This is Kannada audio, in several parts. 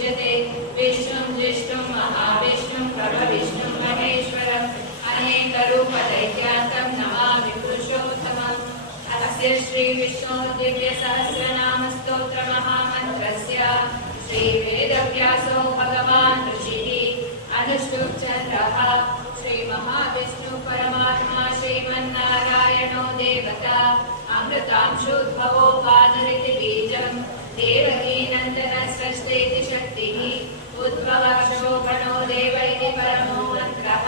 पूज्यते विष्णुं जिष्णुं महाविष्णुं प्रभविष्णुं महेश्वरम् अनेकरूपदैत्यान्तं नमामि पुरुषोत्तमम्। अस्य श्रीविष्णोः दिव्यसहस्रनामस्तोत्रमहामन्त्रस्य श्रीवेदव्यासो भगवान् ऋषिः अनुष्टुप् चन्द्रः श्रीमहाविष्णु परमात्मा श्रीमन्नारायणो देवता अमृतांशोद्भवो पादरिति बीजं देवकी नन्दनसृष्टेति शक्तिः उद्भवः शोभनो देव इति परमो मन्त्रः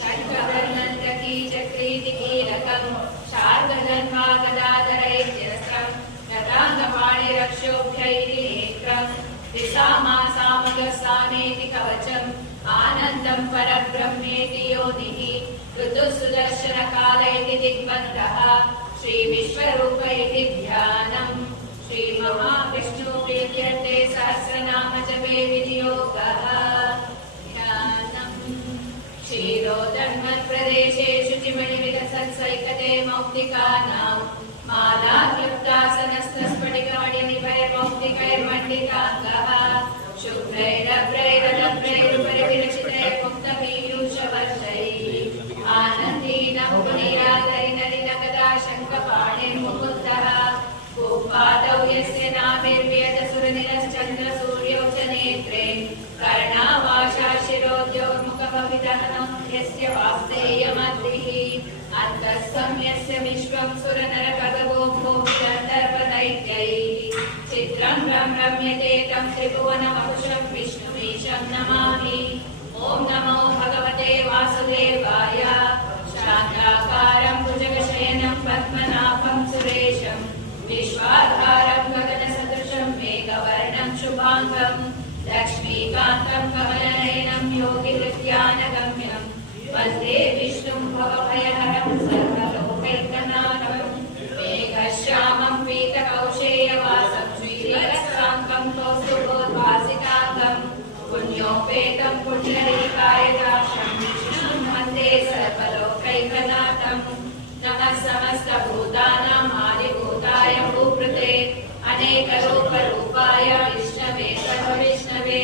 शङ्खवर्णन्तकी चक्रीति कीलकं शार्दधन्वा गदाधरैत्यस्त्रं गदाङ्गपाणिरक्षोभ्य इति नेत्रं दिशामासामगसानेति कवचम् आनन्दं परब्रह्मेति योनिः ऋतुः सुदर्शनकाल इति दिग्बन्धः श्रीविश्वरूप इति ध्यानम्। श्रीमहाविष्णुप्रीत्यर्थे सहस्रनामजपे विनियोगः ध्यानम्। क्षीरोदन्मत्प्रदेशे शुचिमणिविलसत्सैकते मौक्तिकानां माला क्लुप्तासनस्तस्फटिकमणिनिभैर्मौक्तिकैर्मण्डिताङ्गः शुभ्रैरभ्रैरलभ्रैरुपरिविरचितैः मुक्तपीयूषवर्षैः आनन्दीनं पुनीरादरिनलिनगदा शङ्खपाणिर्मुकुन्दः गोपादौ यस्य नाभिर्व्यजसुरनिलश्चन्द्रसूर्यौ च नेत्रे कर्णावाशा शिरोद्योर्मुखभविदहनं यस्य वास्तेयमद्भिः अन्तःस्थं यस्य विश्वं सुरनरपदवो भूमिगन्धर्वदैत्यैः चित्रं रम्यते तं त्रिभुवनमकुशं विष्णुमीशं नमामि। ॐ नमो भगवते वासुदेवाय। शान्ताकारं भुजगशयनं पद्मनाभं सुरेशं विश्वाधारं गगनसदृशं मेघवर्णं शुभाङ्गं लक्ष्मीकान्तं कमलनयनं योगिहृद्यानगम्यं वन्दे विष्णुं भवभयहरं सर्वलोकैकनाथं मेघश्यामं पीतकौशेयवासं श्रीरसाङ्कं कौस्तुभोद्भासिताङ्गं पुण्योपेतं पुण्डरीकायदाशं विष्णुं वन्दे सर्वलोकैकनाथं। नमः समस्तभूतानां आदिभूताय भूभृते अनेकरूपरूपाय विष्णवे सर्वविष्णवे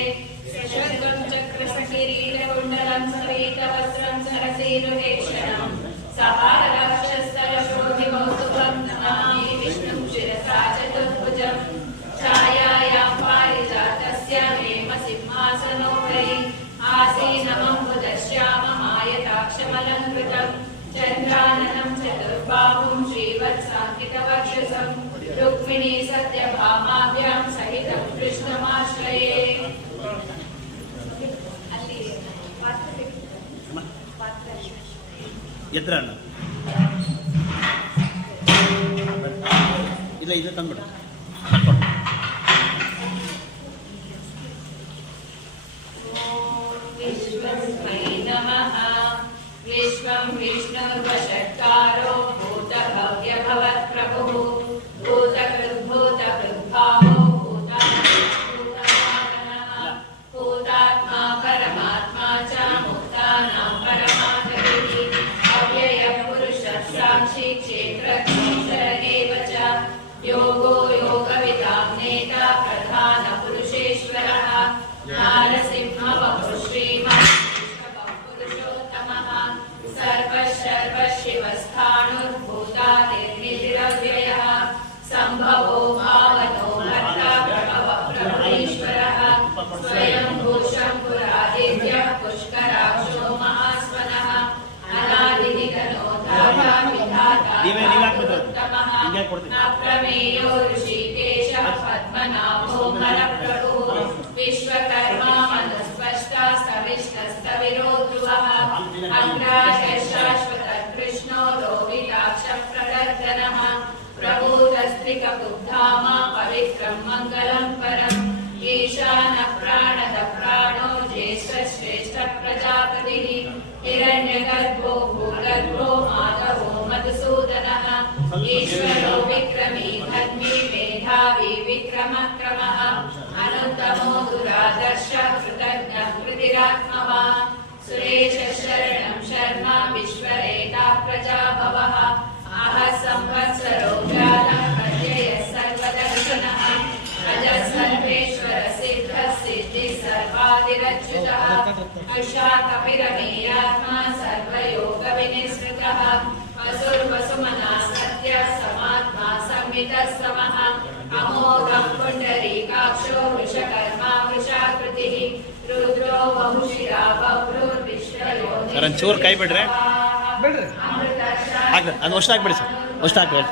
शशङ्खं चक्रसकिरीटकुण्डलं सपीतवस्त्रं सरसीरुहेक्षणं सहाराक्षस्तरशोभिकौस्तुभं नमामि विष्णुं शिरसा चतुर्भुजं छायायां पारिजातस्य हेमसिंहासनोपरि आसीनमम्बुदश्याममायताक्षमलङ्कृतं चन्द्राननं चतुर्बाहुं श्रीवत्साङ्कितवक्षसं रुक्मिणी सत्यभामाभ्यां सहितं कृष्णमाश्रये। ಎತ್ತರ ಇಲ್ಲ ಇದು ತಂದ್ಬಿಡು. विश्वस्मै नमः। विश्वं विष्णुर्वषट्कारो भूतभव्यभवत्प्रभुः भूतकृद्भूतकृद्भावो भूतात्मा भूतात्मा परमात्मा च मुक्तानां परमागतिः अव्ययः पुरुषः साक्षी क्षेत्रक्षेत्र एव च योगो योगविदां नेता प्रधानपुरुषेश्वरः नारसिंहवपुः श्रीमन् पुरुषोत्तमः सर्वशर्वशिवस्थाणुर्भूतानिर्निधिरव्ययः सम्भवो भावनो भर्ता प्रभवप्रभवेश्वरः स्वयं भूषम्पुरादित्यः पुष्कराक्षो महास्वनः अनादिनिधनो धाता विधाता उत्तमः न प्रमेयो ऋषिकेशः पद्मनाभो हरप्रभुः विश्वकर्मा मनुस्पष्टा स्तविष्णस्तविरो ध्रुवः अङ्ग्राशशाश्वतः कृष्णो लोहिताक्षप्रदर्शनः प्रभूतस्त्रिकबुद्धामा पवित्रं मङ्गलं परम् ईशानः प्राणदः प्राणो ज्येष्ठश्रेष्ठः प्रजापतिः हिरण्यगर्भो भूगर्भो माधवो मधुसूदनः ईश्वरो विक्रमी धर्मी मेधावी विक्रमक्रमः अनुत्तमो दुरादर्शः कृतज्ञः कृतिरात्मवान् सुरेशः शरणं शर्मा विश्वरेता प्रजाभवः आहः संवत्सरो जातः प्रत्ययः सर्वदर्शनः अजः सर्वेश्वर सिद्धः सिद्धि वादिरच्युतः अशाकपिरमेयात्मा सर्वयोगविनिसृतः वसुर्वसुमना सत्यः समात्मा संवितः समः अमोघः पुण्डरीकाक्षो वृषकर्मा वृषाकृतिः रुद्रो बहुशिरा बभ्रुर्विश्वयो ಒಂಚೂರು ಕೈ ಬಿಡ್ರೆ ಹಾಕ್ರಿ ಅದು ಅಷ್ಟು ಹಾಕ್ಬಿಡಿ ಸರ್ ಅಷ್ಟು ಹಾಕ್ಬೇಡಿ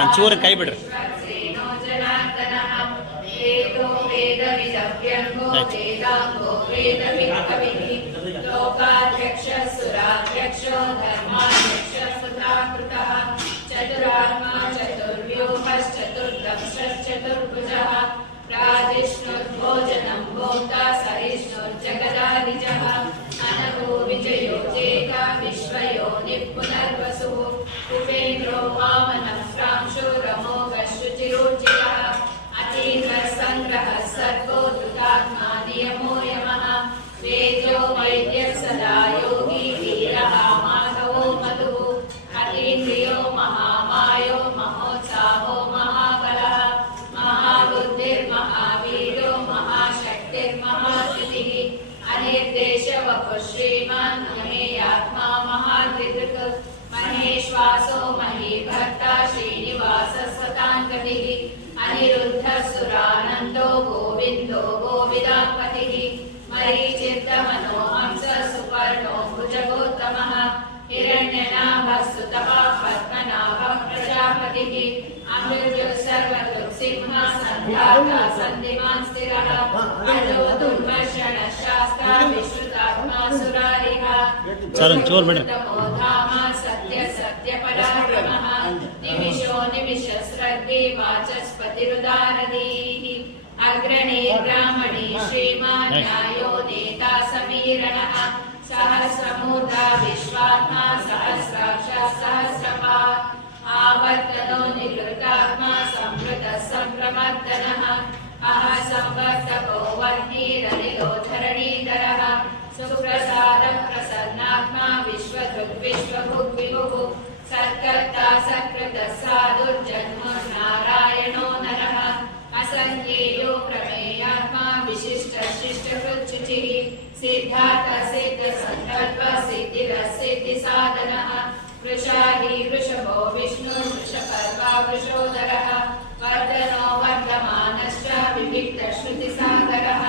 ಒಂಚೂರು ಕೈ ಬಿಡ್ರಿ चतुरात्मा चतुर्व्यूहश्चतुर्दंश्चतुर्भुजः प्राजिष्णुर्भोजनं भोक्ता सहिष्णुर्जगदादिजः अनघो विजयो जेका विश्वयोनिः पुनर्वसुः उपेन्द्रो वामनः प्रांशुरमोघशुचिरोचितः अतीन्द्रसङ्ग्रहः सर्वो धृतात्मा नियमो यमः वेद्यो वैद्यः सदा योगी धीरः माधवो मधुः अतीन्द्रियो महामायो महोत्साहो महाबलः महाबुद्धिर्महावीरो महाशक्तिर्महाकृतिः अनिर्देशवपुः श्रीमान् महेयात्मा महाद्विदृक् महेश्वासो महीभर्ता श्रीनिवासः सताङ्गतिः अनिरुद्धः सुरानन्दो गोविन्दो गोविदापतिः मरीचिर्दमनो हंसः सुपर्णो भुजगोत्तमः हिरण्यनाभः सुतः पद्मनाभः प्रजापतिः अमृत्युः सर्वदुःसिंहः सन्धाता सन्धिमान् स्थिरः अजो दुर्मर्षणः शास्ता विश्रुतात्मा सुरारिः धाम सत्य सत्यपराक्रमः निमिषो निमिषस्रग्गे वाचस्पतिरुदारधीः अग्रणी ब्राह्मणी श्रीमान् न्यायो नेता समीरणः सहस्रमूर्धा विश्वात्मा सहस्राक्षः सहस्रपात् आवर्तनो निवृत्तात्मा संवृतः संप्रमर्दनः संवर्तको वह्निरनिलो धरणीधरः सुप्रसादः प्रसन्नात्मा विश्वधृग् विश्वभुग्विभुः सत्कर्ता सत्कृतः साधुर्जन्मो नारायणो नरः असंख्येयो प्रमेयात्मा विशिष्टः शिष्टकृच्छुचिः सिद्धार्थः सिद्धसङ्कल्पः सिद्धिरः सिद्धिसाधनः वृषाही वृषभो विष्णु वृषपर्वा वृषोदरः वर्धनो वर्धमानश्च विविक्तश्रुतिसागरः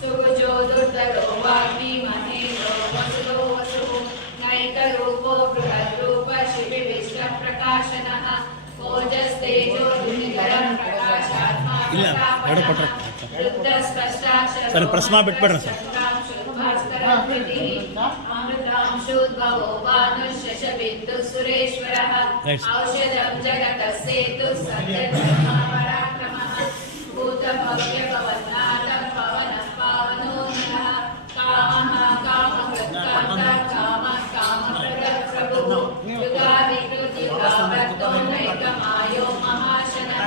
सुभुजो दुर्धरो वाग्मी महेन्द्रो वसुदो वसुः नैकरूपो बृहद्रूप शिविविष्टप्रकाशनः ओजस्तेजो दुर्निधरं प्रकाशात्मा ಸರ್ ಪ್ರಶ್ನೆ ಬಿಟ್ಬಿಡ್ರಿ ಸರ್ अमृतांशोद्भवो भानुशशबिन्दुः सुरेश्वरः औषधं जगतः सेतुः सत्यधर्मपराक्रमः भूतभव्यभवन्नाथः पवनः पावनो नरः कामः कामकृत्कान्तः कामः कामप्रदप्रभुः युगादिकृत्युगावर्तो नैकमायो महाशनः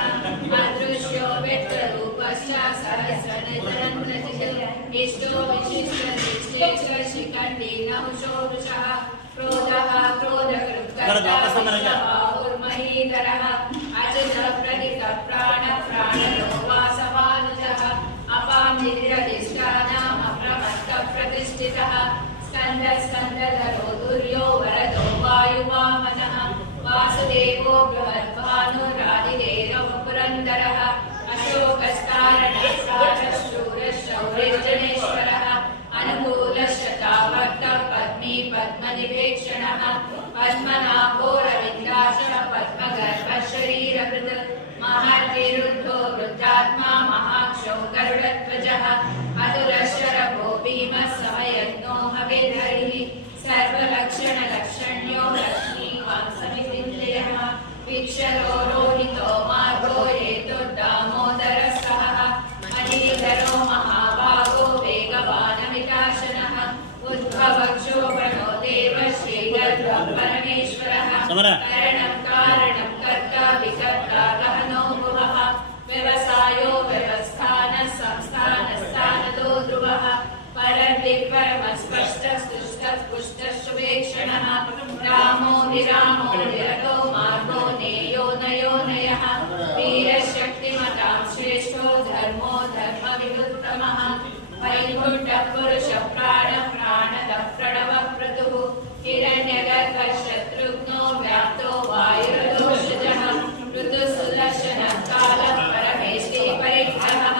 अदृश्यो व्यक्तरूपश्च सहस्रनिधनन्त्रजित् इष्टो विशिष्टनिश्चेष्ट शिखण्डी नहुषो वृषः क्रोधः क्रोधकृत्कर्ता बाहुर्महीधरः अजितः प्रदितः प्राणः प्राणयो वासवानुजः अपानिर्यधिष्ठानम् अप्रमत्तः प्रतिष्ठितः स्कन्दः स्कन्दधरो दुर्यो वरदो वायुवामनः वासुदेवो बृहद्भानुरादिदेवः पुरन्दरः अशोकस्तारणः शूरशौर्यजनेश्वरः अनुकूलशताभक्तः पद्मी पद्मनिवेक्षणः पद्मनाभो रविन्द्राक्षः पद्मगर्भः शरीरकृत् महर्विरुद्धो वृद्धात्मा महाक्षो गरुडध्वजः अतुलशरभो भीमः समयज्ञो हविर्हरिः सर्वलक्षणलक्षण्यो लक्ष्मीकान् समितिन्द्रियः वीक्षरो रोहितो मार्गो हेतुर्दामोदरः सहः महीधरो महाभागो वेगवानविकाशनः उद्भवक्षो प्रणो देवः श्रीगर्भः परमेश्वरः करणं कारणं कर्ता विकर्ता गहनो गुहः व्यवसायो सम्पुट पुरुष प्राण प्राणद प्रणव क्रतुः हिरण्यगर्भ शत्रुघ्नो व्याप्तो वायुर्दोषजः ऋतुसुदर्शन काल परमेष्टि परिग्रहः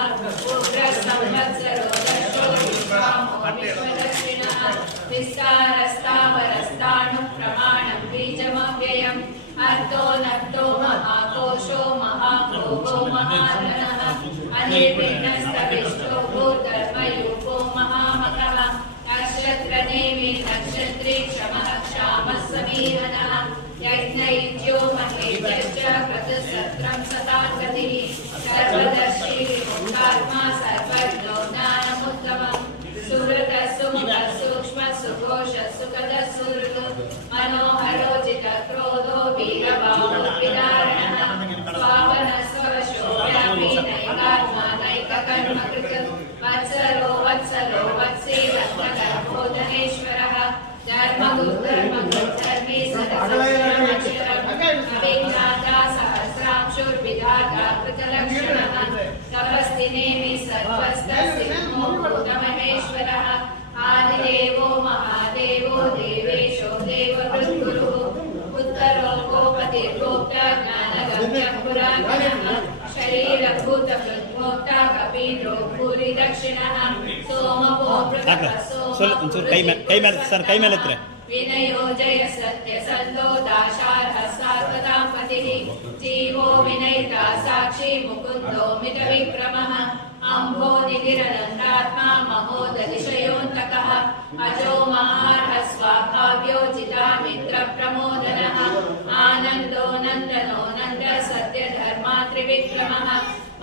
उग्र संवत्सरो दशो विश्वामो विश्वदक्षिणः विस्तारस्तावरस्ताणु प्रमाणं बीजमव्ययम् अर्थो नक्तो महाकोशो महाभोगो महाधनः अनिर्विघ्नस्तविष्टो भूधर्मयूपो महामखः नक्षत्रनेमि नक्षत्रे क्षमः क्षामः समीहनः यज्ञयुज्यो महेयश्च क्रतुसत्रं सतागतिः सर्वदर्शी विमुक्तात्मा सर्वज्ञो ज्ञानमुत्तमम् सुहृदः सुमुखः सूक्ष्मः सुघोषः सुखदः सुहृत् मनोहरोजितक्रोधो वीरबाहो विदारणः पावनः स्ववशो व्यापी नैकात्मा नैककर्मकृत् वत्सरो वत्सलो वत्से रत्नगर्भो धनेश्वरः धर्मगुरुधर्मी सरस्वतीरमक्षरम् अभिज्ञाता सहस्रांशुर्विधाता कृतलक्षणः तपस्तिनेमि सर्वस्तसिद्धो भूतमहेश्वरः आदिदेवो महादेवो देवेशो देवहृद्गुरुः उत्तरो गोपतिर्गोप्ता ज्ञानगम्यः पुरातनः शरीरभूतभृद्भोक्ता कपीन्द्रो भूरिदक्षिणः सोमपो ಕೈ ಮೇಲೆ ಎತ್ತರೆ विनयो जय सत्य सन्दो दाशार्ह सात्वतां पतिः जीवो विनयिता साक्षी मुकुन्दो मित विक्रमः अम्भो निधिरनन्दात्मा महोदधिशयोऽन्तकः अजो महार्ह स्वाभाव्यो जितामित्र प्रमोदनः आनन्दो नन्दनो नन्द सत्य धर्मा त्रिविक्रमः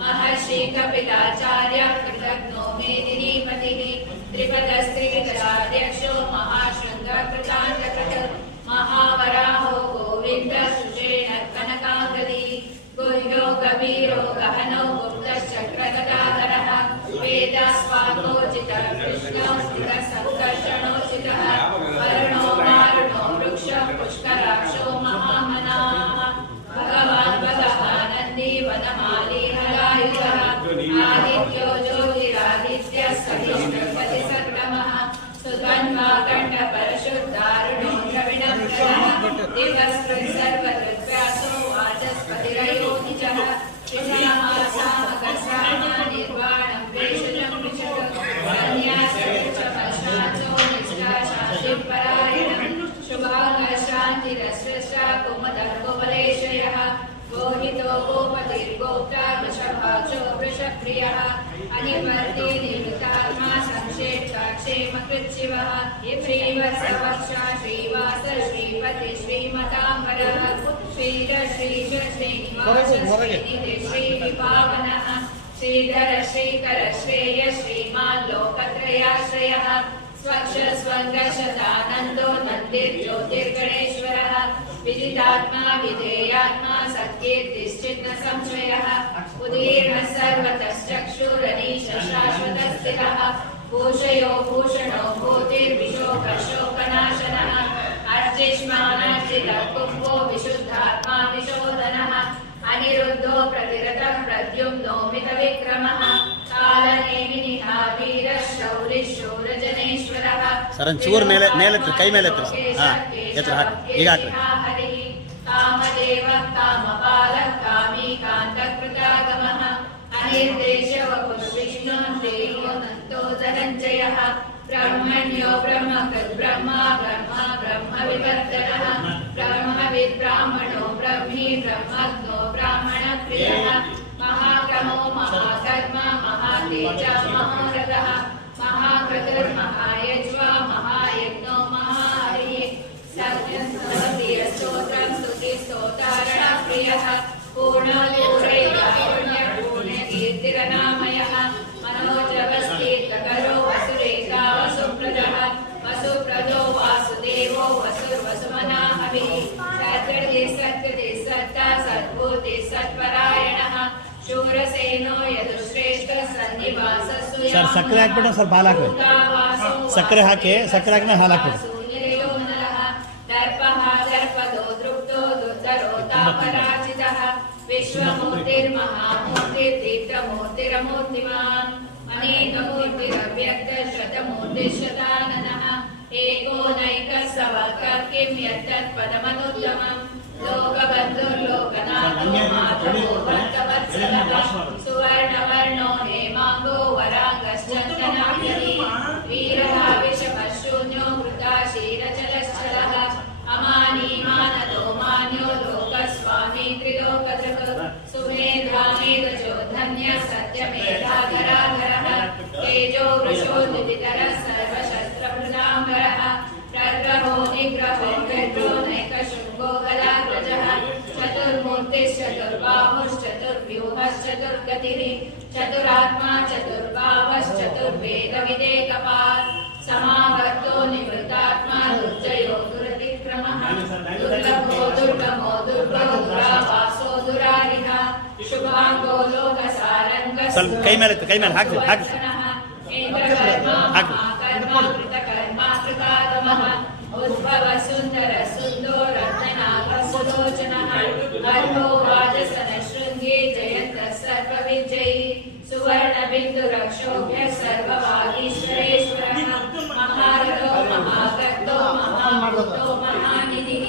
महर्षि कपिलाचार्य कृतज्ञो मेदिनीपतिः त्रिपदस्त्रिविधाध्यक्षो महाशृङ्गकृतान्तकृत् महावराहो गोविन्द सुषेण कनकाङ्गदी गुह्यो गभीरो गहनो गुप्तश्चक्रगदाधरः वेदास्वादोचितः कृष्णो स्थिरसङ्कर्षणोचितः वर्णो मारुणो वृक्ष पुष्कराक्षो महामनाः भगवान् वदः नन्दी वनमाली हलायुधः आदित्यो ज्योतिरादित्यः सहिष्णुपति सत्तमः सुद्वन्द्वा कण्ठपरशुद्धारुणो द्रविणप्रदः दिवस्कृत् सर्वदृग्व्यासो वाचस्पतिरयोनिजः कृष्णमासामकस्रामा निर्वाणं प्रेषजं विशद सन्न्यासोचमशाचो निष्ठा शान्तिपरायणं शुभाङ्गशान्तिरस्रष्टा कुमुदः कुवलेशयः गोहितो गोपतिर्गोप्ता वृषभाचो वृषप्रियः अनिवर्ति निमितात्मा संक्षेप्ताक्षेमकृच्छिवः श्रीवत्सवक्षा श्रीवास श्रीपति श्रीमताम्बरः श्रीध श्रीश श्रीनिवास श्रीनिधि श्रीविपावनः श्रीधर श्रीकर श्रेय श्रीमान् लोकत्रयाश्रयः स्वच्छ स्वङ्गशतानन्दो नन्दिर्ज्योतिर्गणेश्वरः विदितात्मा विधेयात्मा सत्कीर्तिश्चिन्न संशयः उदीर्णः सर्वतश्चक्षुरनीश शाश्वतस्थिरः भूषयो भूषणो भूतिर्विशोकशोकनाशनः अर्चिष्मानर्चितः कुम्भो विशुद्धात्मा विशोधनः अनिरुद्धो प्रतिरतः प्रद्युम्नो मितविक्रमः कालनेमिनिः वीरः शौरिः शूरजनेश्वरः ಸರ್ ಒಂಚೂರು ಮೇಲೆ ಕೈ ಮೇಲೆ ಎತ್ತರಿ ಸರ್ ಹಾಂ ಎತ್ತರ ಹಾಕಿ ಈಗ ಹಾಕ್ರಿ हरिः कामदेवः कामपालः कामी कान्तकृतागमः अनिर्देशवपुर्विष्णुः देवो नन्तो धनञ्जयः ब्रह्मण्यो ब्रह्मकृत् ब्रह्मा ब्रह्मा ब्रह्मविवर्धनः ब्रह्मविद्ब्राह्मणो ब्रह्मी ब्रह्मज्ञो ब्राह्मणप्रियः महाक्रमो महाकर्मा महातेजः महारथः महाकृतिर्महायज्वा महायज्ञो महाहरिः सत्यस्तोत्रं स्तुतिस्तोतारणप्रियः पूर्णपूर्णकीर्तिरनामयः मनोजवस्तीर्थकरो वसुरेखा वसुप्रदः वसुप्रदो वासुदेवो वसुर्वसुमनाहविः सत्कृति सत्कृति सत्ता सद्भूति सत्परायणः शूरसेनो यदुश्रेष्ठ सन्निवासस्सु ಸರ್ ಸಕ್ಕರೆ ಹಾಕ್ಬಿಟ್ಟು ಸ್ವಲ್ಪ ಹಾಲು ಹಾಕ್ಬೇಕು ಸಕ್ಕರೆ ಹಾಕಿ ಸಕ್ಕರೆ ಹಾಕಿದ್ರೆ ಹಾಲು ಹಾಕ್ಬೇಕು दर्पः दर्पदो दृप्तो दुर्धरो तापराजितः विश्वमूर्तिर्महामूर्तिर्दीप्तमूर्तिरमूर्तिमान् अनेकमूर्तिरव्यक्तशतमूर्तिशताननः एको नैकस्सवकः किं यत्तत्पदमनुत्तमम् लोकबन्धुर्लोकनाथो मातरो भक्तवत्सलः सुवर्णवर्णो हेमाङ्गो वराङ्गश्चन्दनाभ्यहि वीरः विषमशून्यो वृताशीरजलश्चलः अमानी मानदो मान्यो लोकस्वामी त्रिलोकधृक् सुमेधामेधजो धन्यः सत्यमेधाधराधरः तेजो वृषो निधिधरः सर्वशस्त्रभृताम्बरः प्रग्रहो निग्रहो गड्रो नैकशृङ्गो गदाग्रजः चतुर्मूर्तिश्चतुर्बाहुश्चतुर्व्यूहश्चतुर्गतिः चतुरात्मा चतुर्वेदविदेकपात् समावर्तो निवृत्तात्मा दुर्जयो दुरतिक्रमः दुर्लभो दुर्गमो दुर्गो दुरावासो दुरारिः शुभाङ्गो लोकसारङ्गः ಸ್ವಲ್ಪ ಕೈ ಮೇಲೆ ಹಾಕಿ इंद्रकर्मा महाकर्मा कृतकर्मा कृतागमः उद्भव सुन्दर सुन्दो रत्ननाभ सुलोचनः अर्हो वाजसन शृङ्गे जयन्तः सर्वविजयी सुवर्णबिन्दुरक्षोभ्य सर्वभागीश्वरेश्वरः महारथो महागर्तो महाभूतो महानिधिः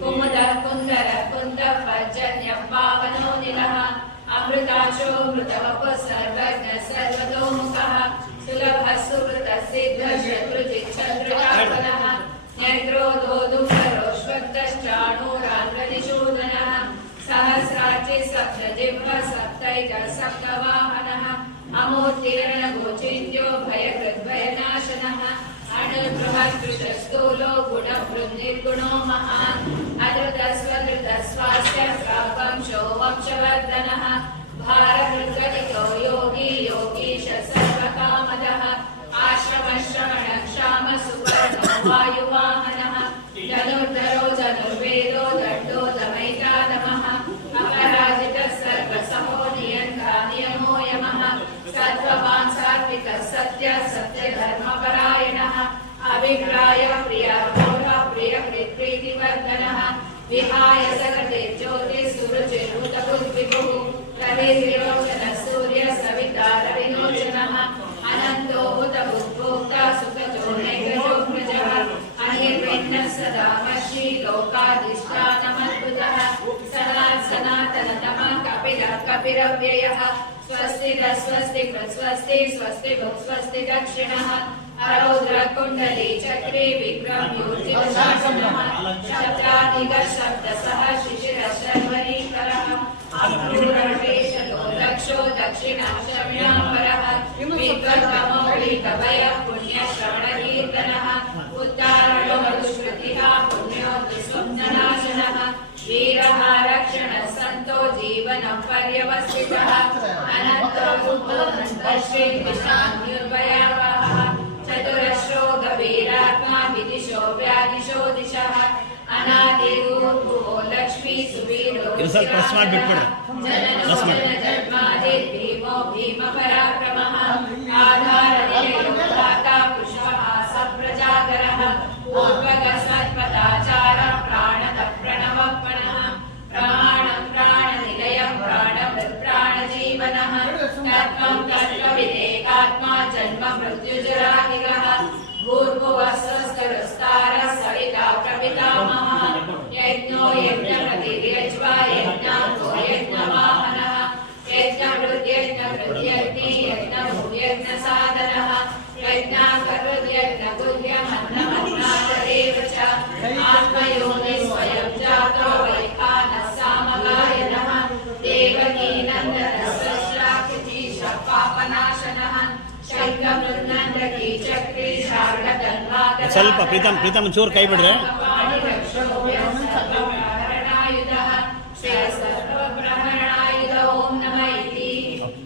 कुमुदः कुन्दरः कुन्दः पर्जन्यः पावनो निलः अमृताशो मृतवपः सर्वज्ञः सर्वतोमुखः सुलभः सुकृतः सिद्धः शत्रुजिच्छत्रुरापदः न्यग्रोधो दुःखरोष्वक्तश्चाणूराङ्गनिषूदनः सहस्राक्षि सप्तजिह्वः सप्तैकः सप्तवाहनः अमूर्तिरणगोचिन्त्यो भयकृद्भयनाशनः अणुबृहत्कृशस्थूलो गुणभृन्निर्गुणो महान् अधृतस्वधृतस्वास्य प्रावंशो वंशवर्धनः भारकृद्गणितो योगी योगीश सर्वकामदः आश्रमश्रवणक्षामसुवर्णो वायुवाहनः धनुर्धरो धनुर्वेदो दण्डो दमैकादमः अपराजितः सर्वसहो नियन्ता नियमो यमः सत्त्ववान् सात्विकः सत्यः सत्यधर्मपरायणः अभिप्राय प्रियः घोरः प्रियकृत्प्रीतिवर्धनः विहाय सकटे ज्योतिः रविर्विलोचनः सूर्यः सविता रविलोचनः अनन्तो हुतभुग्भोक्ता सुखजो नैकजोग्रजः अनिर्विण्णः सदा वशी लोकाधिष्ठानमद्भुतः सनातनतमः कपिलः कपिरव्ययः स्वस्ति स्वस्ति स्वस्ति स्वस्ति भुक् स्वस्ति दक्षिणः अरौद्र कुण्डली चक्रे विक्रम्योर्जिवशासनः शब्दाधिकः शब्दसः शिशिरः शर्वरीकरः अक्रूरवेषलो दक्षो दक्षिणः शमिनाम्बरः विद्वद्गमौलिकवयः पुण्यश्रवणकीर्तनः उत्तारणो दुष्कृतिः पुण्यो दुःस्वप्ननाशनः वीरः रक्षणः सन्तो जीवनं पर्यवसितः अनन्तो श्रीविशान्युर्भयावहः चतुरश्रो गभीरात्मा विदिशो व्यादिशो दिशः अनादिरूपो लक्ष्मी सुवीरो जननो जन्मादिर्भीमो भीमपराक्रमः आधारनिलयोदाता पुष्पहास प्रजागरः पूर्वगसत्पदाचारः प्राणदः प्रणवपणः प्राणं प्राणनिलयं प्राणजीवनः तत्त्वं तत्त्वविदेकात्मा जन्म मृत्युजराधिगः भूर्भुवस्वस्तरस्तारः सविता प्रपितामहः यज्ञो यज्ञपतिर्यज्वा यज्ञातो यज्ञवाहनः यज्ञकृद्यज्ञकृद्यज्ञे यज्ञभूयज्ञसाधनः यज्ञाककृद्यज्ञगुह्यमन्नमन्नादरेव च आत्मयोनिः स्वयं जातो वैखानः सामगायनः देवकीनन्दनः सस्राकृतिशः पापनाशनः शङ्खमृन्नन्दकी चक्रे शार्ङ्गतन्वाकरः ಸ್ವಲ್ಪ ಪ್ರೀತಮ್ ಚೂರು ಕೈ ಬಿಡ್ರೆ ओम नमः इति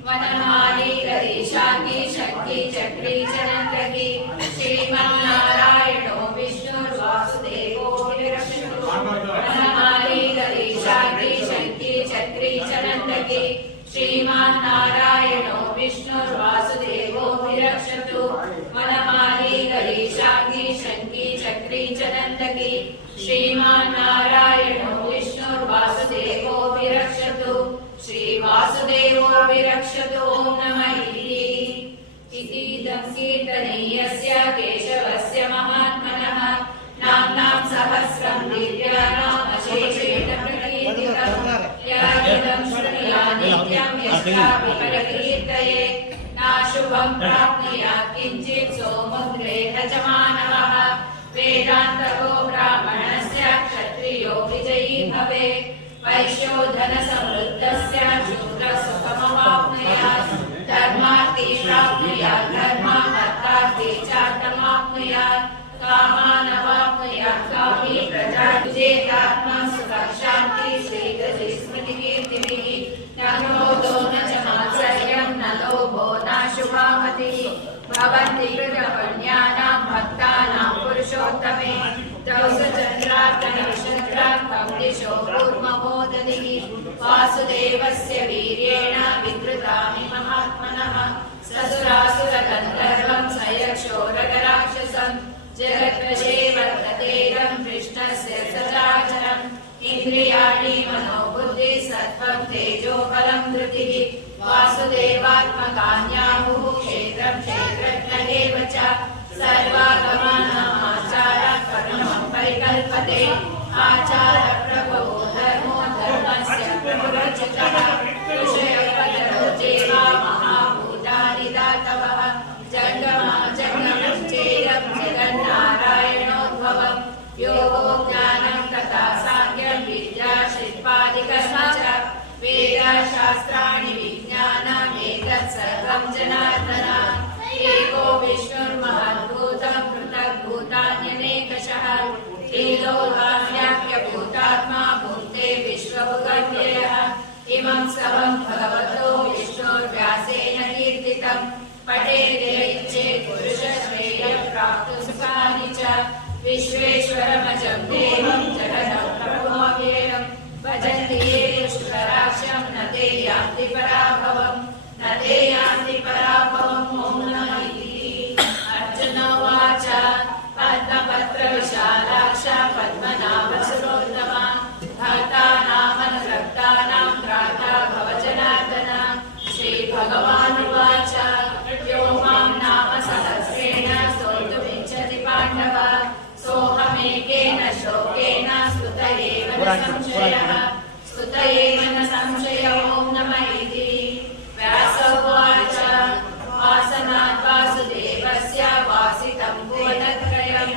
वनमाली गरीशांगी शक्ति चक्री चनंदगी श्रीमन्नारायणो विष्णुर्वासुदेवो विरक्षतु वनमाली गरीशांगी शक्ति चक्री चनंदगी श्रीमन्नारायणो विष्णुर्वासुदेवो विरक्षतु वनमाली गरीशांगी शक्ति चक्री चनंदगी श्रीमन्नारायणो विष्णुर्वासुदेवो विरक्षतु श्री वासुदेवो विरक्षतु ओम नमः इति संकीर्तनीयस्य केशवस्य महात्मनः नाम्नां सहस्रं दिव्यानामशेषेण प्रकीर्तितं या इदं श्रुत्या नित्यं यस्यापि परकीर्तये नाशुभं प्राप्नुयात् किञ्चित् सोमुद्रेण च मानवः वेदान्तको ब्राह्मणस्य क्षत्रियो विजयी भवेत् वैश्यो धनसमृद्धस्य शूद्रसुखमवाप्नुयात् धर्मार्थी प्राप्नुयात् धर्मार्थार्थी चार्थमाप्नुयात् कामानवाप्नुयात् कामी प्रजा विजेतात्मा सुखशान्ति श्रीगति स्मृतिकीर्तिभिः न क्रोधो न च मात्सर्यं न लोभो न शुभामतिः भवन्ति कृतपुण्यानां भक्तानां पुरुषोत्तमे दौसचन्द्रार्कनक्षत्रार्थं दिशो कूर्ममोदधिः वासुदेवस्य वीर्येण विधृतानि महात्मनः ससुरासुरगन्धर्वं सयक्षोरगराक्षसं जगद्वशे वर्ततेदं कृष्णस्य सचराचरम् इन्द्रियाणि मनोबुद्धिः सत्त्वं तेजो बलं धृतिः वासुदेवात्मकान्याहुः क्षेत्रं क्षेत्रज्ञ एव च सर्वागमानामाचारः परमं परिकल्पते आचारप्रभवो धर्मो धर्मस्य प्रभुरचितः ऋषयपदरो जेवा महाभूतानि दातवः जङ्गमा जङ्गमं चेदं जगन्नारायणोद्भवम् योगो ज्ञानं तथा साङ्ख्यं विद्या शिल्पादिकर्म च वेदशास्त्राणि विज्ञानमेतत् सर्वं जनार्दन एको विष्णुर्महद्भूतं पृथग्भूतान्यनेकशः त्रिलोकाव्याप्यभूतात्मा भुङ्क्ते विश्वभुगव्ययः इमं सर्वं भगवतो विष्णुर्व्यासेन कीर्तितं पठेदेच्छेत् पुरुषश्रेयः प्राप्तुं सुखानि च विश्वेश्वरमजं देवं जगदं प्रभुमव्ययं भजन्ति ये पुष्कराक्षं न ते यान्ति पराभवम् न ते यान्ति पराभवम् ॐ नमः इति अर्जुन उवाच पद्मपत्रविशालाक्ष पद्मनाभसुरोत्तमा भक्तानामनुरक्तानां त्राता भव जनार्दन श्रीभगवानुवाच यो मां नाम सहस्रेण स्तोतुमिच्छति पाण्डव सोऽहमेकेन श्लोकेन स्तुत एव न संशयः स्तुत एव न संशय ॐ नमः इति व्यास उवाच वासनात् वासुदेवस्य वासितं भुवनत्रयं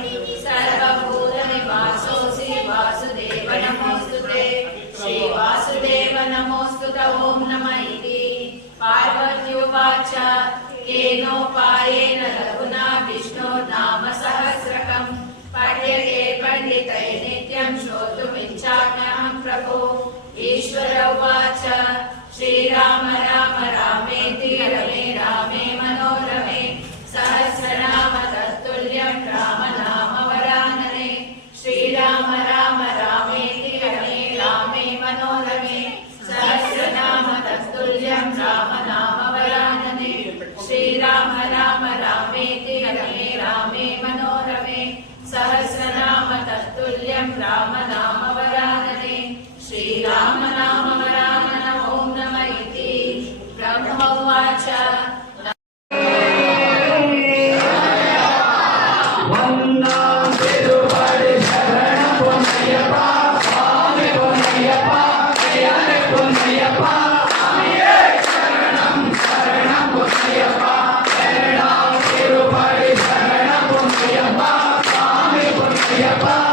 सर्वभूतनिवासोऽसि वासुदेव नमोऽस्तु ते श्रीवासुदेव नमोऽस्तु ॐ नमः इति पार्वत्युवाच केनोपायेन लघुना विष्णोर्नाम सहस्रकम् पठ्यते पण्डितैः नित्यं श्रोतुमिच्छाम्यहं प्रभो ईश्वर उवाच श्रीराम राम रामेति रमे रामे मनोरमे सहस्रनाम तत्तुल्यं राम नाम वरानने श्रीराम राम रामेति रमे रामे मनोरमे सहस्रनाम तत्तुल्यं राम नाम वरानने श्रीराम राम रामेति रमे रामे मनोरमे सहस्रनाम तत्तुल्यं राम नाम वरानने श्रीराम नाम वरानन ॐ नमः इति ब्रह्म उवाच Bye.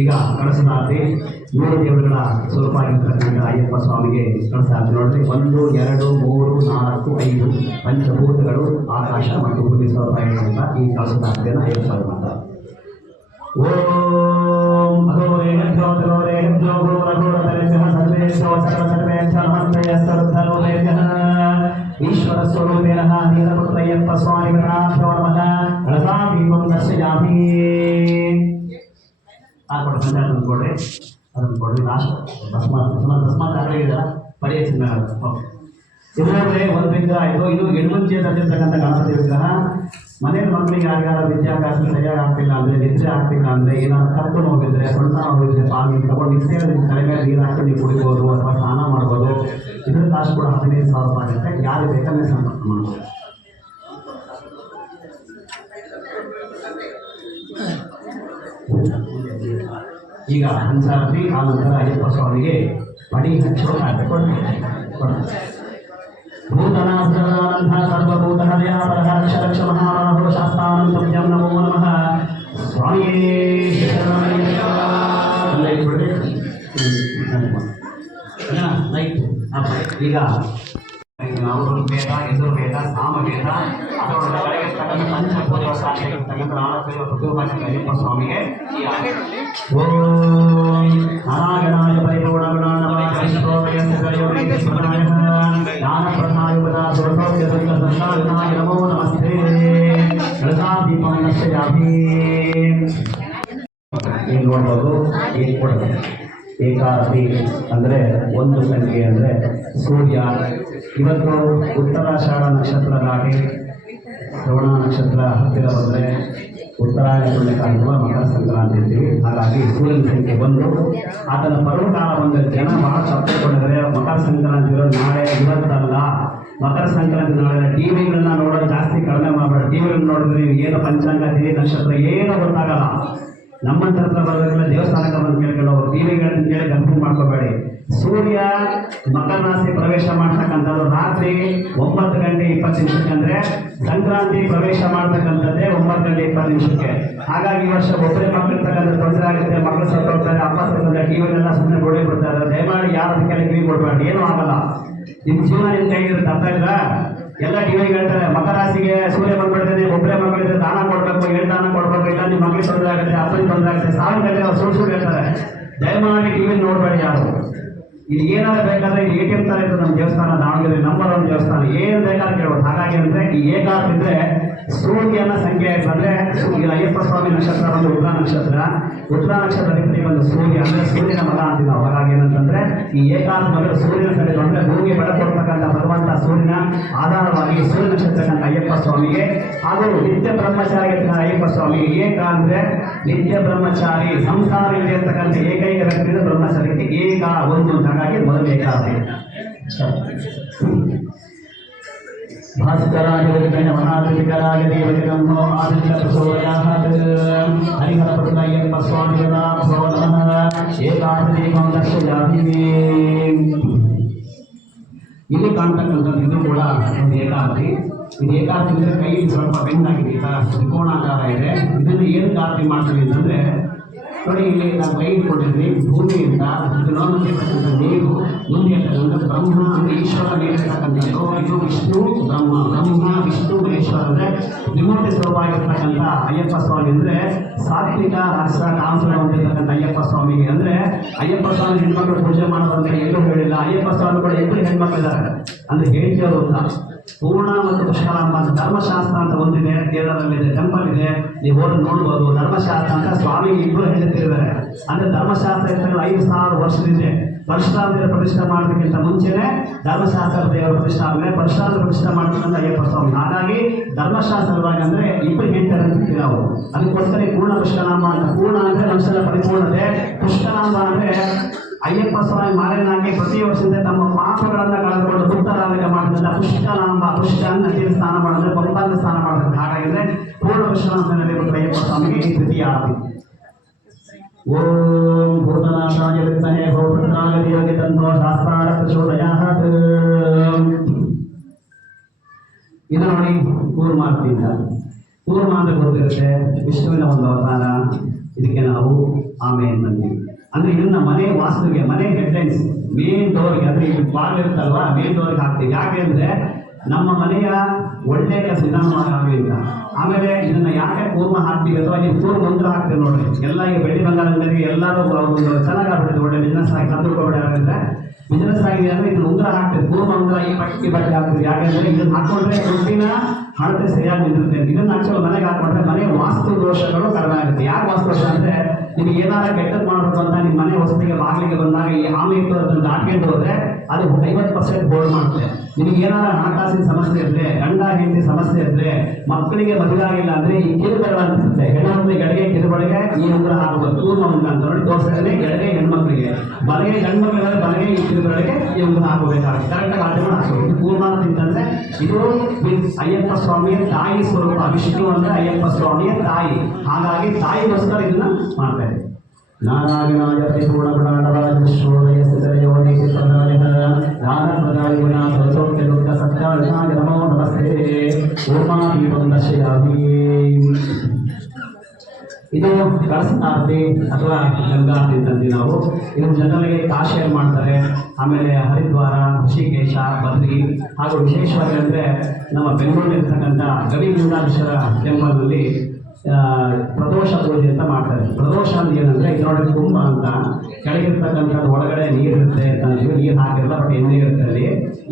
ಈಗ ಕಳಸದಾತಿ 3 ದೇವರುಗಳ ಸ್ವರೂಪವಾಗಿರ್ತಕ್ಕಂಥ ಅಯ್ಯಪ್ಪ ಸ್ವಾಮಿಗೆ ಕಳಸಾತಿ ನೋಡ್ರಿ 1 2 3 4 5 ಪಂಚಭೂತಗಳು ಆಕಾಶ ಮತ್ತು ಭೂಮಿ ಸ್ವರೂಪವಾಗಿರುವಂಥ ಈ ಕಳಸದಾತಿಯನ್ನು ಅಯ್ಯಪ್ಪ ಸ್ವಾಮಿ ಮಾಡ್ತಾರೆ. ಓಂ ಅಘೋರೇಭ್ಯೋ ತಗೋರೇಭ್ಯೋ ಗುರುರಘೋರತರೇಭ್ಯಃ ಸರ್ವೇಭ್ಯೋ ಸರ್ವಸರ್ವೇಭ್ಯೋ ನಮಸ್ತೆ ಸರ್ವಧರ್ಮೇಭ್ಯಃ ಈಶ್ವರ ಸ್ವರೂಪೇಣಃ ನೀಲಪುತ್ರಯ್ಯಪ್ಪ ಸ್ವಾಮಿಗಣಾಭ್ಯೋ ನಮಃ ಕಳಸಾದೀಪಂ ದರ್ಶಯಾಮಿ. ಕೊಡಿ ಪಂಚಾಯತ್ ಕೊಡ್ರಿ, ಅದನ್ನು ಕೊಡ್ರಿ. ಲಾಸ್ಟ್ ತಸ್ಮಾತ್ ಆಗಲೇ ಇದೆಯಲ್ಲ ಪಡೆಯ ಚಿನ್ನ ಇದರಲ್ಲಿ ಒಂದು ವಿಗ್ರಹ ಇದು ಹೆಣ್ಮಂಚಿಯ ತಂದಿರ್ತಕ್ಕಂಥ ಗಣಪತಿ ವಿಗ್ರಹ. ಮನೆಯ ಮಕ್ಕಳಿಗೆ ಯಾರ್ಯಾರ ವಿದ್ಯಾಭ್ಯಾಸ ಸರಿಯಾಗಿ ಆಗ್ತಿಲ್ಲ ಅಂದರೆ, ನಿದ್ರೆ ಆಗ್ತಿಲ್ಲ ಅಂದರೆ, ಏನಾದ್ರು ಕರ್ಕೊಂಡು ಹೋಗಿದ್ರೆ, ಸೊಂಟ ಹೋಗಿದ್ರೆ ಪಾಲಿ ತಗೊಂಡು ನಿತ್ಯ ತಲೆ ಮೇಲೆ ನೀರು ಹಾಕಿ ನೀವು ಕುಡಿಬೋದು ಅಥವಾ ಸ್ನಾನ ಮಾಡ್ಬೋದು. ಇದರ ಕಾಸು ಕೂಡ 15,000 ರೂಪಾಯಿ ಆಗುತ್ತೆ. ಯಾರು ಬೇಕಂದ್ರೆ ಸಂಪರ್ಕ ಮಾಡ್ಬೋದು. ಈಗ ಹಂಸಾರತಿ ಆ ನಂತರ ಅಯ್ಯಪ್ಪ ಸ್ವಾಮಿಗೆ ಪಡಿ ಹಚ್ಚೋ ಭೂತನಾಥ ಸರ್ವಭೂತ ಹೃದಯ ಪರಹರ್ಷ ರಕ್ಷ ಮಹಾಬಾಹೋ ಶಾಸ್ತಾನಂ ತುಭ್ಯಂ ನಮೋ ನಮಃ. ಸ್ವಾಮಿಯೇ ಈಗ ಅವರು ವೇದ, ಯಜುರ್ವೇದ, ಸಾಮವೇದ ಅದರೊಳಗೆ ಪಂಚಭೂತ ಅಯ್ಯಪ್ಪ ಸ್ವಾಮಿಗೆ ಓಂ ನಾರಾಯಣಾಯ ಪರಿಪೂರ್ಣ ಜ್ಞಾನಪ್ರದಾಯ ನಮೋ ನಮಸ್ತೆ. ಕಳಸಾದೀಪಂ ದರ್ಶಯಾಮಿ. ಈಗ ನೋಡ್ಬೋದು ಏಕಾದಶಿ ಅಂದರೆ ಒಂದು ಸಂಖ್ಯೆ ಅಂದರೆ ಸೂರ್ಯ. ಇವತ್ತು ಉತ್ತರಾಷಾಢ ನಕ್ಷತ್ರ ದಾಟಿ ಶ್ರವಣ ನಕ್ಷತ್ರ ಹತ್ತಿರ ಬಂದರೆ ಉತ್ತರಾಯಣ ಕಾಲುವ ಮಕರ ಸಂಕ್ರಾಂತಿ ಅಂತೀವಿ. ಹಾಗಾಗಿ ಸೂರ್ಯನ ಸಂಖ್ಯೆ 1. ಆತನ ಪರ್ವಕಾಲ ಬಂದರೆ ಜನ ಬಹಳ ತಪ್ಪಿಕೊಂಡಿದ್ದಾರೆ. ಮಕರ ಸಂಕ್ರಾಂತಿ ಇರೋದು ನಾಳೆ, ಇವತ್ತಲ್ಲ. ಮಕರ ಸಂಕ್ರಾಂತಿ ನಾಳೆ ಟಿವಿಗಳನ್ನ ನೋಡೋದು ಜಾಸ್ತಿ ಕಡಿಮೆ ಮಾಡಬೇಡ. ಟಿವಿಗಳನ್ನ ನೋಡಿದ್ರೆ ನೀವು ಏನು ಪಂಚಾಂಗ ತಿಥಿ ನಕ್ಷತ್ರ ಏನೋ ಗೊತ್ತಾಗಲ್ಲ. ನಮ್ಮಂತ ಹತ್ರ ಬರೋದಿಲ್ಲ, ದೇವಸ್ಥಾನಕ್ಕೆ ಬಂದು ಕೇಳ್ಕೊಂಡು ಹೋಗಿ ಟಿವಿಗಳನ್ನ ಕೇಳಿ ಕನ್ಫ್ಯೂಸ್ ಮಾಡ್ಕೋಬೇಡಿ. ಸೂರ್ಯ ಮಕರ ರಾಶಿ ಪ್ರವೇಶ ಮಾಡ್ತಕ್ಕಂಥದ್ದು ರಾತ್ರಿ 9 ಗಂಟೆ 20 ನಿಮಿಷಕ್ಕೆ, ಅಂದರೆ ಸಂಕ್ರಾಂತಿ ಪ್ರವೇಶ ಮಾಡ್ತಕ್ಕಂಥದ್ದೇ 9 ಗಂಟೆ 20 ನಿಮಿಷಕ್ಕೆ. ಹಾಗಾಗಿ ಈ ವರ್ಷ ಒಬ್ಬರೇ ಮಕ್ಕಳಿರ್ತಕ್ಕಂಥ ತೊಂದರೆ ಆಗುತ್ತೆ. ಮಕ್ಕಳು ಸತ್ತು ಹೋಗ್ತಾರೆ, ಅಪ್ಪ ಸತ್ತಂದ್ರೆ ಟಿವಿನೆಲ್ಲ ಸುಮ್ಮನೆ ನೋಡಿ ಬಿಡ್ತಾರೆ. ದಯಮಾಡಿ ಯಾರು ಅದಕ್ಕೆಲ್ಲ ಕಿವಿ ಕೊಡಬೇಡಿ, ಏನೂ ಆಗಲ್ಲ. ನಿಮ್ಮ ಜೀವನ ನಿಮ್ಮ ಕೈಗಿರುತ್ತೆ. ಅರ್ಥ ಇಲ್ಲ? ಎಲ್ಲ ಟಿವಿಗೆ ಹೇಳ್ತಾರೆ ಮಕರ ರಾಶಿಗೆ ಸೂರ್ಯ ಬಂದ್ಬಿಡ್ತದೆ, ಒಬ್ಬರೇ ಮಕ್ಕಳಿದ್ರೆ ದಾನ ಕೊಡಬೇಕು, 7 ದಾನ ಕೊಡಬೇಕು, ಇಲ್ಲ ನಿಮ್ಮ ಮಕ್ಕಳಿಗೆ ತೊಂದರೆ ಆಗುತ್ತೆ, ಅಪ್ಪನಿಗೆ ತೊಂದರೆ ಆಗುತ್ತೆ, ಸಾವಿರ ಗಂಟೆ ಅವ್ರು ಸುಳ್ಳು ಹೇಳ್ತಾರೆ. ದಯಮಾಡಿ ಟಿವಿ ನೋಡಬೇಡಿ ಯಾರು. ಇದು ಏನಾದ್ರು ಬೇಕಾದ್ರೆ ಇದು ATM ತರ ಇರ್ತದೆ. ನಮ್ಮ ದೇವಸ್ಥಾನ ದಾವಣಗೆರೆ ನಂಬರ್ 1 ದೇವಸ್ಥಾನ, ಏನು ಬೇಕಾದ್ರೆ ಕೇಳ್ಬೋದು. ಹಾಗಾಗಿ ಅಂದರೆ ಈ ಏಕಾದಶಿ ಇದ್ರೆ ಸೂರ್ಯನ ಸಂಖ್ಯೆ ಅಂದರೆ ಅಯ್ಯಪ್ಪ ಸ್ವಾಮಿ ನಕ್ಷತ್ರ ಬಂದು ಉತ್ತರ ನಕ್ಷತ್ರ. ಉತ್ತರ ನಕ್ಷತ್ರ ಬಂದು ಸೂರ್ಯ ಅಂದರೆ ಸೂರ್ಯನ ಮಗ ಅಂತೀವಿ ನಾವು. ಹಾಗಾಗಿ ಏನಂತಂದ್ರೆ ಈ ಏಕಾದಶಿ ಮೊದಲು ಸೂರ್ಯನ ಸರಿ ಅಂದರೆ ಭೂಮಿಗೆ ಬೆಳಕು ಕೊಡ್ತಕ್ಕಂಥ ಭಗವಂತ ಸೂರ್ಯನ ಆಧಾರವಾಗಿ ಸೂರ್ಯ ನಕ್ಷತ್ರಕ್ಕಂಥ ಅಯ್ಯಪ್ಪ ಸ್ವಾಮಿಗೆ ಹಾಗೂ ನಿತ್ಯ ಬ್ರಹ್ಮಚಾರಿ ಅಯ್ಯಪ್ಪ ಸ್ವಾಮಿಗೆ. ಏಕ ಅಂದರೆ ನಿತ್ಯ ಬ್ರಹ್ಮಚಾರಿ, ಸಂಸಾರ ಇದೆ ಅಂತಕ್ಕಂಥ ಏಕೈಕ ವ್ಯಕ್ತಿಯಿಂದ ಬ್ರಹ್ಮಚಾರಿಗೆ ಏಕ ಒಂದು. ಹಾಗಾಗಿ ಮೊದಲು ಏಕಾದಶಿ. ಭಾಸ್ಕರಾಯ ಮಹಾದೇವಿಕರಾಯ ದೇವಜಗಮ್ಮೋ ಆದಿತ್ಯ ಪ್ರಚೋದಯಾತ್. ಹರಿಹರ ಪುತ್ರಯ್ಯಪ್ಪ ಸ್ವಾಮಿಗಳ ನಮಃ. ಏಕಾದಶೀಪಂ ದರ್ಶಯಾಮಿ. ಇಲ್ಲಿ ಕಾಣ್ತಕ್ಕಂಥದ್ದು ಇದು ಕೂಡ ಒಂದು ಏಕಾದಶಿ. ಇದು ಏಕಾದಶಿ ಅಂದರೆ ಕೈ ಸ್ವಲ್ಪ ಬೆಂಡಾಗಿದೆ, ಈ ಥರ ತ್ರಿಕೋಣಾಕಾರ ಇದೆ. ಇದನ್ನು ಏನು ಆರತಿ ಮಾಡ್ತೀವಿ ಅಂತಂದರೆ ನೋಡಿ, ಇಲ್ಲಿ ನಾವು ಕೈ ಇಟ್ಕೊಂಡಿದ್ವಿ. ಭೂಮಿಯಿಂದ ಇರ್ತಕ್ಕಂಥ ನೀರು ಮುಂದೆ ಇರ್ತಕ್ಕಂಥ ಬ್ರಹ್ಮ ಅಂದರೆ ಈಶ್ವರ ನೀಡಿರ್ತಕ್ಕಂಥದ್ದು. ಇದು ವಿಷ್ಣು ಬ್ರಹ್ಮ, ಬ್ರಹ್ಮ ವಿಷ್ಣು ಈಶ್ವರ ಅಂದರೆ ತ್ರಿಮೂರ್ತಿ ಸ್ವರೂಪವಾಗಿರ್ತಕ್ಕಂಥ ಅಯ್ಯಪ್ಪ ಸ್ವಾಮಿ. ಅಂದರೆ ಸಾತ್ವಿಕ ರಾಷ್ಟ್ರ ಕಾಂಸನ ಹೊಂದಿರ್ತಕ್ಕಂಥ ಅಯ್ಯಪ್ಪ ಸ್ವಾಮಿಗೆ. ಅಂದರೆ ಅಯ್ಯಪ್ಪ ಸ್ವಾಮಿ ಹೆಣ್ಮಕ್ಳು ಪೂಜೆ ಮಾಡೋದಂತ ಎಲ್ಲೂ ಹೇಳಿಲ್ಲ. ಅಯ್ಯಪ್ಪ ಸ್ವಾಮಿ ಕೂಡ 2 ಹೆಣ್ಮಕ್ಳಿದ್ದಾರೆ ಅಂದರೆ ಹೇಳ್ತಿರೋದು ಅಂತ. ಪೂರ್ಣ ಮತ್ತು ಪುಷ್ಕರಾಂಬ ಅಂತ ಧರ್ಮಶಾಸ್ತ್ರ ಅಂತ ಒಂದಿದೆ, ಕೇರಳದಲ್ಲಿದೆ, ಟೆಂಪಲ್ ಇದೆ, ನೀವು ಹೋಗಿ ನೋಡ್ಬೋದು. ಧರ್ಮಶಾಸ್ತ್ರ ಅಂತ ಸ್ವಾಮಿಗೆ 2 ಹೆಂಡತಿರಿದ್ದಾರೆ. ಅಂದರೆ ಧರ್ಮಶಾಸ್ತ್ರ ಇರ್ತಕ್ಕಂಥ 5,000 ವರ್ಷದಿಂದ ಪರಶುರಾಮದೇವರ ಪ್ರತಿಷ್ಠೆ ಮಾಡೋದಕ್ಕಿಂತ ಮುಂಚೆನೆ ಧರ್ಮಶಾಸ್ತ್ರ ದೇವರ ಪ್ರತಿಷ್ಠೆ ಆದಮೇಲೆ ಪರಶುರಾಮ ಪ್ರತಿಷ್ಠೆ ಮಾಡ್ತಕ್ಕಂಥ ಅಯ್ಯಪ್ಪ ಸ್ವಾಮಿ. ಹಾಗಾಗಿ ಧರ್ಮಶಾಸ್ತ್ರವಾಗಿ ಅಂದರೆ 2 ಹೆಂಡತಿರಂತೀವಿ ನಾವು. ಅದಕ್ಕೋಸ್ಕರ ಪೂರ್ಣ ಪುಷ್ಕರಾಂಬ ಅಂತ. ಪೂರ್ಣ ಅಂದರೆ ನಮ್ಸಲ ಪರಿಪೂರ್ಣತೆ, ಪುಷ್ಕರಾಂಬ ಅಂದರೆ ಅಯ್ಯಪ್ಪ ಸ್ವಾಮಿ ಮಾರನಾಗಿ ಪ್ರತಿ ವರ್ಷದಿಂದ ತಮ್ಮ ಪಾಪಗಳನ್ನು ಕಳೆದುಕೊಂಡು ಮುಕ್ತರಾಗ ಮಾಡಿದಂಥ ಪುಷ್ಕರಾಂಬ. ಪುಷ್ಕ ನದಿಯಲ್ಲಿ ಸ್ನಾನ ಮಾಡಿದ್ರೆ ಪಂಪಾಂಗ ಸ್ನಾನ ಮಾಡಿದ್ರೆ. ಹಾಗಾಗಿದ್ರೆ ಪೂರ್ಣ ಪುಷ್ಕರಾಂಬನಲ್ಲಿ ಅಯ್ಯಪ್ಪ ಸ್ವಾಮಿಗೆ ಈ ತೃತೀಯ ಆರತಿ. ಓಂ ಭೂತನಾಶಾಯ ವಿದ್ಮಹೇ ಭೂಪುತ್ರಾಯ ಧೀಮಹಿ ತನ್ನೋ ಶಾಸ್ತ್ರಾಯ ಪ್ರಚೋದಯಾತ್. ಇದು ನೋಡಿ ಕೂರ್ಮ ಅಂತ. ಕೂರ್ಮ ಅಂದ್ರೆ ಗೊತ್ತಿರುತ್ತೆ, ವಿಷ್ಣುವಿನ ಒಂದು ಅವತಾರ. ಇದಕ್ಕೆ ನಾವು ಆಮೆ ಅಂತೀವಿ. ಅಂದರೆ ಇದನ್ನ ಮನೆ ವಾಸ್ತುವಿಗೆ, ಮನೆ ಹೆಡ್ಲೈನ್ಸ್ ಮೇನ್ ಡೋರ್ಗೆ, ಅಂದರೆ ಈಗ ಬಾಗಿಲು ಇರುತ್ತಲ್ವಾ ಮೇನ್ ಡೋರ್ಗೆ ಹಾಕ್ತೀವಿ. ಯಾಕೆ ಅಂದರೆ ನಮ್ಮ ಮನೆಯ ಒಳ್ಳೆಯ ವಿಧಾನವಾಗಿ ಅಂತ. ಆಮೇಲೆ ಇದನ್ನ ಯಾಕೆ ಕೂರ್ಮ ಹಾಕ್ತೀವಿ ಅಥವಾ ನೀವು ಕೂರ್ಮ ಮಂತ್ರ ಹಾಕ್ತೀವಿ ನೋಡ್ರಿ. ಎಲ್ಲ ಈಗ ಬೆಳ್ಳಿ ಬಂಗಾರದಲ್ಲಿ ಎಲ್ಲರೂ ಚೆನ್ನಾಗಾಗ್ಬಿಡುತ್ತೆ, ಒಳ್ಳೆ ಬಿಸ್ನೆಸ್ ಆಗಿ ಕಲ್ತ್ಕೊಳ್ಬೇಡಿ. ಯಾಕಂದ್ರೆ ಬಿಸ್ನೆಸ್ ಆಗಿದೆ ಅಂದರೆ ಇದನ್ನ ಉಂಗುರ ಹಾಕ್ತೀವಿ, ಕೂರ್ಮ ಉಂಗುರ ಈ ಪಟ್ಟಿ ಬಟ್ಟೆ ಹಾಕ್ತೀವಿ. ಯಾಕಂದ್ರೆ ಇದನ್ನ ಹಾಕೊಂಡ್ರೆ ದುಡ್ಡಿನ ಹಣತೆ ಸರಿಯಾಗಿ ನಿಂತಿರುತ್ತೆ. ಇದನ್ನ ಆಕ್ಚುಲಿ ಮನೆಗೆ ಹಾಕೊಂಡ್ರೆ ಮನೆ ವಾಸ್ತು ದೋಷಗಳು ಕಡಿಮೆ ಆಗುತ್ತೆ. ಯಾಕೆ ವಾಸ್ತು ದೋಷ ಅಂದರೆ ನಿಮಗೆ ಏನಾರ ಕೆಟ್ಟದ್ದು ಮಾಡಬೇಕು ಅಂತ ನಿಮ್ಮ ಮನೆ ಹೊಸದಿಗೆ ಬಾಗಿಲಿಗೆ ಬಂದಾಗ ಈ ಆಮೆ ಇತ್ತು ಅದನ್ನು ದಾಟ್ಕೊಂಡು ಹೋದ್ರೆ ಅದು 50% ಬೋಲ್ಡ್ ಮಾಡುತ್ತೆ. ನಿಮಗೆ ಏನಾರ ಹಣಕಾಸಿನ ಸಮಸ್ಯೆ ಇದ್ರೆ, ಗಂಡ ಹೆಂಡತಿ ಸಮಸ್ಯೆ ಇದ್ರೆ, ಮಕ್ಕಳಿಗೆ ಮದುವೆ ಆಗಿಲ್ಲ ಅಂದ್ರೆ ಈ ಕಿರುಬೆರಳು ಅನ್ಸುತ್ತೆ. ಹೆಣ್ಣು ಎಡಗೆ ಕಿರುಬೆಳಗೆ ಈ ಉಂಗುರ ಹಾಕಬಹುದು, ಕೂರ್ಮ ಉಂಗುರ ಅಂತ ನೋಡಿ ತೋರಿಸಿದ್ರೆ ಎಡಗೆ ಹೆಣ್ಮಕ್ಳಿಗೆ, ಬಲಗೆ ಗಂಡು ಮಕ್ಕಳಿಗೆ ಬಲಗೆ ಈ ಕಿರುಬೆರಳಿಗೆ ಈ ಉಂಗುರ ಹಾಕಬೇಕಾಗುತ್ತೆ. ಕರೆಕ್ಟಾಗಿ ಆಟಗಳು ಹಾಕಬೇಕು. ಕೂರ್ಮ ಅಂತಂದ್ರೆ ಇದು ಅಯ್ಯಪ್ಪ ಸ್ವಾಮಿಯ ತಾಯಿ ಸ್ವರೂಪ. ವಿಷ್ಣು ಅಂದ್ರೆ ಅಯ್ಯಪ್ಪ ಸ್ವಾಮಿಯ ತಾಯಿ. ಹಾಗಾಗಿ ತಾಯಿಗೋಸ್ಕರ ಇದನ್ನ ಮಾಡ್ತಾರೆ. ನಾರಾಯಣಾಯ ಪರಿಪೂರ್ಣ ಪ್ರಾಣರಾಜ ಶೋಧಯ ಸ್ಥಿತಯೋನಿ ಸತ್ಯಾಯ ನಮೋ ನಮಸ್ತೆ. ಓಮಾದೀಪಂ ದರ್ಶಯಾಮಿ. ಇದು ಕಳಸನಾರ್ತಿ ಅಥವಾ ಗಂಗಾರ್ತಿ ಅಂತೀವಿ ನಾವು. ಇದು ಜನರಿಗೆ ಕಾಶಿಯಲ್ಲಿ ಮಾಡ್ತಾರೆ. ಆಮೇಲೆ ಹರಿದ್ವಾರ, ಋಷಿಕೇಶ, ಬದ್ರಿ ಹಾಗೂ ವಿಶೇಷವಾಗಿ ಅಂದರೆ ನಮ್ಮ ಬೆಂಗಳೂರಿನಲ್ಲಿರ್ತಕ್ಕಂಥ ಗವಿಗುಂಡೇಶ್ವರ ಟೆಂಪಲ್ನಲ್ಲಿ ಪ್ರದೋಷ ಪೂಜೆ ಅಂತ ಮಾಡ್ತಾರೆ. ಪ್ರದೋಷ ಅಂತ ಏನಂದರೆ ಇದರೊಳಗೆ ಕುಂಭ ಅಂತ ಕೆಳಗಿರ್ತಕ್ಕಂಥದ್ದು ಒಳಗಡೆ ನೀರಿರುತ್ತೆ ಅಂತ ಅಂತೀವಿ. ನೀರು ಹಾಕಿರಲ್ಲ, ಬಟ್ ಎಣ್ಣೆ ಇರುತ್ತೆ ಅಲ್ಲಿ.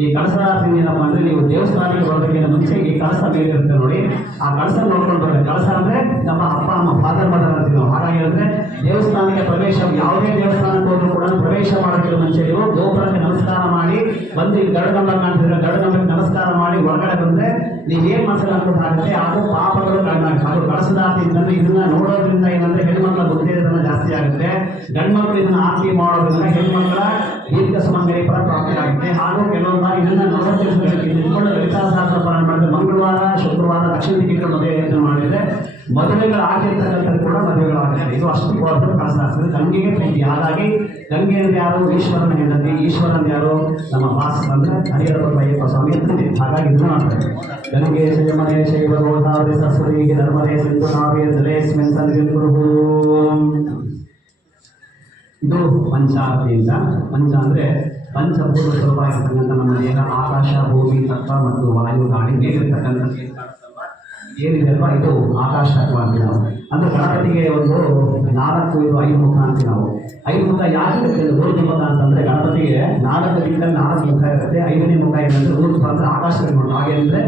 ಈ ಕಳಸರಾತ್ರಿ ಏನಪ್ಪ ಅಂದರೆ ನೀವು ದೇವಸ್ಥಾನಕ್ಕೆ ಬರೋದಕ್ಕಿಂತ ಮುಂಚೆ ಈ ಕಳಸ ಮೇಲಿರುತ್ತೆ ನೋಡಿ, ಆ ಕಳಸ ನೋಡ್ಕೊಂಡು ಬರ್ಬೇಕು. ಕಳಸ ಅಂದರೆ ನಮ್ಮ ಅಪ್ಪ ಅಮ್ಮ ಫಾದರ್ ಮದರ್ ಅಂತೀವಿ ನಾವು. ಹಾಗಾಗಿ ಅಂದರೆ ದೇವಸ್ಥಾನಕ್ಕೆ ಪ್ರವೇಶ, ಯಾವುದೇ ದೇವಸ್ಥಾನಕ್ಕೆ ಹೋದ್ರೂ ಕೂಡ ಪ್ರವೇಶ ಮಾಡೋಕ್ಕಿಂತ ಮುಂಚೆ ನೀವು ಗೋಪುರಕ್ಕೆ ನಮಸ್ಕಾರ ಮಾಡಿ ಬಂದು ಈ ಗರುಡಗಂಬ ಕಾಣ್ತಿದ್ರೆ ಗರುಡಗಂಬಕ್ಕೆ ನಮಸ್ಕಾರ ಮಾಡಿ ಒಳಗಡೆ ಬಂದರೆ ನೀವೇನು ಮನಸ್ಸಲ್ಲಿ ಅನ್ಕೋದಾಗುತ್ತೆ ಹಾಗೂ ಪಾಪಗಳು ಕಡಿಮೆ ಆಗುತ್ತೆ. ಹಾಗೂ ಕಳಸದಾರ್ತಿ ಅಂತಂದ್ರೆ ಇದನ್ನ ನೋಡೋದ್ರಿಂದ ಏನಂದ್ರೆ ಹೆಣ್ಮಕ್ಳ ಬುದ್ಧಿತನ ಜಾಸ್ತಿ ಆಗುತ್ತೆ. ಗಂಡ್ಮಕ್ಳು ಇದನ್ನ ಆರತಿ ಮಾಡೋದ್ರಿಂದ ಹೆಣ್ಮಕ್ಳ ದೀರ್ಘ ಸುಮಂಗಲಿ ಫಲ ಪ್ರಾಪ್ತಿ ಆಗುತ್ತೆ. ಹಾಗೂ ಕೆಲವೊಂದು ಬಾರಿ ಇದನ್ನ 40 ದಿವಸಗಳಿಗೆ ನಿಂತ್ಕೊಂಡು ಲಲಿತಾಸಹಸ್ರ ಪಾರಾಯಣ ಮಾಡಿದ್ರೆ ಮಂಗಳವಾರ, ಶುಕ್ರವಾರ ದಕ್ಷಿಣ ದಿಕ್ಕಿಗೆ ಮದುವೆ ಮಾಡಿದ್ರೆ ಮದುವೆಗಳು ಆಗಿರ್ತಕ್ಕಂಥದ್ದು ಕೂಡ ಮದುವೆಗಳಾಗುತ್ತೆ. ಇದು ಅಷ್ಟು ಪವರ್ಫುಲ್ ಕಳಸದಾರ್ತಿ. ಗಂಗೆಗೆ ಪ್ರೀತಿ. ಹಾಗಾಗಿ ಗಂಗೆ ಅಂದ್ರೆ ಯಾರು? ಈಶ್ವರನ ಹೆಂಡತಿ. ಈಶ್ವರನ್ ಯಾರು? ನಮ್ಮ ವಾಸ ಅಂದ್ರೆ ಹರಿಹರ ಅಯ್ಯಪ್ಪ ಸ್ವಾಮಿ ಇರ್ತೀವಿ. ಹಾಗಾಗಿ ಇದನ್ನು ಮಾಡ್ತಾರೆ. ಗಂಗೆ ಯಮನೆ ಶೈವ ಗೋದಾವರಿ ಸರಸ್ವತಿ ನರ್ಮದೆ ಸಿಂಧು ಕಾವೇರಿ ಜಲೇಸ್ಮಿನ್ ಸನ್ನಿಧಿರ್ಗುರು. ಇದು ಪಂಚಾರತಿಯಿಂದ. ಪಂಚ ಅಂದರೆ ಪಂಚಭೂತ ಸ್ವರೂಪವಾಗಿರ್ತಕ್ಕಂಥ ನಮ್ಮ ದೇಹ, ಆಕಾಶ, ಭೂಮಿ, ತತ್ವ ಮತ್ತು ವಾಯು, ಗಾಳಿ ಮೇಲಿರ್ತಕ್ಕಂಥದ್ದು ಏನಿದೆ ಅಲ್ವಾ, ಇದು ಆಕಾಶ ತತ್ವ ಅಂತೀವಿ ನಾವು. ಅಂದರೆ ಗಣಪತಿಗೆ ಒಂದು 4 ಇದು 5 ಮುಖ ಅಂತೀವಿ ನಾವು. 5 ಮುಖ ಯಾಕೆ ಇರುತ್ತೆ? ಊರ್ಧ್ವ ಮುಖ ಅಂತಂದರೆ ಗಣಪತಿಗೆ 4 ದಿಕ್ಕಲ್ಲಿ 4 ಮುಖ ಇರುತ್ತೆ. 5ನೇ ಮುಖ ಏನಂದರೆ ಊರ್ಧ್ವ ಅಂದರೆ ಆಕಾಶದಲ್ಲಿ ನೋಡೋದು. ಹಾಗೆ ಅಂದರೆ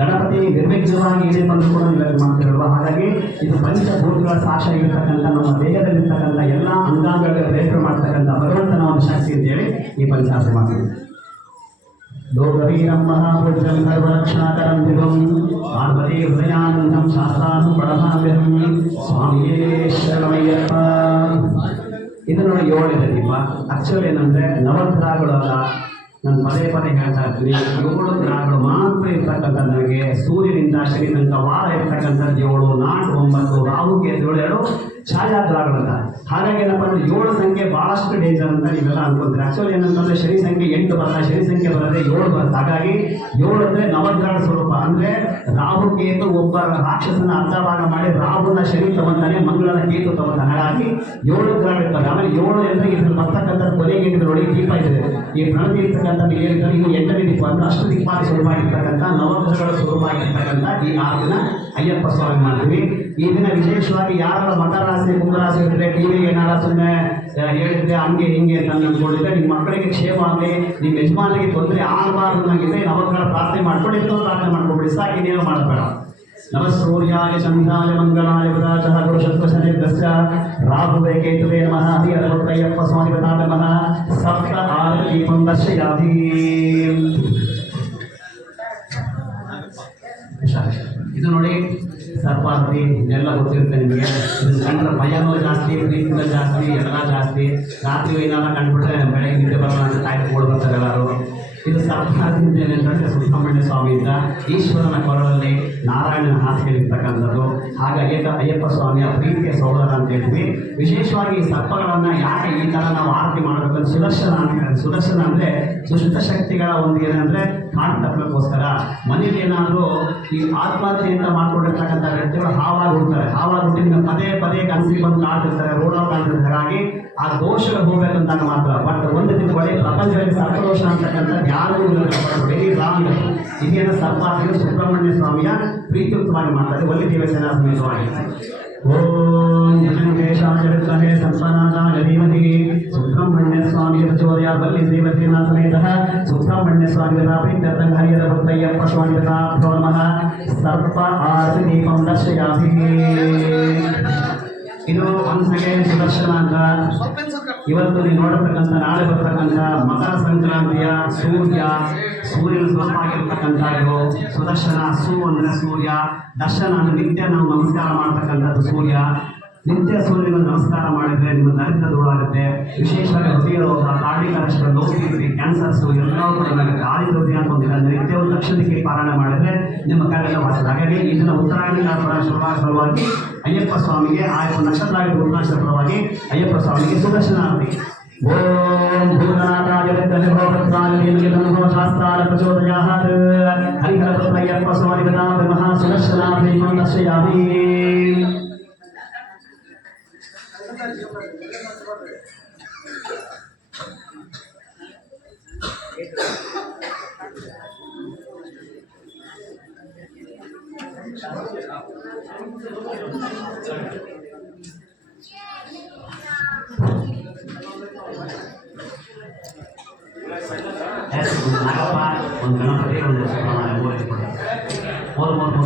ಗಣಪತಿ ನಿರ್ವಿಘ್ನವಾಗಿ ಏನೇ ಬಂದರೂ ಕೂಡ ನೀವು ಮಾಡ್ತಿರಲ್ವ. ಹಾಗಾಗಿ ಇದು ಪಂಚಭೂತಗಳ ಸಾಕ್ಷಿಯಾಗಿರ್ತಕ್ಕಂಥ ನಮ್ಮ ದೇಹದಲ್ಲಿರ್ತಕ್ಕಂಥ ಎಲ್ಲ ಅಂಗಾಂಗಗಳ ರೇಖೆ ಮಾಡ್ತಕ್ಕಂಥ ಭಗವಂತನ ಒಂದು ಶಕ್ತಿ ಅಂತೇಳಿ ಈ ಪಂಚಾಸೆ ಮಾಡ್ತೀವಿ. ಲೋಕವೀರಂ ಮಹಾಪುರುಷಂ ಸರ್ವರಕ್ಷಣಾಕರಂ ದಿವಂ ಪಾರ್ವತಿ ಹೃದಯಾನಂದಂ ಶಾಸ್ತ್ರಾನು ಪಡಮಾವ್ಯಂ ಸ್ವಾಮಿಯೇ ಶರಣಮಯ್ಯಪ್ಪ. ಇದು ನೋಡಿ 7 ದೀಪ. ಆಕ್ಚುಲಿ ಏನಂದರೆ ನವಗ್ರಹಗಳಲ್ಲ, ನಾನು ಪದೇ ಹೇಳ್ತಾ ಇರ್ತೀನಿ. 7 ಗ್ರಹಗಳು ಮಾತ್ರ ಇರ್ತಕ್ಕಂಥ ನನಗೆ ಸೂರ್ಯನಿಂದ ಶನಿ ತನಕ ವಾರ ಇರ್ತಕ್ಕಂಥದ್ದು 7, ನಾಟ್ 9, ರಾಹು ಕೇತು 7 ಛಾಯಾಗ್ರಹಗಳಂತ. ಹಾಗಾಗಿ ಏನಪ್ಪ ಅಂದರೆ 7 ಸಂಖ್ಯೆ ಭಾಳಷ್ಟು ಡೇಂಜರ್ ಅಂತ ನೀವೆಲ್ಲ ಅನ್ಕೊಂತೀರಿ. ಆಕ್ಚುಲಿ ಏನಂತಂದರೆ ಶನಿ ಸಂಖ್ಯೆ 8 ಬರಲ್ಲ, ಶನಿ ಸಂಖ್ಯೆ ಬರದೆ 7 ಬರುತ್ತೆ. ಹಾಗಾಗಿ 7 ಅಂದರೆ ನವಗ್ರಹಗಳ ಸ್ವರೂಪ. ಅಂದರೆ ರಾಹು ಕೇತು ಒಬ್ಬ ರಾಕ್ಷಸನ ಅರ್ಧ ಭಾಗ ಮಾಡಿ ರಾಹುನ ಶನಿ ತಗೊಂತಾನೆ, ಮಂಗಳನ ಕೇತು ತಗೊಂತಾನೆ. ಹಾಗಾಗಿ 7 ಗ್ರಹಗಳು ಇರ್ತವೆ. ಆಮೇಲೆ 7 ಅಂದರೆ ಇದ್ರಲ್ಲಿ ಬರ್ತಕ್ಕಂಥ ಕೊನೆಗೆ ನೋಡಿ ದೀಪ ಇದೆ. ಈ ಪ್ರಣತಿ ಇರ್ತಕ್ಕಂಥ ಏನಿದ್ದಾರೆ ಇದು 8ನೇ ದೀಪ. ಅಂದರೆ ಅಷ್ಟು ದೀಪಾದಿ ಸ್ವರೂಪವಾಗಿರ್ತಕ್ಕಂಥ ನವಗ್ರಹಗಳ ಸ್ವರೂಪವಾಗಿರ್ತಕ್ಕಂಥ ಈ 6 ದಿನ ಅಯ್ಯಪ್ಪ ಸ್ವಾಮಿ ಮಾಡ್ತೀವಿ. ಈ ದಿನ ವಿಶೇಷವಾಗಿ ಯಾರ ಮಕರ ರಾಶಿ, ಕುಂಭರಾಶಿ ಇದ್ದರೆ ಟಿವಿಗೆ ಏನಾರ ಸುಮ್ಮನೆ ಹೇಳಿದ್ರೆ ಹಂಗೆ ಹಿಂಗೆ ಅಂತ ಅಂದ್ಕೊಂಡಿದ್ರೆ ನಿಮ್ಮ ಮಕ್ಕಳಿಗೆ ಕ್ಷೇಮ ಆಗಲಿ, ನಿಮ್ಮ ಯಜಮಾನಿಗೆ ತೊಂದರೆ ಆಗಬಾರ್ದು ಅನ್ನಂಗಿದ್ರೆ ನವಗ್ರಹ ಪ್ರಾರ್ಥನೆ ಮಾಡ್ಕೊಂಡು ಇನ್ನೊಂದು ಪ್ರಾರ್ಥನೆ ಮಾಡ್ಕೊಬಿಡಿ, ಸಾಕು, ಇನ್ನೇನು ಮಾಡಬೇಡ. ನಮಃ ಸೂರ್ಯಾಯ ಚಂದ್ರಾಯ ಮಂಗಳಾಯ ಬುಧಾಚ ಗುರುಶತ್ವಶನಿರ್ದಶ್ಚ ರಾಹುವೇ ಕೇತುವೇ ನಮಃ. ಹರಿಹರಯ್ಯಪ್ಪ ಸ್ವಾಮಿ ನಮಃ. ಸಪ್ತ ಆರತೀಪಂ ದರ್ಶಯಾಮಿ. ಇದು ನೋಡಿ ಸರ್ಪಾರ್ತಿ ಇದೆಲ್ಲ ಗೊತ್ತಿರುತ್ತೆ ನಿಮಗೆ. ಇದನ್ನು ಕಂಡ್ರೆ ಭಯನೂ ಜಾಸ್ತಿ, ಪ್ರೀತಿನೂ ಜಾಸ್ತಿ, ಎಲ್ಲ ಜಾಸ್ತಿ. ರಾತ್ರಿ ಏನಾರ ಕಂಡುಬಿಟ್ರೆ ಬೆಳಗ್ಗೆ ನಿದ್ದೆ ಬರೋಣ ಅಂತ ಕಾಯ್ದು ಓಡ್ಬರ್ತಾರೆ ಎಲ್ಲರೂ. ಇದು ಸರ್ಪಾರ್ತಿ ಏನಂತಂದರೆ ಸುಬ್ರಹ್ಮಣ್ಯ ಸ್ವಾಮಿಯಿಂದ ಈಶ್ವರನ ಕೊರಳಲ್ಲಿ ನಾರಾಯಣನ ಹಾಸಿಗೆಯಲ್ಲಿರ್ತಕ್ಕಂಥದ್ದು. ಹಾಗಾಗಿ ಅಯ್ಯಪ್ಪ ಸ್ವಾಮಿಯ ಪ್ರೀತಿಯ ಸಹೋದರ ಅಂತ ಹೇಳ್ತೀವಿ. ವಿಶೇಷವಾಗಿ ಈ ಸರ್ಪಗಳನ್ನು ಯಾಕೆ ಈ ಥರ ನಾವು ಆರತಿ ಮಾಡಬೇಕಂತ ಸುದರ್ಶನ ಅಂತ ಮಾಡ್ತಾರೆ. ಸುದರ್ಶನ ಅಂದ್ರೆ ದುಷ್ಟ ಶಕ್ತಿಗಳ ಒಂದು ಏನಂದ್ರೆ ಕಾಟು ತಪ್ಪಲಿಕ್ಕೋಸ್ಕರ ಮನೇಲಿ ಏನಾದರೂ ಈ ಆತ್ಮಹತ್ಯೆ ಅಂತ ಮಾಡ್ಕೊಂಡಿರ್ತಕ್ಕಂಥ ವ್ಯಕ್ತಿಗಳು ಹಾವಾಗಿ ಹುಡ್ತಾರೆ. ಹಾವಾಗಿ ಹುಟ್ಟಿ ನಿಮಗೆ ಪದೇ ಪದೇ ಕನಸಿಗೆ ಬಂದು ಕಾಡ್ತಿರ್ತಾರೆ, ರೋಡಲ್ಲಿ ಕಾಣ್ತಿರ್ತಾರೆ. ಹಾಗಾಗಿ ಆ ದೋಷಗಳು ಹೋಗ್ಬೇಕಂತಾಗ ಮಾತ್ರ. ಬಟ್ ಒಂದು ತಿಳ್ಕೊಳ್ಳಿ, ಪ್ರಪಂಚದಲ್ಲಿ ಸರ್ಪದೋಷ ಅಂತಕ್ಕಂಥದ್ದು ಯಾರು ವೆರಿ ರಾಂಗ್. ಇದೇನು ಸರ್ಪ ಅಂತ ಸುಬ್ರಹ್ಮಣ್ಯ ಸ್ವಾಮಿಯ ಪ್ರೀತಿಯುಕ್ತವಾಗಿ ಮಾಡ್ತಾರೆ, ಒಳ್ಳೆ ದೇವಸ್ಥಾನ ಸಮೇತವಾಗಿ. ಓಂ ಗಣೇಶಾಯ ಸಂಪನಾಥಾಯ ಧೀಮಹಿ ಸುಬ್ರಹ್ಮಣ್ಯ ಸ್ವಾಮಿ ಪ್ರಚೋದಯ ಬಲ್ಲಿ ದೇವತೆನ ಸಮೇತ ಸುಬ್ರಹ್ಮಣ್ಯ ಸ್ವಾಮಿ ಪ್ರೀತ್ಯರ್ಥಂ ಹರಿಹರ ಭಕ್ತಯ್ಯಪ್ಪ ಸ್ವಾಮಿ ನಮಃ. ಸರ್ಪ ಆರತಿ ದೀಪಂ ದರ್ಶಯಾಮಿ. ಇದು ಒಂದ್ಸಗೆ ಸುದರ್ಶನ ಅಂತ. ಇವತ್ತು ನೀವು ನೋಡತಕ್ಕಂಥ ನಾಳೆ ಬರ್ತಕ್ಕಂಥ ಮಕರ ಸಂಕ್ರಾಂತಿಯ ಸೂರ್ಯನ ಸ್ವರೂಪವಾಗಿರ್ತಕ್ಕಂಥ ಇದು ಸುದರ್ಶನ. ಅಂದರೆ ಸೂರ್ಯ, ದರ್ಶನ ಅಂದ್ರೆ ನಿತ್ಯ ನಾವು ನಮಸ್ಕಾರ ಮಾಡ್ತಕ್ಕಂಥದ್ದು ಸೂರ್ಯ. ನಿತ್ಯ ಸೂರ್ಯನ ನಮಸ್ಕಾರ ಮಾಡಿದ್ರೆ ನಿಮ್ಮ ದರಿದ್ರ ದೂರಾಗುತ್ತೆ. ವಿಶೇಷವಾಗಿ ಹೃದಯ ರೋಗ, ಕಾರ್ಡಿಕ ಅರೆಸ್ಟ್, ಲೋ ಬಿ, ಕ್ಯಾನ್ಸರ್ಸ್ ಎಲ್ಲವೂ ಕೂಡ ಆಗುತ್ತೆ. ಆದಿ ಹೃದಯ ಅಂತ ಒಂದಿಲ್ಲ, ನಿತ್ಯ ಒಂದು ದಕ್ಷಿಣಕ್ಕೆ ಪಾರಾಯಣ ಮಾಡಿದ್ರೆ ನಿಮ್ಮ ಕಾಯಿಲೆ ವಾಸ. ಹಾಗಾಗಿ ಇದನ್ನು ಉತ್ತರಾಯಣ ಸಲುವಾಗಿ ಅಯ್ಯಪ್ಪ ಸ್ವಾಮಿಗೆ ಆ ನಕ್ಷತ್ರ ಆಗಿರುವ ನಕ್ಷತ್ರವಾಗಿ ಅಯ್ಯಪ್ಪ ಸ್ವಾಮಿಗೆ ಸುದರ್ಶನ ಆರತಿ. ಓಂ ಭೂತನಾಥಾಯ ಶಾಸ್ತ್ರಾಲ ಪ್ರಚೋದಯಾತ್ ಹರಿಹರ ಅಯ್ಯಪ್ಪ ಸ್ವಾಮಿ ನಮಃ. ಸುದರ್ಶನ ದೀಪಂ ದರ್ಶಯಾಮಿ. ಒಂದು ಗಣಪತಿ, ಒಂದು ಸುಬ್ರಹ್ಮಣ್ಯ, ಮೂರು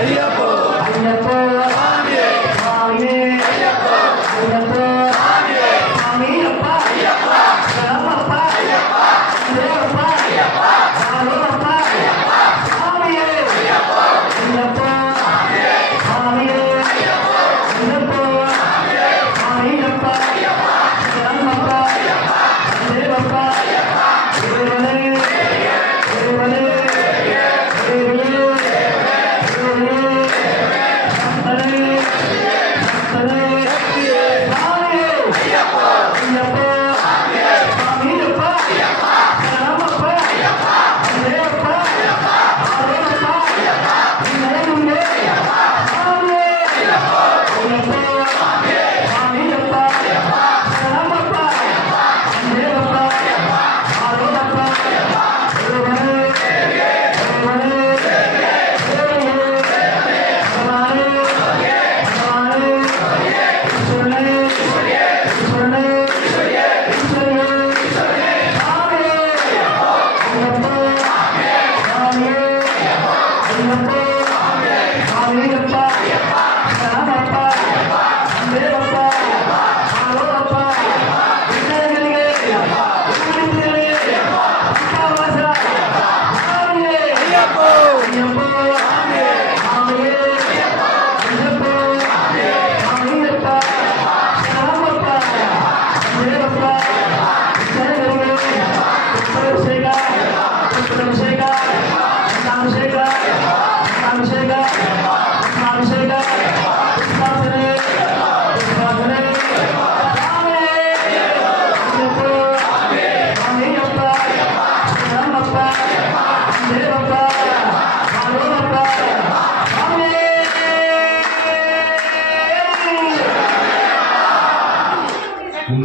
Ayyappa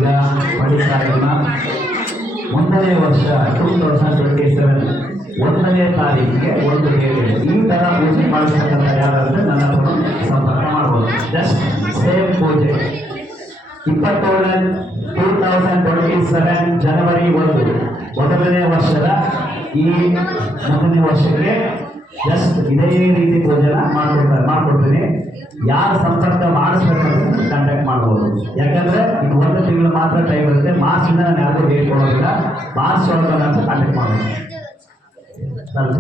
ಈಗ ಪಡಿತಾ ಇರೋಣ. ಮುಂದನೇ ವರ್ಷ 2027 1ನೇ ತಾರೀಕಿಗೆ ಒಂದು ಡೇಟ್ ಇದೆ. ಈ ತರ ಪೂಜೆ ಮಾಡಿಸ್ತಕ್ಕಂಥ ಯಾರಾದ್ರೆ ನನ್ನ ಹತ್ರ ಸಂಪರ್ಕ ಮಾಡ್ಬೋದು. ಜಸ್ಟ್ ಸೇಮ್ ಪೂಜೆ 2027 ಜನವರಿ 1 ಮೊದಲನೇ ವರ್ಷದ ಈ ಮುಂದಿನ ವರ್ಷಕ್ಕೆ ಜಸ್ಟ್ ಇದೇ ರೀತಿ ಪೂಜೆನ ಮಾಡ್ಕೊಡ್ತೀನಿ. ಯಾರು ಸಂಪರ್ಕ ಮಾಡಿಸ್ಬೇಕಂತ ಕಾಂಟ್ಯಾಕ್ಟ್ ಮಾಡ್ಬೋದು. ಯಾಕಂದ್ರೆ ಇದು 1 ತಿಂಗಳು ಮಾತ್ರ ಟೈಮ್ ಇರುತ್ತೆ. ಮಾರ್ಚಿಂದ ನಾನು ಯಾರಿಗೂ ಡೇಟ್ ಕೊಡೋದಿಲ್ಲ. ಮಾರ್ಚ್ ಒಳಗೆ ನಾನು ಕಾಂಟ್ಯಾಕ್ಟ್ ಮಾಡ್ಬೋದು. ಅಂದಾದ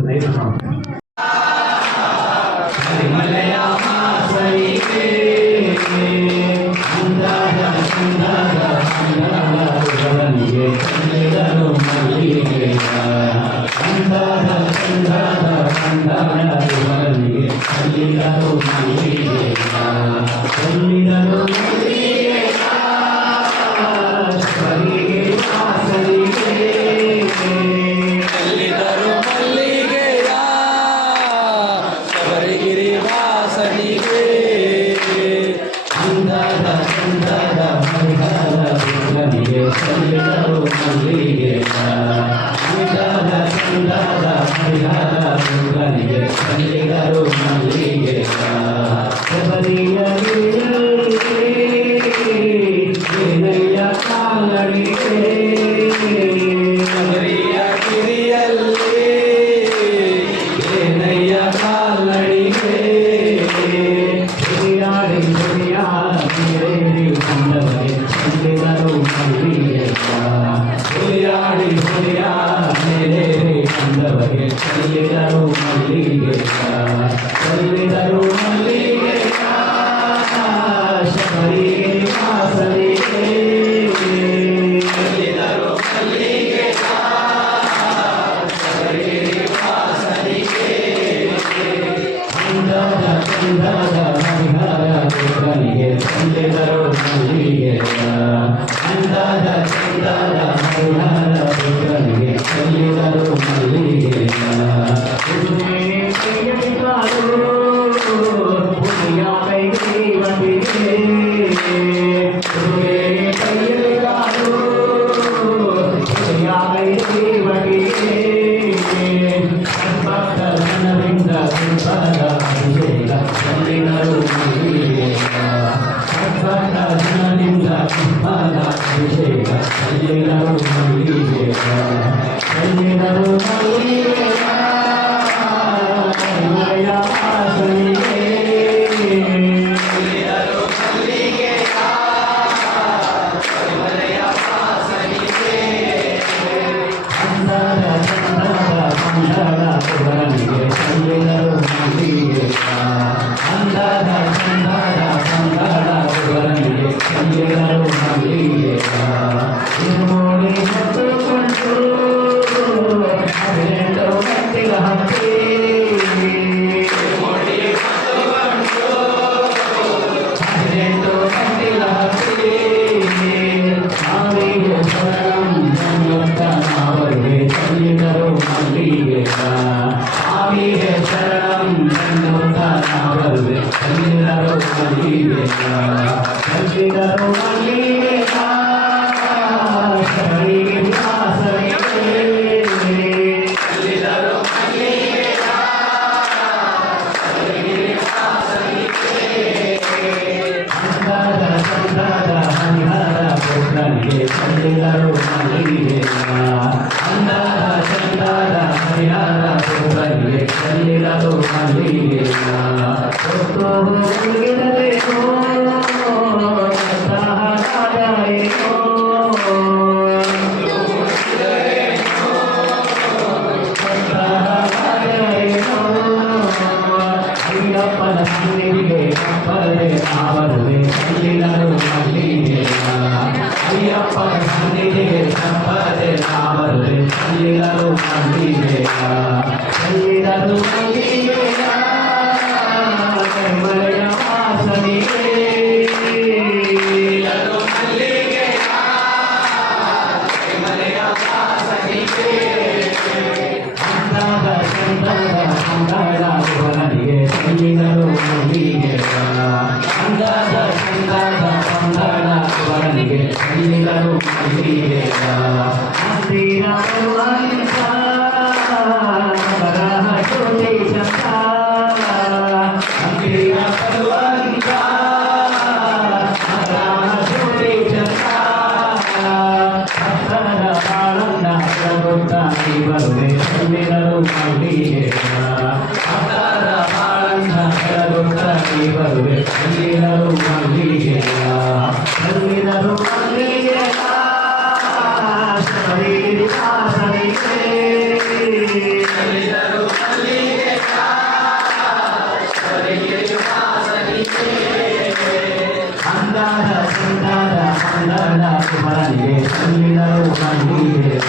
ಅಲ್ಲಿರಲು ಮಲ್ಲಿಗೆಯ ಹತ್ತಿರ ಬರುವಂತ ಬರಹ ಜ್ಯೋತಿ ಚಂದ ಹತ್ತಿರ ಬರುವಂತ ಬರಹ ಜ್ಯೋತಿ ಚಂದ ಭಕ್ತರ ಬಾಳನ್ನ ಪ್ರಭುತ್ತಾಗಿ ಬರುವೆ ಅಲ್ಲಿರಲು ಮಲ್ಲಿಗೆಯ ಭಕ್ತರ ಬಾಳನ್ನ ಪ್ರಭುತ್ತಾಗಿ ಬರುವೆ ಅಲ್ಲಿರಲು ಮಲ್ಲಿಗೆಯ ಅಲ್ಲಿರಲು ಮಲ್ಲಿಗೆಯ ಶಬರಿ ವಾಸನೆಗೆ ಅಲ್ಲಿರಲು ಮಲ್ಲಿಗೆಯ ಶಬರಿ ವಾಸನೆಗೆ ಅಂದಾದ ಚಂದಾದ ಮಂಗಳ ಕುಮರನಿಗೆ ಅಲ್ಲಿರಲು ಮಲ್ಲಿಗೆಯ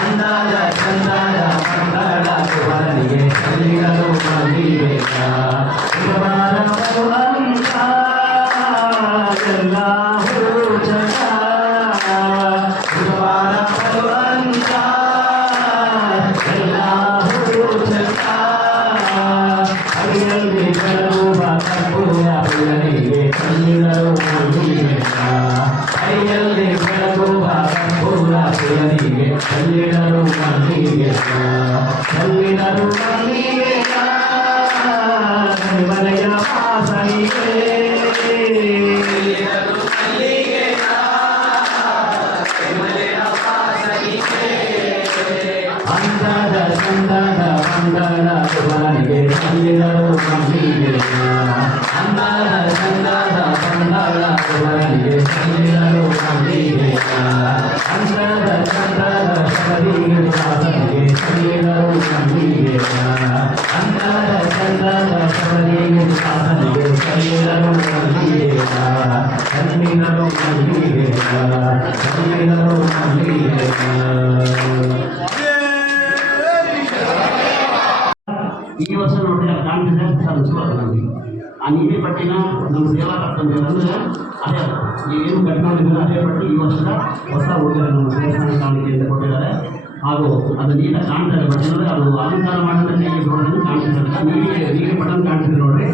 ಅಂದಾದ ಚಂದಾದ ಮಂಗಳ ಕುಮರನಿಗೆ ಅಲ್ಲಿರಲು ಮಲ್ಲಿಗೆಯ ಕುಮಾರ ಬರುವಂತ ಎಲ್ಲ ಹೂಚಕ ಕುಮಾರ ಬರುವಂತ ಎಲ್ಲ ಹೂಚಕ ಅಡಿಯಲ್ಲಿ ಬೆಳಗುವ ಕರ್ಪೂರ ಬೆಳನಿಗೆ ಅಲ್ಲಿರಲು ಮಲ್ಲಿಗೆಯ ಅಡಿಯಲ್ಲಿ ಬೆಳಗುವ ಕರ್ಪೂರ ಬೆಳನಿಗೆ ಅಲ್ಲಿರಲು ಮಲ್ಲಿಗೆಯ ಅಲ್ಲಿರಲು ಮಲ್ಲಿಗೆಯ ಮನೆಯ ವಾಸನೆಗೆ ಅಂದಾದ ಚಂದದ ಮಂಗಳ ಕುಮರನಿಗೆ ಅಲ್ಲಿರಲು ಮಲ್ಲಿಗೆಯ ಅಂದಾದ ಚಂದದ ಮಂಗಳ ಕುಮರನಿಗೆ ಅಲ್ಲಿರಲು ಮಲ್ಲಿಗೆಯ ಅಂದಾದ ಚಂದದ ಶಬರಿ ವಾಸನೆಗೆ ಅಲ್ಲಿರಲು ಮಲ್ಲಿಗೆಯ ಅಂದಾದ ಚಂದದ ಶಬರಿ ವಾಸನೆಗೆ ಅಲ್ಲಿರಲು ಮಲ್ಲಿಗೆಯ ಅಲ್ಲಿರಲು ಮಲ್ಲಿಗೆಯ ಅಲ್ಲಿರಲು ಮಲ್ಲಿಗೆಯ ಈ ವರ್ಷ ನೋಡಿ ಕಾಣ್ತಿದೆ ಸರ್ ನಮಗೆ ಆ ನೀಲಿ ಪಟ್ಟಿನ ನಮ್ಮ ಸೇವಾ ಕರ್ತವ್ಯ ಅಂದರೆ ಅದೇ ಏನು ಕಟ್ಕೊಂಡಿದ್ದಾರೆ ಅದೇ ಪಟ್ಟಿ ಈ ವರ್ಷದ ಹೊಸ ಉಡುಗೊರೆ ನಮ್ಮ ದೇವಸ್ಥಾನ ಕಾಣಿಕೆ ಅಂತ ಕೊಟ್ಟಿದ್ದಾರೆ ಹಾಗೂ ಅದು ನೀಟಾಗಿ ಕಾಣ್ತಾ ಇದೆ ಬಟ್ ಅಂದರೆ ಅದು ಅಲಂಕಾರ ಮಾಡಿದ್ರೆ ನೀಲಿ ನೋಡೋದು ಕಾಣ್ತಿದ್ದಾರೆ ನೀಲಿ ಬಟನ್ ಕಾಣ್ತಿದೆ ನೋಡ್ರಿ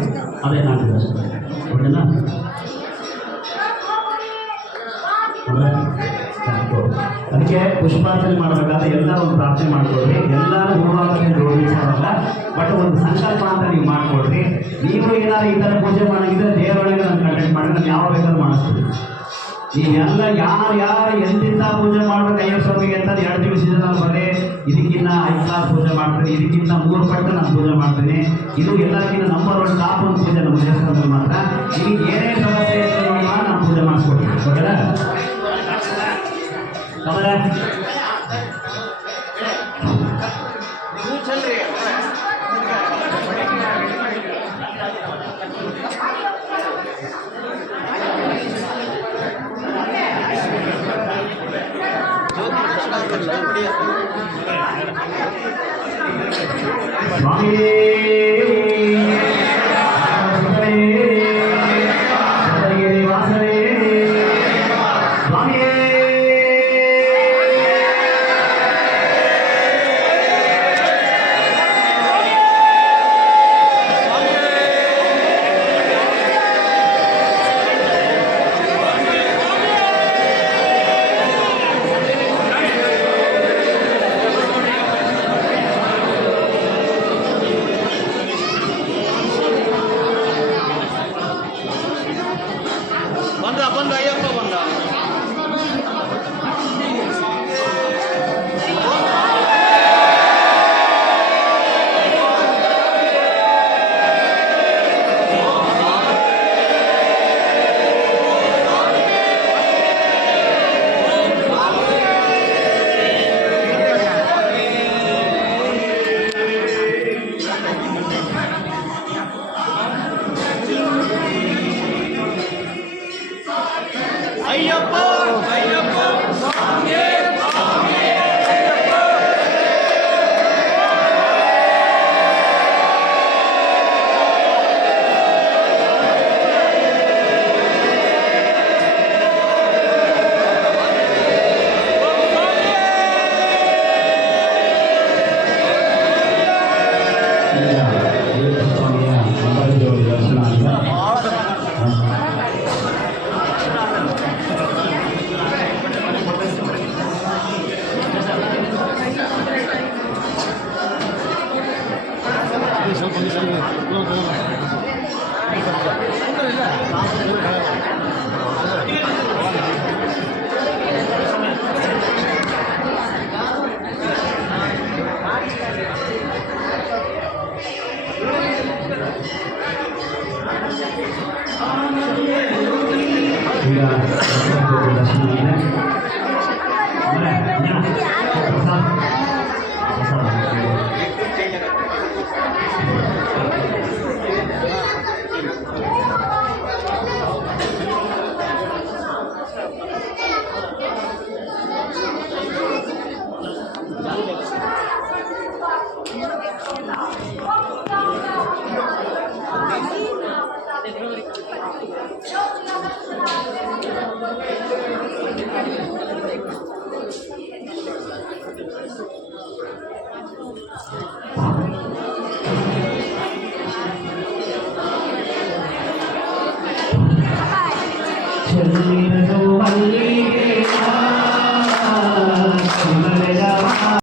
ಅದೇ ಕಾಣ್ತಿದೆ ಅಷ್ಟೇ ಓಕೆನಾ ಅದಕ್ಕೆ ಪುಷ್ಪಾರ್ಚನೆ ಮಾಡಬೇಕಾದ್ರೆ ಎಲ್ಲ ಒಂದು ಪ್ರಾರ್ಥನೆ ಮಾಡ್ಕೊಳ್ರಿ ಎಲ್ಲರೂ ಹೂವಾಗಲಿ ಜೋಡಿಸೋಲ್ಲ ಬಟ್ ಒಂದು ಸಂಕಲ್ಪ ಅಂತ ನೀವು ಮಾಡ್ಕೊಳ್ರಿ ನೀವು ಏನಾದ್ರು ಈ ಥರ ಪೂಜೆ ಮಾಡಿದ್ರೆ ದೇವರೊಳಗೆ ನಾನು ಕಂಟೆಂಟ್ ಮಾಡಿ ನಾನು ಯಾವ ಬೇಕಾದ್ರೂ ಮಾಡಿಸ್ತೀವಿ ನೀವೆಲ್ಲ ಯಾರು ಎಂತಿಂತ ಪೂಜೆ ಮಾಡ್ಬೇಕು ಅಯ್ಯೋ ಸ್ವಾಮಿಗೆ ಅಂತ 2 ದಿವಸದಿಂದ ನಾನು ಬರೇ ಇದಕ್ಕಿಂತ 5 ಕ್ಲಾಸ್ ಪೂಜೆ ಮಾಡ್ತೀನಿ ಇದಕ್ಕಿಂತ 3 ಪಟ್ಟು ನಾನು ಪೂಜೆ ಮಾಡ್ತೀನಿ ಇದು ಎಲ್ಲಕ್ಕಿಂತ ನಂಬರ್ 1 ಟಾಪ್ ಒಂದು ಪೂಜೆ ನಮ್ಮ ದೇವಸ್ಥಾನದಲ್ಲಿ ಮಾತ್ರ ನಿಮಗೆ ಏನೇ ಸಮಸ್ಯೆ ಇದ್ರೂ ನಾನು ಪೂಜೆ ಮಾಡಿಸ್ಕೊಡ್ತೀನಿ ಓಕೆನಾ ಕಮಲ ಸ್ವಾಮಿ ಈಗ ದರ್ಶನ ಇದೆ.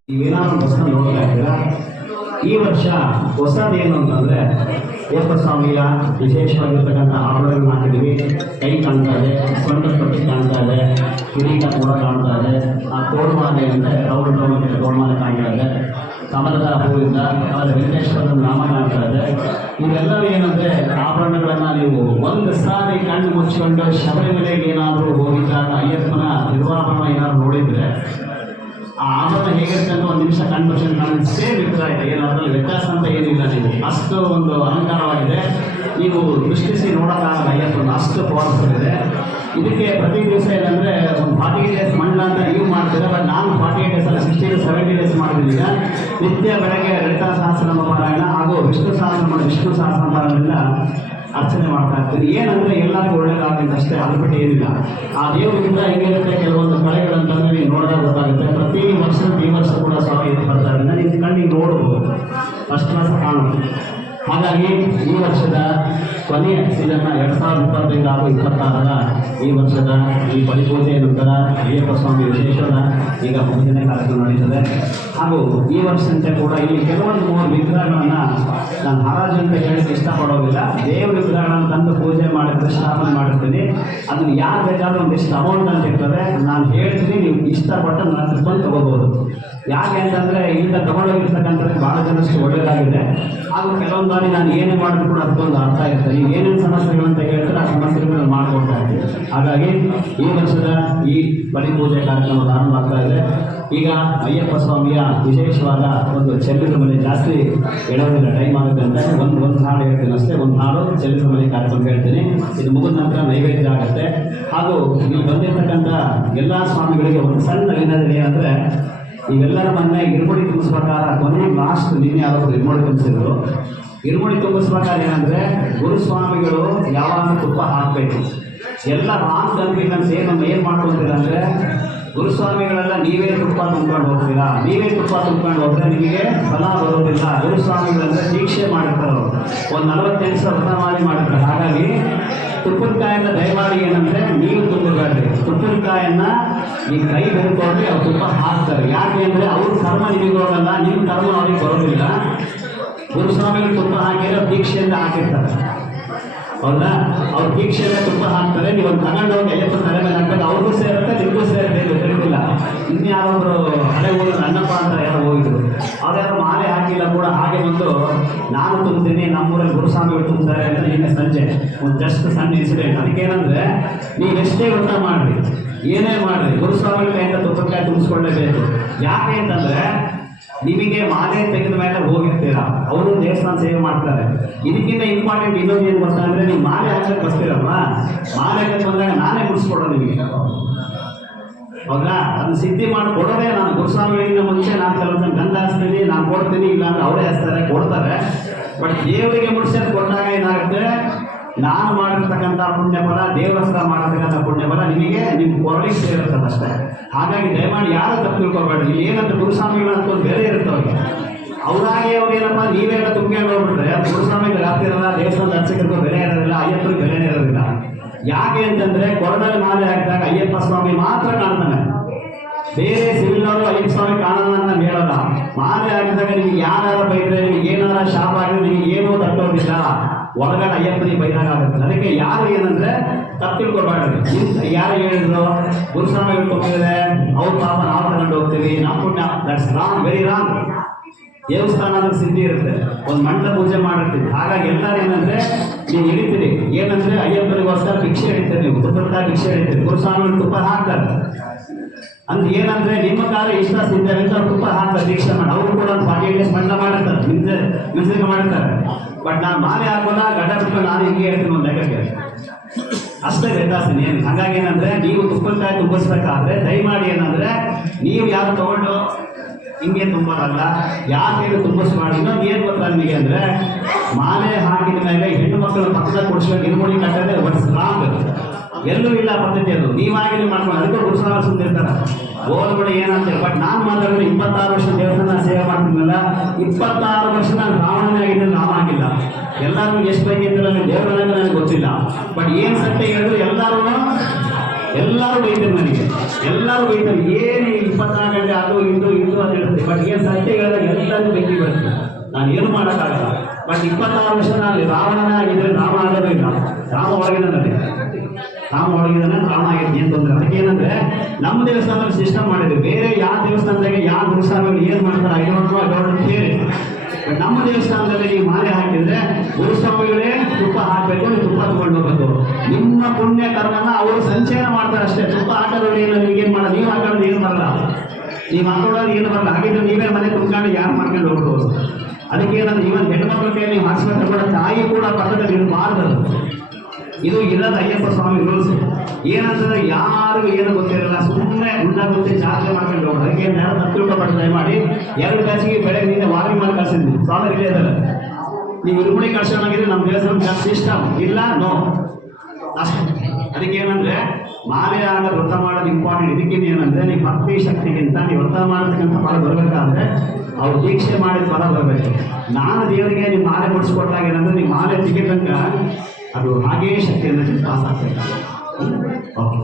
ನೀವೇನಾದ್ರು ಹೊಸ ನೋಡ್ತಾ ಇದ್ದೀರಾ? ಈ ವರ್ಷ ಹೊಸದೇನು ಅಂತಂದ್ರೆ ಅಯ್ಯಪ್ಪ ಸ್ವಾಮಿಯ ವಿಶೇಷವಾಗಿರ್ತಕ್ಕಂಥ ಆಭರಣಗಳು ಹಾಕಿದ್ದೀವಿ. ಕೈ ಕಾಣ್ತಾ ಇದೆ, ಸೊಂಟ ತೊಟ್ಟಿ ಕಾಣ್ತಾ ಇದೆ, ಕಿರೀಟ ಕೂಡ ಕಾಣ್ತಾ ಇದೆ. ಆ ತೋಳ್ಮಾಲೆ ಅಂದರೆ ರೌಂಡ್ ತೋಳ್ಮಾಲೆ ಕಾಣ್ತಾ ಇದೆ. ಕಮಲದ ಹೂವಿಂದ ಆಮೇಲೆ ವೆಂಕಟೇಶ್ವರನ ನಾಮ ಕಾಣ್ತಾ ಇದೆ. ಇವೆಲ್ಲವೂ ಏನಂದ್ರೆ ಆಭರಣಗಳನ್ನ ನೀವು ಒಂದು ಸಾರಿ ಕಣ್ಣು ಮುಚ್ಚಿಕೊಂಡು ಶಬರಿಮಲೆಗೆ ಏನಾದರೂ ಹೋಗಿದ್ದಾಗ ಅಯ್ಯಪ್ಪನ ತಿರುವಾಭರಣ ಏನಾದ್ರು ನೋಡಿದ್ರೆ ಆ ಆಭರಣ ಹೇಗಿರುತ್ತೆ ಅಂತ ಒಂದು ನಿಮಿಷ ಕಣ್ಣು ಮುಚ್ಚಿಕೊಂಡು ಕಾಣುತ್ತೆ. ಸೇಮ್ ಇರ್ತಾ ಇದೆ, ಏನು ಅದರಲ್ಲಿ ವ್ಯತ್ಯಾಸ ಅಂತ ಏನಿಲ್ಲ. ನೀವು ಅಷ್ಟು ಒಂದು ಅಲಂಕಾರವಾಗಿದೆ. ನೀವು ದೃಷ್ಟಿಸಿ ನೋಡೋಕ್ಕಾಗಲ್ಲ, ಅಯ್ಯಪ್ಪನ ಅಷ್ಟು ಪವರ್ಫುಲ್ ಇದೆ. ಇದಕ್ಕೆ ಪ್ರತಿ ದಿವಸ ಏನಂದರೆ ಒಂದು 48 ಡೇಸ್ ಮಂಡ ಅಂತ ನೀವು ಮಾಡ್ತೀರಾ. ಬಟ್ ನಾನು 48 ಡೇಸ್ ಅಲ್ಲ 60 to 70 ಡೇಸ್ ಮಾಡ್ತೀನಿ. ಈಗ ನಿತ್ಯ ಬೆಳಗ್ಗೆ ಲಲಿತಾ ಸಹಸ್ರನಾಮ ಪಾರಾಯಣ ಹಾಗೂ ವಿಷ್ಣು ಸಹಸ್ರನಾಮದಿಂದ ಅರ್ಚನೆ ಮಾಡ್ತಾ ಇರ್ತೀನಿ. ಏನಂದರೆ ಎಲ್ಲರಿಗೂ ಒಳ್ಳೆಯದಾಗುತ್ತೆ ಅಷ್ಟೇ, ಅದು ಬಿಟ್ಟು ಏನಿಲ್ಲ. ಆ ದೇವರಿಂದ ಹೇಗಿರುತ್ತೆ ಕೆಲವೊಂದು ಕಳೆಗಳಂತಂದರೆ ನೀವು ನೋಡಿದಾಗ ಗೊತ್ತಾಗುತ್ತೆ. ಪ್ರತಿ ವರ್ಷ ಈ ವರ್ಷ ಕೂಡ ಸ್ವಾಮಿ ಎದ್ದು ಬರ್ತಾ ಇದ್ದಾರೆ. ನೀವು ಕಣ್ಣಿಗೆ ನೋಡ್ಬೋದು, ಫಸ್ಟ್ ಕ್ಲಾಸ್ ಕಾಣುತ್ತೆ. ಹಾಗಾಗಿ ಈ ವರ್ಷದ ಕೊನೆಯ ಸೀಸನ್ನ 2025 ಹಾಗೂ 26ರ ಈ ವರ್ಷದ ಈ ಬಲಿಪೂಜೆಯ ನಂತರ ಅಯ್ಯಪ್ಪ ಸ್ವಾಮಿ ವಿಶೇಷದ ಈಗ ಪೂಜನೆ ಕಾರ್ಯಕ್ರಮ ನಡೀತದೆ. ಹಾಗೂ ಈ ವರ್ಷದಂತೆ ಕೂಡ ಇಲ್ಲಿ ಕೆಲವೊಂದು 3 ವಿಗ್ರಹಗಳನ್ನು ನಾನು ಹರಾಜು ಅಂತ ಹೇಳಕ್ಕೆ ಇಷ್ಟಪಡೋದಿಲ್ಲ. ದೇವ್ರ ವಿಗ್ರಹಗಳನ್ನು ತಂದು ಪೂಜೆ ಮಾಡಿ ಪ್ರತಿಷ್ಠಾಪನೆ ಮಾಡಿರ್ತೀನಿ. ಅದನ್ನು ಯಾರು ಬೇಕಾದ್ರೂ ಒಂದಿಷ್ಟು ಅಮೌಂಟ್ ಅಂತ ಇರ್ತದೆ, ನಾನು ಹೇಳ್ತೀನಿ, ನೀವು ಇಷ್ಟಪಟ್ಟು ನನ್ನ ಹತ್ರ ಬಂದು ತಗೋಬೋದು. ಯಾಕೆ ಅಂತಂದರೆ ಇಲ್ಲಿಂದ ತಗೊಂಡೋಗಿರ್ತಕ್ಕಂಥದ್ದು ಭಾಳ ಜನಷ್ಟು ಒಳ್ಳೆಯದಾಗಿದೆ. ಹಾಗೂ ಕೆಲವೊಂದು ಬಾರಿ ನಾನು ಏನೇ ಮಾಡಿದ್ರು ಕೂಡ ಅದಕ್ಕೊಂದು ಅರ್ಥ ಇರುತ್ತೆ. ನೀವು ಏನೇನು ಸಮಸ್ಯೆಗಳು ಅಂತ ಹೇಳ್ತಾರೆ ಆ ಸಮಸ್ಯೆಗಳನ್ನು ಮಾಡ್ಕೊಳ್ತಾ ಇದ್ದೀನಿ. ಹಾಗಾಗಿ ಈ ವರ್ಷದ ಈ ಬಲಿಪೂಜೆ ಕಾರ್ಯಕ್ರಮ ಪ್ರಾರಂಭ ಇದೆ. ಈಗ ಅಯ್ಯಪ್ಪ ಸ್ವಾಮಿಯ ವಿಶೇಷವಾದ ಒಂದು ಚೆಲ್ಲಿದ ಮನೆ ಜಾಸ್ತಿ ಹೇಳೋದಿಲ್ಲ, ಟೈಮ್ ಆಗುತ್ತೆ ಅಂತ ಒಂದು ಹಾಡು ಹೇಳ್ತೀನಿ ಅಷ್ಟೇ. ಒಂದು ಹಾಡು ಚೆಲ್ಲಿದ ಮನೆ ಕಾರ್ಯಕ್ರಮ ಹೇಳ್ತೀನಿ. ಇದು ಮುಗಿದ ನಂತರ ನೈವೇದ್ಯ ಆಗುತ್ತೆ. ಹಾಗೂ ಇಲ್ಲಿ ಬಂದಿರತಕ್ಕಂಥ ಎಲ್ಲ ಸ್ವಾಮಿಗಳಿಗೆ ಒಂದು ಸಣ್ಣ ವಿನಂತಿ ಏನಂದರೆ, ಇವೆಲ್ಲರ ಮೊನ್ನೆ ಇರುಮುಡಿ ತುಂಬಿಸ್ಬೇಕಾದ ಕೊನೆ ಲಾಸ್ಟ್ ನಿನ್ನೆ ಯಾರಾದ್ರು ಇರುಮುಡಿ ತುಂಬಿಸಿದ್ರು. ಇರುಮುಡಿ ತುಂಬಿಸ್ಬೇಕಾದ ಏನಂದರೆ ಗುರುಸ್ವಾಮಿಗಳು ಯಾವಾಗ ತುಪ್ಪ ಹಾಕಬೇಕು. ಎಲ್ಲ ರಾಂಗ್ ಕನ್ಫ್ಯೂಷನ್ಸ್ ಏನು ಮಾಡ್ಕೊಳ್ತೀರ ಅಂದರೆ, ಗುರುಸ್ವಾಮಿಗಳೆಲ್ಲ ನೀವೇ ತುಪ್ಪ ತುಂಬ್ಕೊಂಡು ಹೋಗ್ತೀರಾ, ನೀವೇ ತುಪ್ಪ ತುಂಬ್ಕೊಂಡು ಹೋದ್ರೆ ನಿಮಗೆ ಫಲ ಬರೋದಿಲ್ಲ. ಗುರುಸ್ವಾಮಿಗಳಂದ್ರೆ ದೀಕ್ಷೆ ಮಾಡಿರ್ತಾರೆ, ಒಂದು 48 ವ್ರತ ಮಾಡಿರ್ತಾರೆ. ಹಾಗಾಗಿ ತುಪ್ಪದ ದಯಮಾಡಿ ಏನಂದರೆ ನೀವು ತುಂಬಬೇಡ್ರಿ. ತುಪ್ಪದ ಕಾಯನ್ನ ಈ ಕೈ ಬೆಳ್ಕೊಂಡ್ರೆ ಅವ್ರು ತುಪ್ಪ ಹಾಕ್ತಾರೆ. ಯಾಕೆ ಅಂದರೆ ಅವ್ರ ಕರ್ಮ ನಿಮಗೆ ಹೋಗಲ್ಲ, ನಿಮ್ಮ ಕರ್ಮ ಅವ್ರಿಗೆ ಬರೋದಿಲ್ಲ. ಗುರುಸ್ವಾಮಿಗಳು ತುಪ್ಪ ಹಾಕಿರೋ ದೀಕ್ಷೆಯಿಂದ ಹಾಕಿರ್ತಾರೆ, ಹೌದಾ? ಅವ್ರ ದೀಕ್ಷೆಯಿಂದ ತುಪ್ಪ ಹಾಕ್ತಾರೆ. ನೀವು ಒಂದು ತಗೊಂಡು ಹೋಗಿ ಅಯ್ಯಪ್ಪ ತಲೆ ಮೇಲೆ ಹಾಕ್ಬೇಕು. ಅವ್ರಿಗೂ ಸೇರುತ್ತೆ, ನಿಮಗೂ ಸೇರುತ್ತೆ, ತಿಳಿದಿಲ್ಲ. ಇನ್ಯಾರೊಬ್ರು ಹಳೆ ಹೋಗಿ ಅಣ್ಣಪ್ಪ ಅಂತ ಯಾರೋ ಹೋಗಿದ್ರು, ಅವ್ರು ಯಾರೋ ಮಾಲೆ ಹಾಕಿಲ್ಲ ಕೂಡ. ಹಾಗೆ ಬಂದು ನಾನು ತುಂಬ್ತೀನಿ, ನಮ್ಮೂರಲ್ಲಿ ಗುರುಸ್ವಾಮಿಗಳು ತುಂಬ್ತಾರೆ ಅಂತ ನಿನ್ನೆ ಸಂಜೆ ಒಂದು ಜಸ್ಟ್ ಸಣ್ಣ ಇನ್ಸಿಡೆಂಟ್. ಅದಕ್ಕೇನಂದರೆ, ನೀವೆಷ್ಟೇ ವ್ರತ ಮಾಡಿರಿ, ಏನೇ ಮಾಡಿರಿ, ಗುರುಸ್ವಾಮಿಗಳ ಕೈಯಿಂದ ತುಪ್ಪಕಾಯಿ ತುಂಬಿಸ್ಕೊಳ್ಳೇಬೇಕು. ಯಾಕೆ ಅಂತಂದರೆ, ನಿಮಗೆ ಮಾಲೆ ತೆಗೆದ ಮೇಲೆ ಹೋಗಿರ್ತೀರಾ, ಅವರು ದೇವಸ್ಥಾನ ಸೇವೆ ಮಾಡ್ತಾರೆ. ಇದಕ್ಕಿಂತ ಇಂಪಾರ್ಟೆಂಟ್ ಇನ್ನೊಂದು ಏನು ಗೊತ್ತಾ ಅಂದರೆ, ನೀವು ಮಾಲೆ ಹಾಕಕ್ಕೆ ಬರ್ತೀರಲ್ವ, ಮಾಲೆ ಹಾಕಕ್ಕೆ ಬಂದಾಗ ನಾನೇ ಮುಡಿಸ್ಕೊಡೋದು ನಿಮಗೆ, ಹೌದಾ? ಅದನ್ನ ಸಿದ್ಧಿ ಮಾಡಿ ಕೊಡೋದೇ ನಾನು. ಗುರುಸ್ವಾಮಿಗಳಿಂದ ಮುಂಚೆ ನಾನು ಕೆಲವೊಂದು ಗಂಧ ಹಚ್ತೀನಿ, ನಾನು ಕೊಡ್ತೀನಿ, ಇಲ್ಲ ಅಂದ್ರೆ ಅವರೇ ಹಚ್ತಾರೆ, ಕೊಡ್ತಾರೆ. ಬಟ್ ದೇವರಿಗೆ ಮುಡಿಸೋದು ಕೊಟ್ಟಾಗ ಏನಾಗುತ್ತೆ, ನಾನು ಮಾಡಿರ್ತಕ್ಕಂಥ ಪುಣ್ಯಫಲ, ದೇವಸ್ಥಾನ ಮಾಡಿರ್ತಕ್ಕಂಥ ಪುಣ್ಯಫಲ ನಿಮಗೆ ನಿಮ್ಮ ಕೊರಳಿಗೆ ಸೇರುತ್ತದೆ ಅಷ್ಟೇ. ಹಾಗಾಗಿ ದಯಮಾಡಿ ಯಾರು ತಪ್ಪು ತಿಳ್ಕೊಬೇಡಿ. ಇಲ್ಲಿ ಏನಂತ ಗುರುಸ್ವಾಮಿಗಳು ಅಂತ ಒಂದು ಬೆಲೆ ಇರುತ್ತೆ ಅವ್ರಿಗೆ. ಅವರಾಗೆ ಅವ್ರು ಏನಪ್ಪ ನೀವೆಲ್ಲ ತುಂಬ್ಕೊಂಡು ಹೋಗ್ಬಿಟ್ರೆ ಗುರುಸ್ವಾಮಿಗಳು ಆಗ್ತಿರಲ್ಲ, ದೇವಸ್ಥಾನದ ಅರ್ಚಕರಿಗೂ ಬೆಲೆ ಇರೋದಿಲ್ಲ, ಅಯ್ಯಪ್ಪರಿಗೆ ಬೆಲೆನೇ ಇರೋದಿಲ್ಲ. ಯಾಕೆ ಅಂತಂದರೆ, ಕೊರಡಲ್ಲಿ ಮಾಲೆ ಹಾಕಿದಾಗ ಅಯ್ಯಪ್ಪ ಸ್ವಾಮಿ ಮಾತ್ರ ಕಾಣ್ತಾನೆ, ಬೇರೆ ಸಿವಿಲ್ನವರು ಅಯ್ಯಪ್ಪ ಸ್ವಾಮಿ ಕಾಣಲ್ಲ ಅಂತ ಹೇಳಲ್ಲ. ಮಾಲೆ ಹಾಕಿದಾಗ ನಿಮಗೆ ಯಾರು ಬೈದ್ರೆ, ನಿಮಗೆ ಏನಾರ ಶಾಪ ಆಗಿದ್ರೆ ನಿಮಗೆ ಏನೂ ತಟ್ಟೋದಿಲ್ಲ, ಒಳಗಡೆ ಅಯ್ಯಪ್ಪನಿಗೆ ಬೈದಾಗ ಆಗುತ್ತೆ. ಅದಕ್ಕೆ ಯಾರು ಏನಂದ್ರೆ ತಪ್ಪು ತಿಳ್ಕೊಬಾರ್ದು. ಯಾರು ಹೇಳಿದ್ರು ಗುರುಸ್ವಾಮಿಗಳು ಕೊಟ್ಟಿದ್ದಾರೆ, ಅವ್ರ ಪಾಪ ನಾವು ತಗೊಂಡು ಹೋಗ್ತೀವಿ, ನಮ್ಮ ಪುಣ್ಯ, ದಟ್ಸ್ ರಾಂಗ್, ವೆರಿ ರಾಂಗ್. ದೇವಸ್ಥಾನದ ಸಿದ್ಧಿ ಇರುತ್ತೆ, ಒಂದು ಮಂಡ ಪೂಜೆ ಮಾಡಿರ್ತೀವಿ. ಹಾಗಾಗಿ ಎಲ್ಲರೂ ಏನಂದ್ರೆ ನೀವು ಹಿಡಿತೀರಿ, ಏನಂದ್ರೆ ಅಯ್ಯಪ್ಪನಿಗೋಸ್ಕರ ಭಿಕ್ಷೆ ಹಿಡಿತೀರಿ, ನೀವು ತುಪ್ಪದ ಭಿಕ್ಷೆ ಹಿಡಿತೀರಿ, ಗುರುಸ್ವಾಮಿಗಳು ತುಪ್ಪ ಹಾಕ್ತಾರೆ. ಅಂದ್ರೆ ಏನಂದ್ರೆ ನಿಮ್ಮ ಕಾಲ ಇಷ್ಟ ಸಿದ್ಧರಿಂದ ತುಪ್ಪ ಹಾಕ್ತಾರೆ ದೀಕ್ಷೆ ಮಾಡಿ. ಅವರು ಕೂಡ ಒಂದು 40 ಡೇಸ್ ಮಂಡ ಮಾಡಿರ್ತಾರೆ, ಮಿನ್ಸಿಗೆ ಮಾಡಿರ್ತಾರೆ. ಬಟ್ ನಾನು ಮಾಲೆ ಹಾಕೋಲ್ಲ, ಗಡ್ಡ ಬಿಟ್ಟು ನಾನು ಹಿಂಗೆ ಹೇಳ್ತೀನಿ ಒಂದು ಲೆಕ್ಕಕ್ಕೆ, ಅಷ್ಟೇ ವ್ಯತ್ಯಾಸ ಏನು. ಹಾಗಾಗಿ ಏನಂದ್ರೆ ನೀವು ತುಪ್ಪಕಾಯಿ ತುಂಬಿಸ್ಬೇಕಾದ್ರೆ ದಯಮಾಡಿ ಏನಂದ್ರೆ ನೀವು ಯಾರು ತಗೊಂಡು ಹಿಂಗೆ ತುಂಬೋದಲ್ಲ, ಯಾಕೆ ತುಂಬಿಸ್ಬಾರ್ದು. ಇನ್ನೊಂದು ಏನು ಗೊತ್ತಾ ನಿಮಗೆ ಅಂದ್ರೆ, ಮಾಲೆ ಹಾಕಿದ ಮೇಲೆ ಹೆಣ್ಣು ಮಕ್ಕಳು ಪಕ್ಕದ ಕೊಡಿಸ್ಕೊಂಡು ಇರುಮುಡಿ ಕಟ್ಟದೆ ಸ್ಟ್ರಾಂಗ್ ಎಲ್ಲೂ ಇಲ್ಲ ಪದ್ಧತಿ. ಅದು ನೀವಾಗಿಲ್ಲಿ ಮಾಡ್ಕೊಂಡು ಅದಕ್ಕೆ ಗುರುಸ್ವಾಮಿ ಸುಂದಿರ್ತಾರೆ ಓದ್ಬಿಡಿ ಏನಂತೇಳಿ. ಬಟ್ ನಾನು ಮಾತಾಡಿದ್ರೆ 26 ವರ್ಷ ದೇವಸ್ಥಾನ ಸೇವೆ ಮಾಡ್ತೀನಲ್ಲ, 26 ವರ್ಷ ನಾನು ರಾವಣನೇ ಆಗಿದ್ದೀನಿ, ರಾಮ ಆಗಿಲ್ಲ. ಎಲ್ಲರೂ ಎಷ್ಟು ಬಗ್ಗೆ ಅಂತ ದೇವರನ್ನ ನನಗೆ ಗೊತ್ತಿಲ್ಲ. ಬಟ್ ಏನು ಸತ್ಯ ಹೇಳಿದ್ರು ಎಲ್ಲರೂ ಬೈತಾರೆ ನನಗೆ, ಎಲ್ಲರೂ ಬೈತಾರೆ. ಏನು 24 ಗಂಟೆ ಅದು ಇದು ಅಂತ ಹೇಳ್ತಾರೆ. ಬಟ್ ಏನು ಸತ್ಯ ಹೇಳಿದ್ರೆ ಎಲ್ಲರೂ ಬೆಂಕಿ ಬರುತ್ತೆ, ನಾನು ಏನು ಮಾಡೋಕ್ಕಾಗಲ್ಲ. ಬಟ್ 26 ವರ್ಷ ನಾನು ರಾವಣನೇ ಆಗಿದ್ರೆ ರಾಮ ಆಗೋದು ಇಲ್ಲ. ರಾಮ ಒಳಗಿದ್ದಾನೆ, ರಾಮ ಒಳಗಿದ್ದಾನೆ, ರಾಮ ಆಗಿದ್ದು ಏನು ತೊಂದರೆ. ಅದಕ್ಕೆ ಏನಂದ್ರೆ ನಮ್ಮ ದೇವಸ್ಥಾನದಲ್ಲಿ ಸಿಸ್ಟಮ್ ಮಾಡಿದ್ವಿ. ಬೇರೆ ಯಾವ ದೇವಸ್ಥಾನದಾಗೆ ಯಾವ ಗುರುಸ್ವಾಮಿಗಳು ಏನು ಮಾಡ್ತಾರೆ ಐವತ್ತು ಹೇಳಿ. ನಮ್ಮ ದೇವಸ್ಥಾನದಲ್ಲಿ ನೀವು ಮಾಲೆ ಹಾಕಿದ್ರೆ ಗುರುಸ್ವಾಮಿಗಳೇ ತುಪ್ಪ ಹಾಕಬೇಕು, ನೀವು ತುಪ್ಪ ತಗೊಂಡು ಹೋಗ್ಬೇಕು. ನಿಮ್ಮ ಪುಣ್ಯ ಕರ್ಮನ ಅವರು ಸಂಚಯನ ಮಾಡ್ತಾರೆ ಅಷ್ಟೇ. ತುಪ್ಪ ಹಾಕೋದ್ರಲ್ಲಿ ಏನು ನಿಮ್ಗೇನು ಮಾಡಲ್ಲ, ನೀವು ಹಾಕೋದು ಏನು ಬರಲ್ಲ, ನೀವು ಹಾಕೊಳ್ಳೋದು ಏನು ಬರಲ್ಲ. ಹಾಗಿದ್ರೆ ನೀವೇ ಮನೆ ತುಂಬ್ಕೊಂಡು ಯಾರು ಮಾಡ್ಕೊಂಡು ಹೋಗ್ಬೋದು. ಅದಕ್ಕೆ ಏನಂದ್ರೆ ಇವನ್ ಹೆಣ್ಮಕ್ಳ ಕೈ ನೀವು ಹಾಕ್ಸ್ಬೇಕು ಕೂಡ ತಾಯಿ ಕೂಡ ಪಕ್ಕದಲ್ಲಿ ಇರಬಾರ್ದು. ಇದು ಇರೋದು ಅಯ್ಯಪ್ಪ ಸ್ವಾಮಿ ರೂಲ್ಸ್. ಏನಂತಂದ್ರೆ ಯಾರಿಗೂ ಏನು ಗೊತ್ತಿರಲ್ಲ, ಸುಮ್ಮನೆ ಉಂಡಾಗುತ್ತೆ ಜಾತ್ರೆ ಮಾಡ್ಕೊಂಡು ಹೋಗೋದು. ಅದಕ್ಕೆ ಯಾರು ತಪ್ಪು ದಯಮಾಡಿ 2 ಬ್ಯಾಚಿಗೆ ಬೆಳಗ್ಗೆ ನಿನ್ನೆ ವಾರ್ನಿಂಗ್ ಮಾಡಿ ಕಳ್ಸಿದ್ವಿ. ಸ್ವಾಮಿ ಇಲ್ಲೇ ಇದ್ದಾರೆ, ನೀವು ಇರುಮುಡಿ ಕಳ್ಸೋಣಾಗಿದ್ರೆ ನಮ್ಮ ದೇವಸ್ಥಾನ ಸಿಸ್ಟಮ್ ಇಲ್ಲ, ನೋ ಅಷ್ಟೇ. ಅದಕ್ಕೆ ಏನಂದ್ರೆ ಮಾಲೆ ಆಗ ವ್ರತ ಮಾಡೋದು ಇಂಪಾರ್ಟೆಂಟ್. ಇದಕ್ಕಿಂತ ಏನಂದ್ರೆ ನೀವು ಭಕ್ತಿ ಶಕ್ತಿಗಿಂತ ನೀವು ವ್ರತ ಮಾಡೋದಕ್ಕಿಂತ ಫಲ ಬರಬೇಕಾದ್ರೆ ಅವ್ರು ದೀಕ್ಷೆ ಮಾಡಿದ ಫಲ ಬರಬೇಕು. ನಾನು ದೇವರಿಗೆ ನೀವು ಮಾಲೆ ಕೊಡಿಸ್ಕೊಟ್ಟಾಗ ಏನಂದ್ರೆ ನೀವು ಮಾಲೆ ತೆಗಿತಂಕ ಅದು ಹಾಗೇ ಶಕ್ತಿಯನ್ನು ಪಾಸ್ ಆಗ್ತದೆ. ಓಕೆ,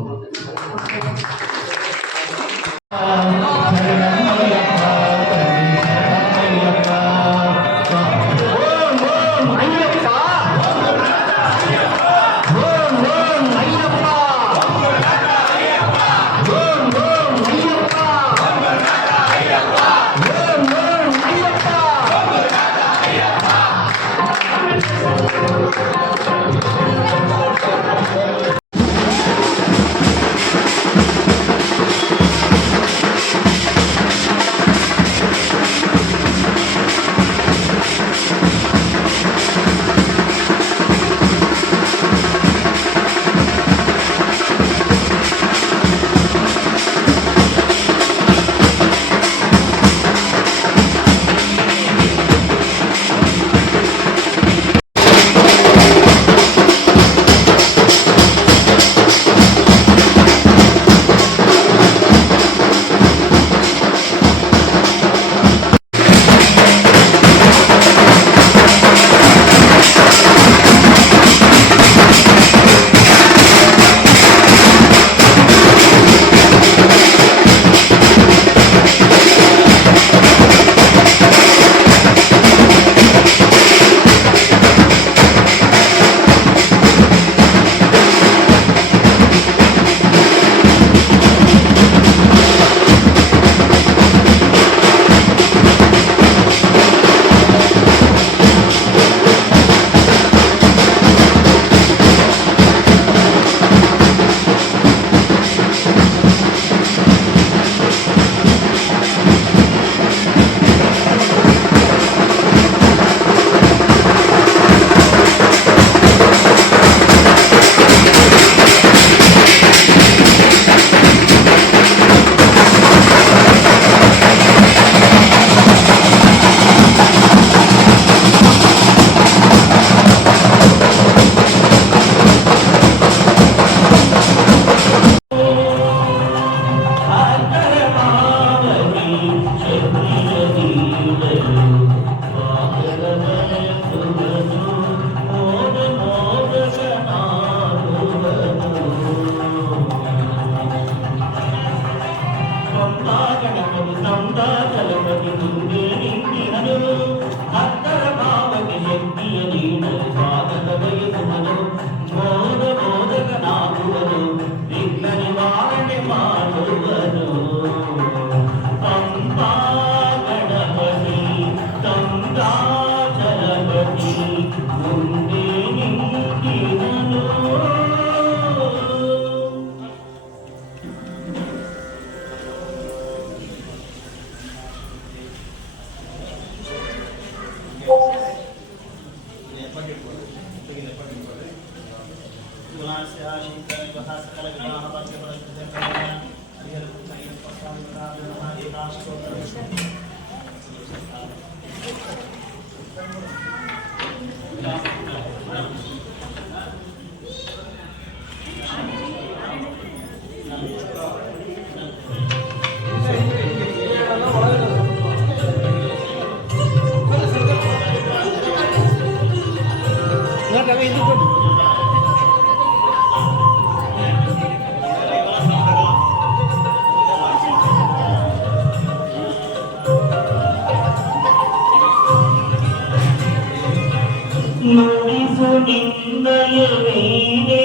ನುಡಿಸು ನಿಂದಯವೀನೇ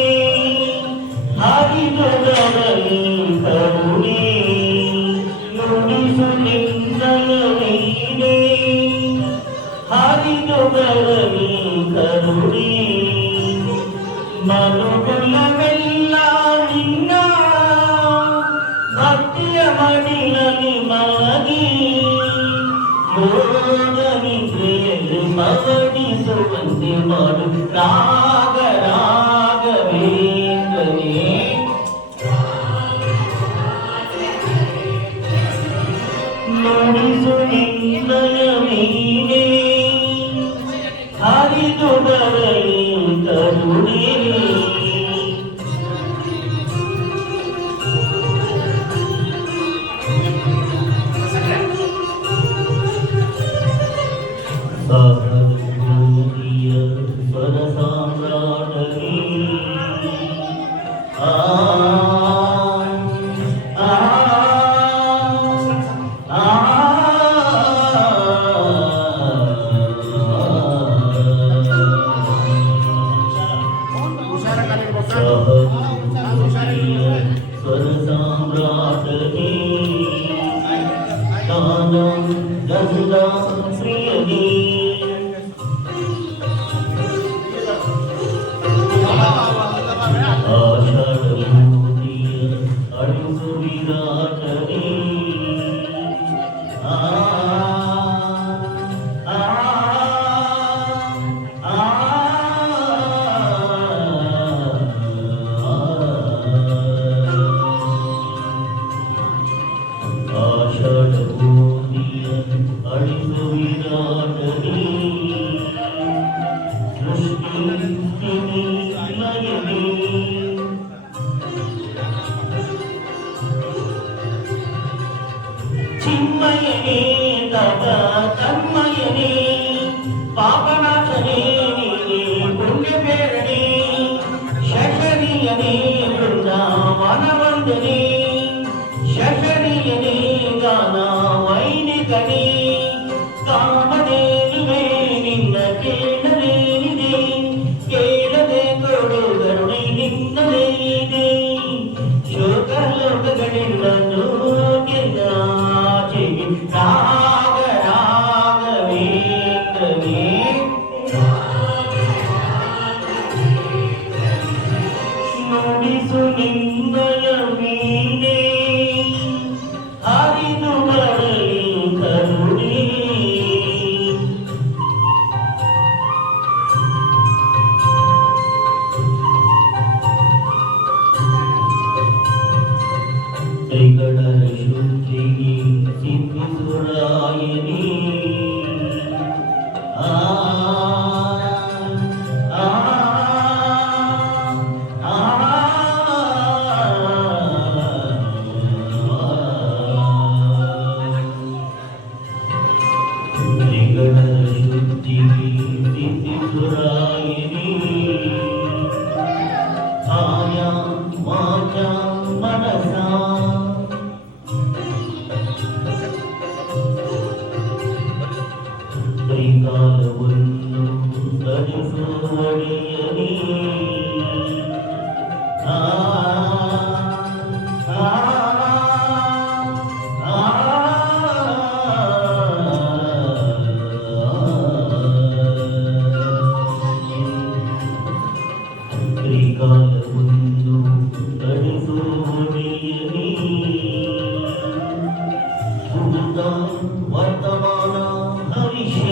ಹರಿದೊಡರಲಿ ಕರುಣೆ ನುಡಿಸು ನಿಂದಯವೀನೇ ಹರಿದೊಡರಲಿ ಕರುಣೆ ಮನುಕುಲವೆಲ್ಲ ನಿನ್ನ ಭಕ್ತಿಯ ಮಡಿಲಲ್ಲಿ ಮಲಗಿ ಯೋಗನಿದ್ರೆಯಲ್ಲಿ ಪವಡಿಸುವಂತೆ ಮಾಡು ರಾಗ ರಾಘವೇಂದ್ರನೇ ನುಡಿಸು ನಿಂದಯವೀನೇ ಹರಿದು ಬರಲಿ ಕರುಣೆ ಸ್ವರ ಸಾಮ್ರಾಟನೇ ಸ್ವರ ಸಾಮ್ರಾಟನೇ ಗಂಗಾ ಪ್ರಿಯನೇ ಅಳಿಸು ವಿರಾಟನೇ ಆಷಾಢಭೂತಿಯ ಅಳಿಸು ವಿರಾಟನೇ ಸೃಷ್ಟಿ ಸ್ಥಿತಿ ಲಯನೇ ಚಿನ್ಮಯನೇ ತವ ತನ್ಮಯನೇ ಪಾಪನಾಶನೇ ನೀನೇ ಪುಣ್ಯ ಪ್ರೇರಣೆ ಶಶರಿಯನೇ ಬೃಂದಾವನ ವಂದನೆ ಶಶರಿಯನೇ ಗಾನ ವೈನಿಕನೇ ಕಾಮದೇವಿವೇ ನಿನ್ನ ಕೇಳಲೇನಿದೆ ಕೇಳದೆ ಕೊಡು ಕರುಣೆ ನಿನ್ನದೇ ಇದೆ ಶೋಕಲೋಕಗಳೆಲ್ಲನೂ ರಾಗ ರಾಘವೇಂದ್ರನೇ ನುಡಿಸು ನಿಂದಯವೀನೇ ಹರಿದು ಬರಲಿ ಕರುಣೆ ತ್ರಿಗಣರ ಶುದ್ಧಿಗೆ ಸಿದ್ಧಿಸುರಾಯನೇ ತ್ರಿಗಣರ ಶುದ್ಧಿಗೆ ಸಿದ್ಧಿಸುರಾಯನೇ ಕಾಯ ವಾಚ ಮನಸ ತ್ರಿಕಾಲವನ್ನು ಸರಿಸು ಒಡೆಯನೇ ತ್ರಿಕಾಲವನ್ನು ಸರಿಸು ಒಡೆಯನೇ ಭೂತ ವರ್ತಮಾನ ಭವಿಷ್ಯ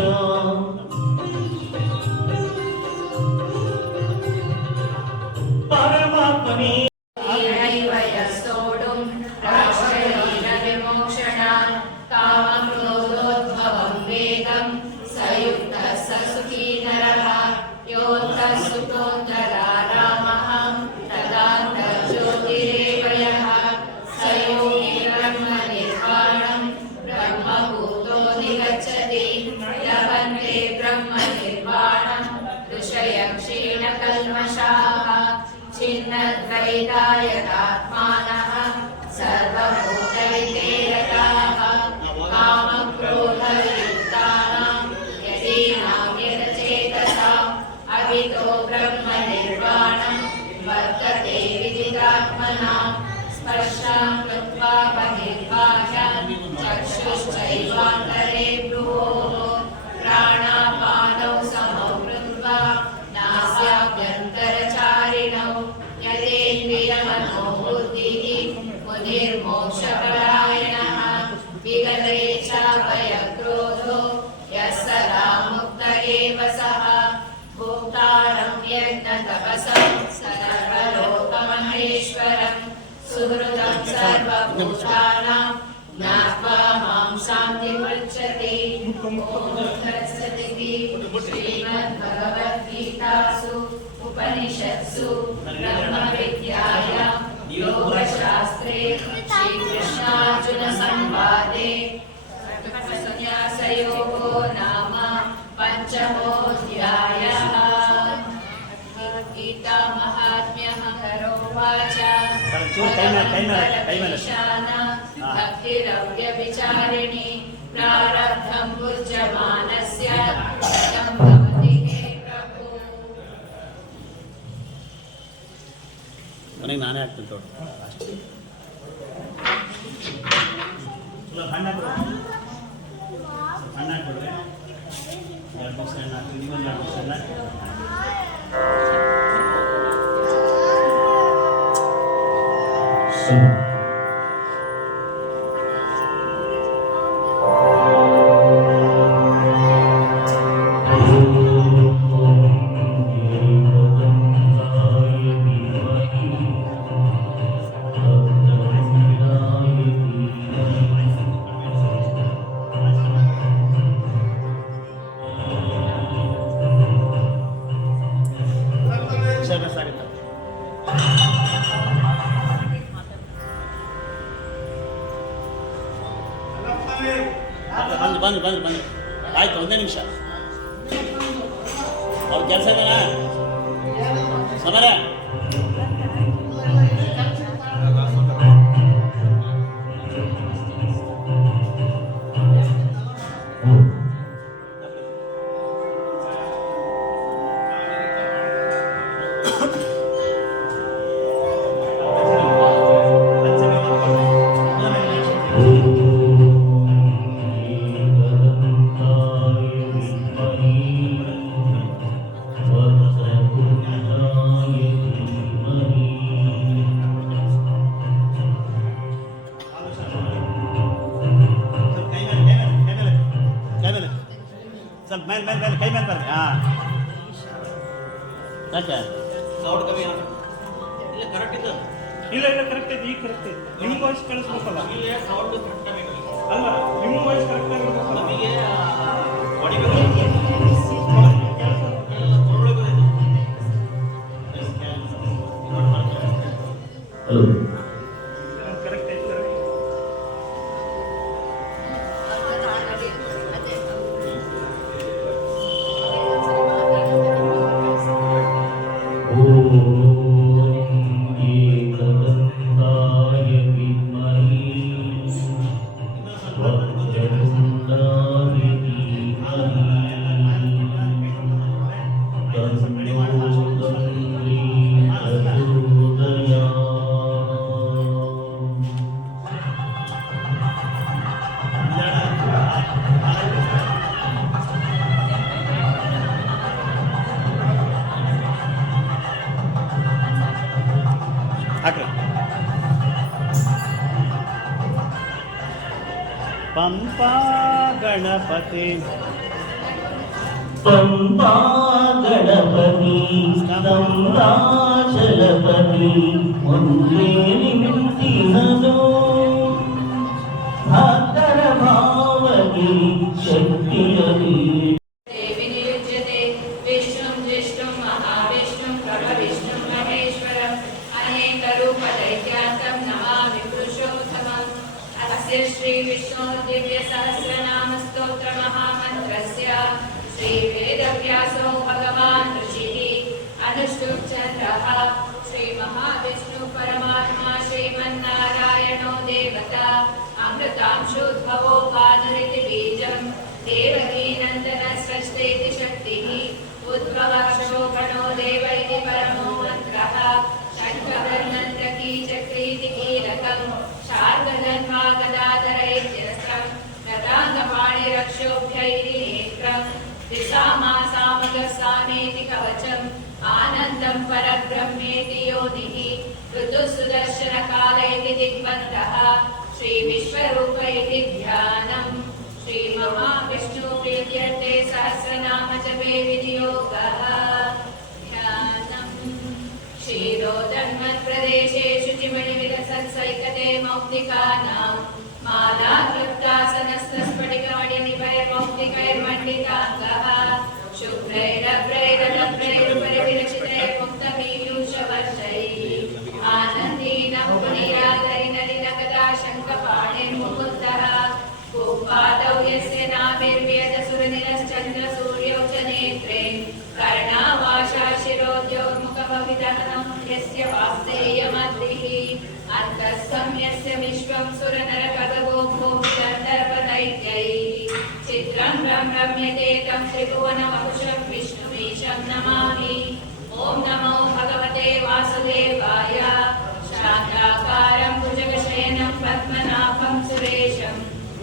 ಪರಮಾತ್ಮನೇ द्वैतायतात्मानः सर्वभूतहिते रताः कामक्रोधवियुक्तानां यतीनां यतचेतसाम् अभितो ब्रह्मनिर्वाणं वर्तते विदितात्मनां स्पर्शां कृत्वा बहिर्बाह्यान् चक्षुश्चैवान्तरे भ्रुवोः प्राणापानौ समौ कृत्वा नासाभ्यन्तरचारिणौ यतेन्द्रियमनो बुद्धिः मुनिर्मोक्षपरायणः विगतेच्छाभयक्रोधो यः सदा मुक्त एव सः भोक्तारं यज्ञतपसं सर्वलोकमहेश्वरं सुहृदं सर्वभूतानां ज्ञात्वा मां शान्तिमुच्यते। ॐ तत्सदिति श्रीमद्भगवद्गीतासु उपनिषत्सु ब्रह्मविद्यायां योगशास्त्रे श्रीकृष्णार्जुनसंवादे संन्यासयोगो नाम पञ्चमोऽध्यायः। गीतामाहात्म्यं करोवाच भक्तिरव्यभिचारिणी प्रारब्धं भुज्यमानस्य तं भवति हे प्रभु। ಮನೆಗೆ ನಾನೇ ಹಾಕ್ತೀನಿ ತೋಟ ಅಷ್ಟೇ ಹಣ್ಣು ಹಾಕ್ಬಿಡ್ರೆ 2 ಬಾಕ್ಸ್ ಹಣ್ಣು ಹಾಕ್ತೀನಿ ಇನ್ನೊಂದು 2 ಬಾಕ್ಸ್ ಹಣ್ಣು ಬಂದು ಆಯ್ತು, ಒಂದೇ ನಿಮಿಷ. ಅವ್ರ ಕೆಲಸ ಇದೆನಾ ಸಮರ? ಸ್ವಲ್ಪ ಮೇಲೆ ಕೈ ಮೇಲೆ ಬರ್ರಿ. ಹಾಂ ಯಾಕೆ ಸೌಂಡ್ ಕಮ್ಮಿ ಇಲ್ಲ ಕರೆಕ್ಟ್ ಇದ್ದ ಇಲ್ಲ ಕರೆಕ್ಟ್ ಇದೆ. ಈಗ ಕರೆಕ್ಟ್ ಇದೆ. ನಿಮ್ಮ ವಾಯ್ಸ್ ಕಳಿಸ್ಬೇಕಲ್ಲ. ನಮಗೆ ಸೌಂಡ್ ಕರೆಕ್ಟ್ ಆಗಿ ಅಲ್ಲ, ನಿಮ್ಮ ವಾಯ್ಸ್ ಕರೆಕ್ಟ್ ಆಗಿರ್ಬೇಕಲ್ಲ. ನಮಗೆ ಹೊಡಿಬೇಕು ಹಲೋ ಕರೆಕ್ಟ್ ಐತೆ. ಹಾಕ್ರಿ. ಪಂಪಾ ಗಣಪತಿ ಪಂಪಾ ಗಣಪತಿ ಸ್ತಂಭಾಚಲಪತಿ ಒಂದೇ ನಿಂತಿಹನು ಭಕ್ತರ ಭಾವಗಿ ಶಕ್ತಿಯಲಿ देवी नियुज्यते विष्णुं जिष्णुं महाविष्णुं प्रभविष्णुं महेश्वरम् अनेकरूपदैत्यान्तं नमामि पुरुषोत्तमम्। अस्य श्रीविष्णुदिव्यसहस्रनामस्तोत्रमहामन्त्रस्य श्रीवेदव्यासो भगवान् ऋषिः अनुष्टुप् चन्द्रः श्रीमहा अमृतांशोद्भवोपादरिति बीजम् देवकीनन्दन स्रष्टेति शक्तिः उद्भवः शोभनो देव इति परमो मन्त्रः शङ्खधर्मन्द्रकी चक्रीति कीलकम् शार्दधन्वा गदाधरैत्यस्त्रम् गदाङ्गपाणिरक्षोभ्यैति नेत्रम् त्रिसामासामगस्सामेति कवचम् आनन्दम् परब्रह्मेति योनिः ऋतुसुदर्शनकाल इति दिग्बन्धः श्रीविश्वरूप इति ध्यानम् श्रीमहाविष्णुप्रीत्यर्थे सहस्रनाम जपे विनियोगः ध्यानम् क्षीरोदन्मत्प्रदेशे शुचिमणिविलसत्सैकते मौक्तिकानां माला क्लृप्तासनस्तस्फटिकमणिनिभयमौक्तिकैर्मण्डिताङ्गः शुभ्रैरभ्रैरलभ्रैरुपरिविरचितैः मुक्तपीयूषवर्षैः आनन्दीनः पुनीराधरिनलिनगदा शङ्खपाणिर्मुकुन्दः गोपादौ यस्य नाभिर्व्यदसुरनिलश्चन्द्रसूर्यौ च नेत्रे कर्णावाशा शिरोद्योर्मुखभविदहनं यस्य वास्तेयमद्भिः अन्तःस्थं यस्य विश्वं सुरनरकगोभूमिगन्धर्वदैत्यैः चित्रं रम्यते तं त्रिभुवनमकुशं विष्णुमीशं नमामि ॐ नमो भगवते वासुदेवाय शान्ताकारं भुजगशयनं पद्मनाभं सुरेशं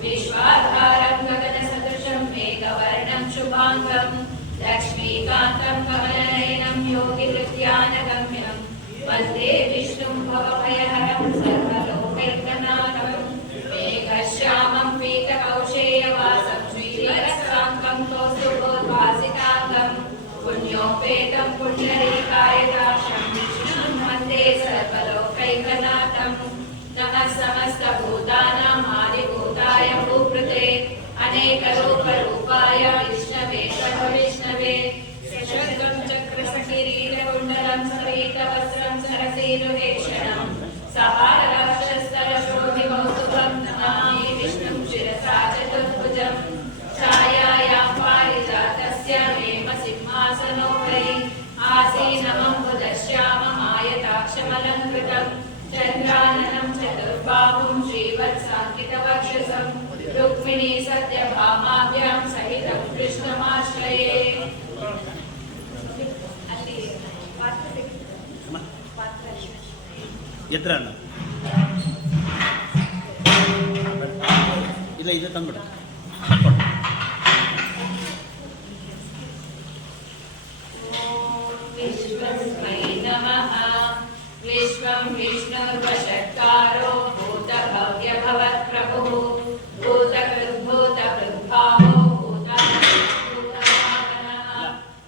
विश्वाधारं गगनसदृशं मेघवर्णं शुभाङ्गं लक्ष्मीकान्तं कमलनयनं योगिहृद्यानगम्यं वन्दे विष्णुं भवभयहरं सर्वलोकैकनाथं मेघश्यामं पीतकौशेयवासं श्रीवत्साङ्गं कौस्तुभोद्भासिताङ्गं पुण्योपेतं पुण्डरीकायदाक्षं विष्णुं वन्दे सर्वलोकैकनाथं नमः समस्तभूतानां आदिभूताय भूभृते अनेकरूपरूपाय विष्णवे सर्वविष्णवे शङ्खं चक्रसकिरीटकुण्डलं सपीतवस्त्रं सरसीरुहेक्षणं सहारराक्षस्तरशोभिकौस्तुभं नमामि विष्णुं शिरसा चतुर्भुजं छायायां पारिजातस्य हेमसिंहासनोपरि आसीनमम्बुदश्याममायताक्षमलङ्कृतं चन्द्राननं चतुर्बाहुं श्रीवत्साङ्कितवक्षसं रुक्मिणी सत्यभामाभ्यां सहितं कृष्णमाश्रये ಎತ್ತರ ಅಲ್ಲ ಇಲ್ಲ ಇದು ತಂದ್ಬಿಡ विश्वस्मै नमः विश्वं विष्णुर्वषट्कारो भूतभव्यभवत्प्रभुः भूतकृद्भूतकृद्भावो भूतात्मा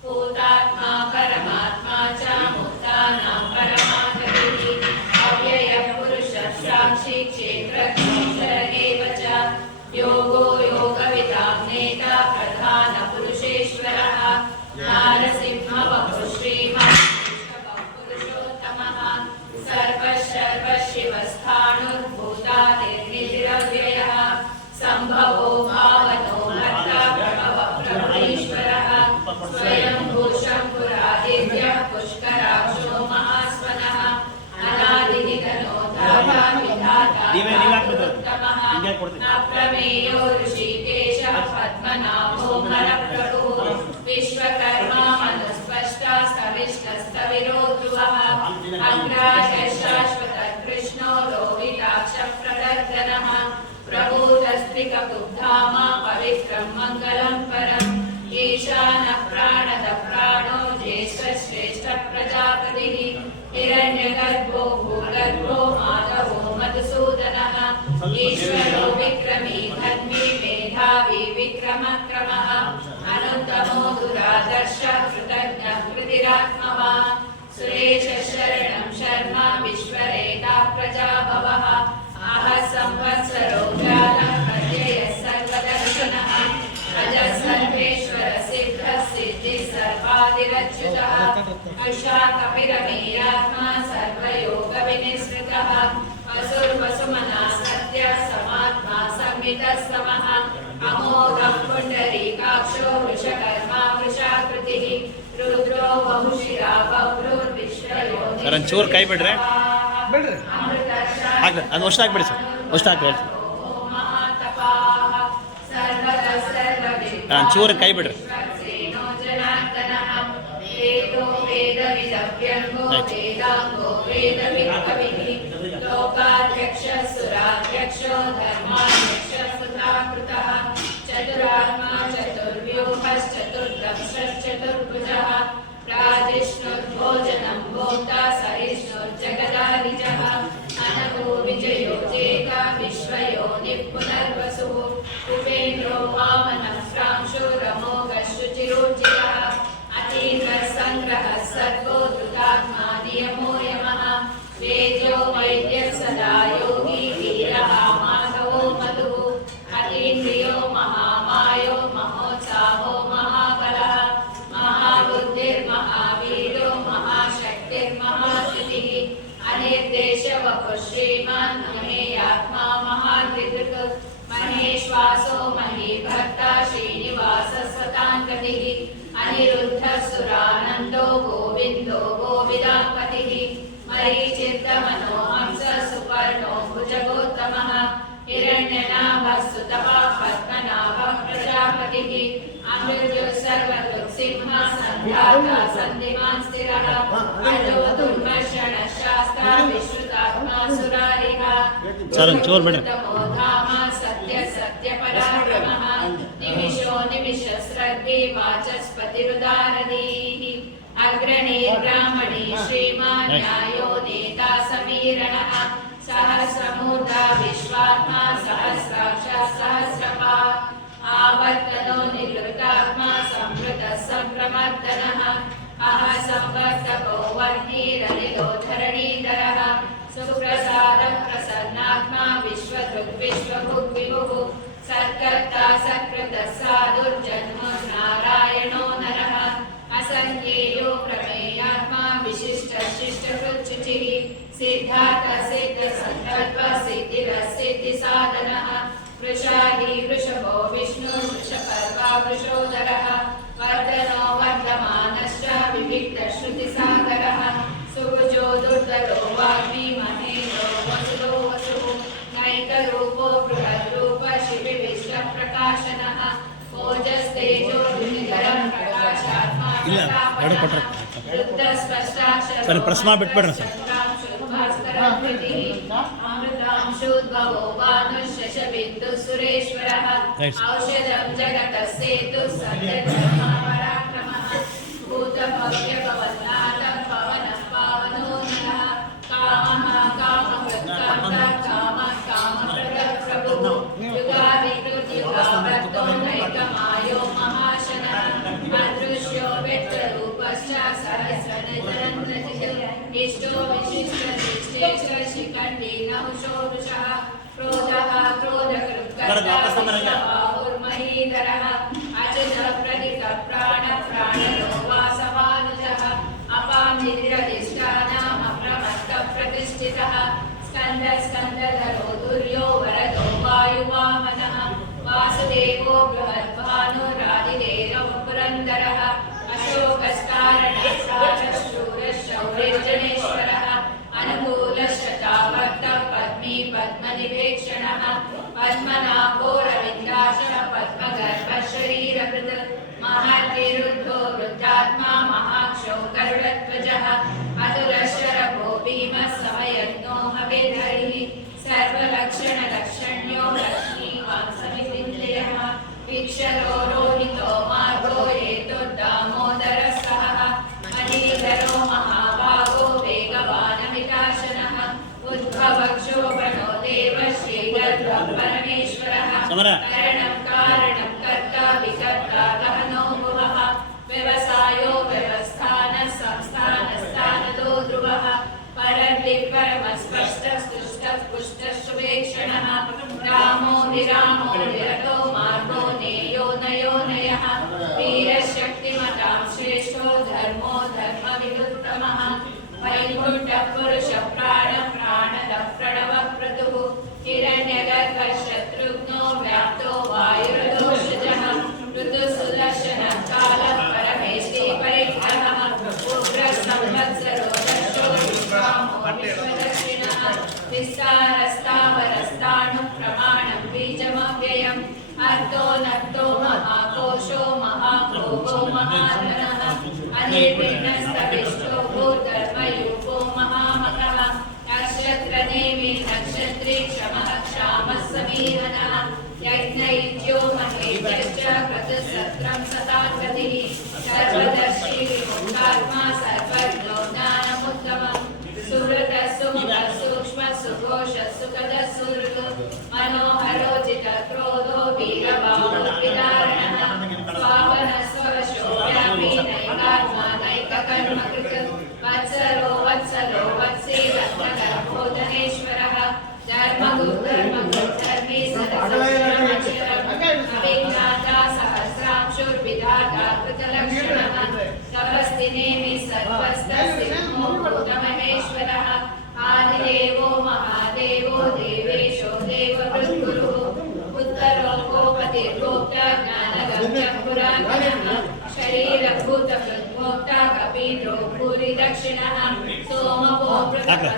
भूतात्मा परमात्मा च भूतानां परमागतिः अव्ययः पुरुषः साक्षी क्षेत्रज्ञोऽक्षर एव च योगो योगविदां नेता प्रधानपुरुषेश्वरः नारसिंहवपुः श्रीमन्पुरुषोत्तमः सर्वशिवस्थाणुर्भूतानिर्निधिरव्ययः सम्भवो भावनो भर्ता प्रभवप्रभुरीश्वरः स्वयंभू शम्भुरादित्यः पुष्कराक्षो महास्वनः अनादिनिधनो धाता विधाता उत्तमः न प्रमेयो ऋषिकेशः पद्मनाभो हरप्रभुः विश्वकर्मा मनुस्पष्टा स्तविष्टस्तविरो ध्रुवः अग्राह्यः शाश्वतः कृष्णो लोहिताक्षप्रदर्शनः प्रभूतस्त्रिकबुद्धामा पवित्रं मङ्गलं परम् ईशानः प्राणदः प्राणो ज्येष्ठश्रेष्ठः प्रजापतिः हिरण्यगर्भो भूगर्भो माधवो मधुसूदनः ईश्वरो विक्रमी धर्मी मेधावी विक्रमक्रमः अनुत्तमो दुरादर्शः कृतज्ञः कृतिरात्मवान् सुरेशः शरणं शर्मा विश्वरेता प्रजाभवः अह संवत्सरो जातः प्रत्ययः सर्वदर्शनः अजः सर्वेश्वर सिद्धः सिद्धिः सर्वादिरच्युतः अशा कपिरमीयात्मा सर्वयोगविनिसृतः वसुर्वसुमना सत्यः समात्मा संवितस्तमः अमोघः पुण्डरीकाक्षो वृषकर्मा वृषाकृतिः रुद्रो बहुशिरा बभ्रुर्विश्वयोनिः ಸರ್ ಒಂಚೂರು ಕೈ ಬಿಡ್ರೆ ಆಗ್ತದೆ ಅದು ಅಷ್ಟು ಹಾಕ್ಬಿಡಿ ಸರ್ ಅಷ್ಟು ಹಾಕ್ಬಿಡಿ ಚೂರು ಕೈ ಬಿಡ್ರಿ. ಸೇನೋ ಜನಾರ್ದನಃ ವೇದೋ ವೇದವಿದವ್ಯಂಗೋ ವೇದಾಂಗೋ ವೇದವಿದ್ಕವಿಃ ಲೋಕಾಧ್ಯಕ್ಷ ಸುರಾಧ್ಯಕ್ಷೋ ಧರ್ಮಾಧ್ಯಕ್ಷ ಸುಧಾಕೃತಃ ಚತುರಾತ್ಮಾ ಚತುರ್ವ್ಯೂಹಶ್ಚತುರ್ದಂಶ್ಚತುರ್ಭುಜಃ ಪ್ರಾಜಿಷ್ಣುರ್ಭೋಜನಂ ಭೋಕ್ತಾ ಸಹಿಷ್ಣುರ್ಜಗದಾಧಿಜಃ ಅನಗೋ ವಿಜಯೋ ಜೇತ ವಿಶ್ವಯೋನಿಃ ಪುನರ್ವಸುಃ ಉಪೇಂದ್ರೋ ವಾಮನಃ ಪ್ರಾಂಶುರಮೋಘಃ ಶುಚಿರೋಚಿತಃ ಅತೀಂದ್ರಃ ಸಂಗ್ರಹಃ ಸರ್ವೋ ಧೃತಾತ್ಮಾ ನಿಯಮೋ ಯಮಃ ವೇದ್ಯೋ ವೈದ್ಯಃ ಸದಾ ಯೋಗಿ ಧೀರಃ ಮಾಧವೋ ಮಧುಃ ಅತೀಂದ್ರಿಯೋ ಮಹಾಮಾಯೋ ಮಹೋತ್ಸಾಹೋ ಮಹಾಬಲಃ ಮಹಾಬುದ್ಧಿರ್ಮಹಾವೀರೋ ಮಹಾಶಕ್ತಿರ್ಮಹಾಕೃತಿಃ ಅನಿರ್ದೇಶ ವಪುಃ ಶ್ರೀಮಾನ್ ಮಹೇಯಾತ್ಮಾ ಮಹಾದ್ರಿದೃಕ್ ಮಹೇಶ್ವಾಸೋ ಮಹೀಭಕ್ತ ಶ್ರೀನಿವಾಸ ಸ್ವತಾಂಗತಿಃ ಅನಿರುದ್ಧ ಸುರಾನಂದೋ ಗೋವಿಂದೋ ಗೋವಿದಾಂಪತಿಃ ಮರೀಚಿರ್ದಮನೋ ಹಂಸ ಸುಪರ್ಣೋ ಭುಜಗೋತ್ತಮಃ ಹಿರಣ್ಯನಾಭಃ ಸುತಪಃ ಪದ್ಮನಾಭಃ ಪ್ರಜಾಪತಿಃ ಅಮೃತ್ಯುಃ ಸರ್ವದೃಕ್ ಸಿಂಹ ಸಂಧಾತ ಸಂಧಿಮಾನ್ ಸ್ಥಿರಃ ಅಜೋ ದುರ್ಮರ್ಷಣ ಶಾಸ್ತ್ರ ವಿಶ್ರುತಾತ್ಮಾ ಸುರಾರಿಃ ಸರ್ ಒಂಚೂರು ಬಿಡ್ರಿ. ತಮೋ ಧಾಮ ಸತ್ಯ ಸತ್ಯ ಪರಾಕ್ರಮಃ ನಿಮಿಷೋ ನಿಮಿಷ ಸ್ರಗ್ಭಿ ವಾಚಸ್ಪತಿರುದಾರದೀಃ ಅಗ್ರಣೀ ಬ್ರಾಹ್ಮಣೀ ಶ್ರೀಮಾನ್ ನ್ಯಾಯೋ ನೇತಾ ಸಮೀರಣಃ ಸಹಸ್ರಮೂರ್ಧಾ ವಿಶ್ವಾತ್ಮಾ ಸಹಸ್ರಾಕ್ಷ ಸಹಸ್ರಪಾತ್ ಆವರ್ತನೋ ನಿವೃತ್ತಾತ್ಮ ಸಂವೃತ ಸಂಪ್ರಮರ್ದನಃ ಅಹ ಸಂವರ್ತಕೋ ವಹ್ನಿರನಿಲೋ ಧರಣೀಧರಃ ಸುಪ್ರಸಾದ ಪ್ರಸನ್ನಾತ್ಮ ವಿಶ್ವದೃಕ್ ವಿಶ್ವಭುಗ್ ವಿಭುಃ ಸತ್ಕರ್ತಾ ಸತ್ಕೃತ ಸಾಧುರ್ಜನ್ಮ ನಾರಾಯಣೋ ನರಃ ಅಸಂಖ್ಯೇಯೋ ಪ್ರಮೇಯಾತ್ಮ ವಿಶಿಷ್ಟ ಶಿಷ್ಟಕೃಚ್ಯುಚಿಃ ಸಿದ್ಧಾರ್ಥ ಸಿದ್ಧ ಸಂಕಲ್ಪ ಸಿದ್ಧಿರ ಸಿದ್ಧಿ ಸಾಧನಃ ವೃಷಾಹಿ ವೃಷಭೋ ವಿಷ್ಣು ವೃಷಪರ್ವ ವೃಷೋದರಃ ವರ್ಧನೋ ವರ್ಧಮಾನಶ್ಚ ವಿವಿಕ್ತ ಶ್ರುತಿ ಸಾಗರಃ ಸುಭುಜೋ ದುರ್ಧರೋ ವಾಗ್ಮಿ ಮಹೇಂದ್ರೋ ವಸುಧೋ ವಸುಃ ನೈಕರೂಪೋ ಬೃಹದ್ರೂಪ ಶಿವಿವಿಷ್ಟ ಪ್ರಕಾಶನಃ ಓಜಸ್ತೇಜೋ ದುರ್ನಿಧರಂ ಪ್ರಕಾಶಾತ್ಮ ಇಲ್ಲ, ಎರಡು ಕೊಟ್ರೆ. ವೃದ್ಧ ಸ್ಪಷ್ಟಾಕ್ಷರ ಸರ್ ಪ್ರೆಸ್ ಮಾಡಿಬಿಟ್ಬಿಡ್ರಿ ಸರ್. ಅಮೃತಾಂಶೋದ್ಭವೋ ಭಾನುಶಶಬಿಂದು ಸುರೇಶ್ವರಃ Right. ಔಷಧಂ ಜಗತಃ ಸೇತು ಸತ್ಯಧರ್ಮ ಪರಾಕ್ರಮಃ ಭೂತಭವ್ಯ ಭವನ್ನಾಥ ಪವನಃ ಪಾವನೋ ನರಃ ಕಾಮಃ ಕಾಮವೃತ್ತಾಂತ ಕಾಮಃ ಕಾಮಪ್ರದಃ ಪ್ರಭುಃ ಯುಗಾದಿಕೃತ್ ಯುಗಾವರ್ತೋ ನೈಕಮಾಯೋ ಮಹಾಶನಃ ಅದೃಶ್ಯೋ ವ್ಯಕ್ತರೂಪಶ್ಚ ಸಹಸ್ರನತರಂತ್ರಜಿತಃ ಇಷ್ಟೋ ವಿಶಿಷ್ಟನಿಷ್ಠೇಶ ಶಿಖಂಡಿ ನಹುಷೋ ವೃಷಃ ಕ್ರೋಧಃ ಕ್ರೋಧಕೃತ್ಕರ್ತಾ ಬಾಹುರ್ಮಹೀಧರಃ ಅಚಲ ಪ್ರದಿತ ಪ್ರಾಣ ಪ್ರಾಣೋ ವಾಸವಾನುಜಃ ಅಪಾಂ ನಿದ್ರದಿಷ್ಟಾನಾಂ ಅಪ್ರಮತ್ತ ಪ್ರತಿಷ್ಠಿತಃ ಸ್ಕಂದ ಸ್ಕಂದಧರೋ ದುರ್ಯೋ ವರದೋ ವಾಯುವಾಮನಃ ವಾಸುದೇವೋ ಬೃಹದ್ಭಾನುರಾದಿದೇವ ಪುರಂದರಃ ಅಶೋಕಸ್ಕಾರಣ ಶೌರ್ಯಜನೇಶ್ವರಃ ಅನುಕೂಲಶ್ಚತಾಭಕ್ತ ಪದ್ಮೀ ಪದ್ಮನಿವೇಕ್ಷಣಃ ಪದ್ಮನಾಭೋರವಿಂದಾಶ ಪದ್ಮಗರ್ಭ ಶರೀರಕೃತ್ ಮಹಾದ್ವಿರುದ್ಧೋ ವೃದ್ಧಾತ್ಮ ಮಹಾಕ್ಷೋ ಗರುಡಧ್ವಜಃ ಅತುರಶರಭೋ ಭೀಮಃ ಸಮಯಜ್ಞೋ ಹವಿರ್ಹರಿಃ ಸರ್ವಲಕ್ಷಣಲಕ್ಷಣ್ಯೋ ಲಕ್ಷ್ಮೀವಾನ್ ಸಮಿತಿಂದ್ರಿಯಃ ವೀಕ್ಷರೋ ರೋಹಿತೋ ಮಾರ್ಗೋ ಹೇತುರ್ದಾಮೋದರಃ ಸಹಃ ಮಹೀಧರೋ ಮಹಾಭಾಗೋ ವೇಗವಾನಮಿತಾಶನಃ ಉದ್ಭವಕ್ಷೋಭಣೋ ದೇವ ಶ್ರೀಗರ್ಭ ಪರಮೇಶ್ವರಃ ಸಮರ. ಕರಣಂ ಕಾರಣಂ ಕರ್ತಾ ವಿಕರ್ತಾ ಗಹನೋ ಭುವಃ ವ್ಯವಸಾಯೋ ವ್ಯವಸ್ಥಾನ ಸಂಸ್ಥಾನಸ್ಥಾನದೋ ಧ್ರುವಃ ಪರರ್ಲಿ ಪರಮಸ್ಪಷ್ಟ ಸ್ತುಷ್ಟ ಪುಷ್ಟ ಶುಭೇಕ್ಷಣಃ ರಾಮೋ ವಿರಾಮೋ ವಿರತೋ ಮಾರ್ಗೋ ನೇಯೋ ನಯೋ ನಯಃ ವೀರಶಕ್ತಿಮತಾಂ ಶ್ರೇಷ್ಠೋ ಧರ್ಮೋ ಧರ್ಮ ವಿದುತ್ತಮಃ ವೈಕುಂಠ ಪುರುಷ ಪ್ರಾಣ ಪ್ರಾಣದ ಪ್ರಣವ ಪ್ರತುಃ ಹಿರಣ್ಯಗರ್ಭ ಶತ್ರುಘ್ನೋ ವ್ಯಾಪ್ತೋ ವಾಯುರದೋಷಜಃ ಋತು ಸುದರ್ಶನ ಕಾಲ ಪರಮೇಶ್ವರಿ ಪರಿಗ್ರಹಃ ಉಗ್ರ ಸಂವತ್ಸರೋ ದರ್ಶೋ ವಿಶ್ರಾಮೋ ವಿಶ್ವದರ್ಶಿನಃ ವಿಸ್ತಾರಸ್ತಾವರಸ್ತಾಣು ಪ್ರಮಾಣಂ ಬೀಜಮವ್ಯಯಂ ಅರ್ಥೋ ನರ್ಥೋ ಮಹಾಕೋಶ भो महाधनः अनिर्विघ्नस्तविष्टो भूधर्मयूपो महामखः नक्षत्रनेमि नक्षत्रे क्षमः क्षामः समीहनः यज्ञैत्यो महेश्च क्रतुसत्रं सताकृतिः सर्वदर्शी विमुक्तात्मा सर्वज्ञो ज्ञानमुत्तमम् सुहृदः सुमुखः सूक्ष्मः सुघोषः सुखदः सुहृदः मनोहरोचितः क्रोधो वीरबाहुः विदारणः पावनः स्ववशो व्यापी नैकात्मा नैककर्मकृत् वत्सरो वत्सलो वत्सेवत्सगर्भो धनेश्वरः धर्मगुर्धर्मी अभिज्ञाता सहस्रांशुर्विधाता कृतलक्षणः तपस्तिनेमि सर्वस्तस्तिमो भूतमहेश्वरः आदिदेवो महादेवो देवेशो देववृद्गुरुः उत्तरो गोपतिर्गोप्ता ज्ञानगम्यः पुरातनः शरीरभूतकृद्भोक्ता कपीन्द्रो भूरि दक्षिणः सोमपो ಹಾಕ್ರೆ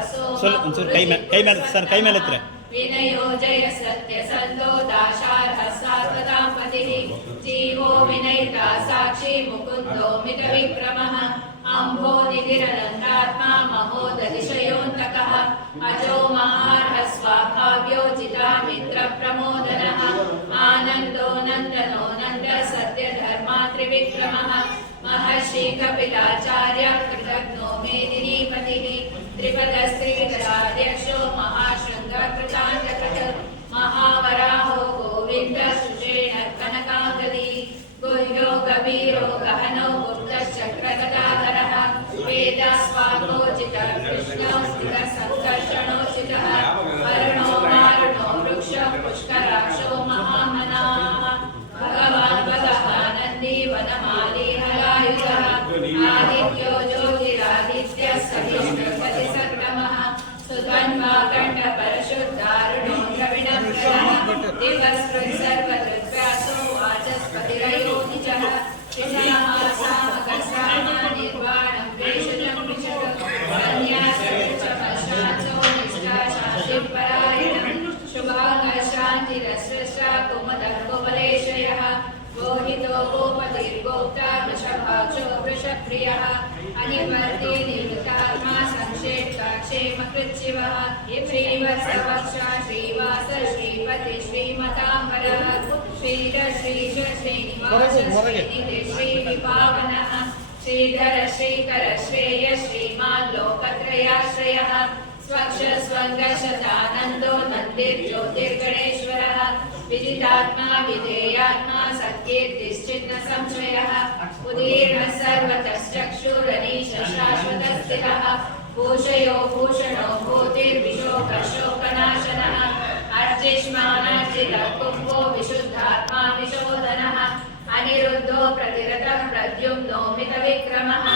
ಒಂಚೂರು ಕೈ ಮೇಲೆ ಸರ್ ಕೈ ಮೇಲೆ ಎತ್ತರೆ विनयो जय सत्य सन्तो दाशार्ह सात्वतां पतिः जीवो विनयिता साक्षी मुकुन्दो मितविक्रमः अम्भो निधिरनन्दात्मा महोदधिशयोऽन्तकः अजो महार्ह स्वाभाव्यो जितामित्रप्रमोदनः आनन्दो नन्दनो नन्द सत्यधर्मा त्रिविक्रमः महर्षि कपिलाचार्य कृतज्ञो मेदिनीपतिः त्रिपदस्त्रिविधराध्यक्षो महाशृङ्गकृतान्तकृत महावराहो गोविन्द सुषेण कनकाङ्गदी गुह्यो गभीरो गहनो गुप्तश्चक्रगदाधरः वेदास्वादोचितः कृष्णो स्थितसङ्कर्षणोचितः वर्णो वारुणो वृक्ष पुष्कराक्षो महामनाः भगवान् वदः नन्दी वनमाली हलायुधः आदित्यो ज्योतिरादित्यः सहिष्णुपति सक्रमः सुधन्वा कण्ठपरशुद्धारुणो द्रविणप्रदः दिवस्कृत् सर्वदृग्व्यासो वाचस्पतिरयो निजः त्रिशलमासामकस्रामा निर्वाणं प्रेषजं विशद सन्न्यासकृच्छमशाचो निष्ठा शान्तिपरायणं शुभाङ्गशान्तिरस्रष्टा कुमदः कुमलेशयः गोहितो गोपतिर्गोप्ता वृषभाक्षो वृषप्रियः अनिवर्ति निवृतात्मा संक्षेप्ता क्षेमकृच्छिवः श्रीवत्सवक्षा श्रीवास श्रीपति श्रीमताम्बरः श्रीध श्रीश श्रीनिवास श्रीनिधि श्रीविभावनः श्रीधर श्रीकर श्रेय श्रीमान् लोकत्रयाश्रयः स्वक्ष स्वङ्गशतानन्दो नन्दिर्ज्योतिर्गणेश्वरः विदितात्मा विधेयात्मा सत्कीर्तिश्चिन्न संशयः उदीर्णः सर्वतश्चक्षुरनीश शाश्वतस्थिरः भूषयो भूषणो भूतिर्विशोकशोकनाशनः अर्चिष्मानर्चितः कुम्भो विशुद्धात्मा विशोधनः अनिरुद्धो प्रतिरतः प्रद्युम्नो मितविक्रमः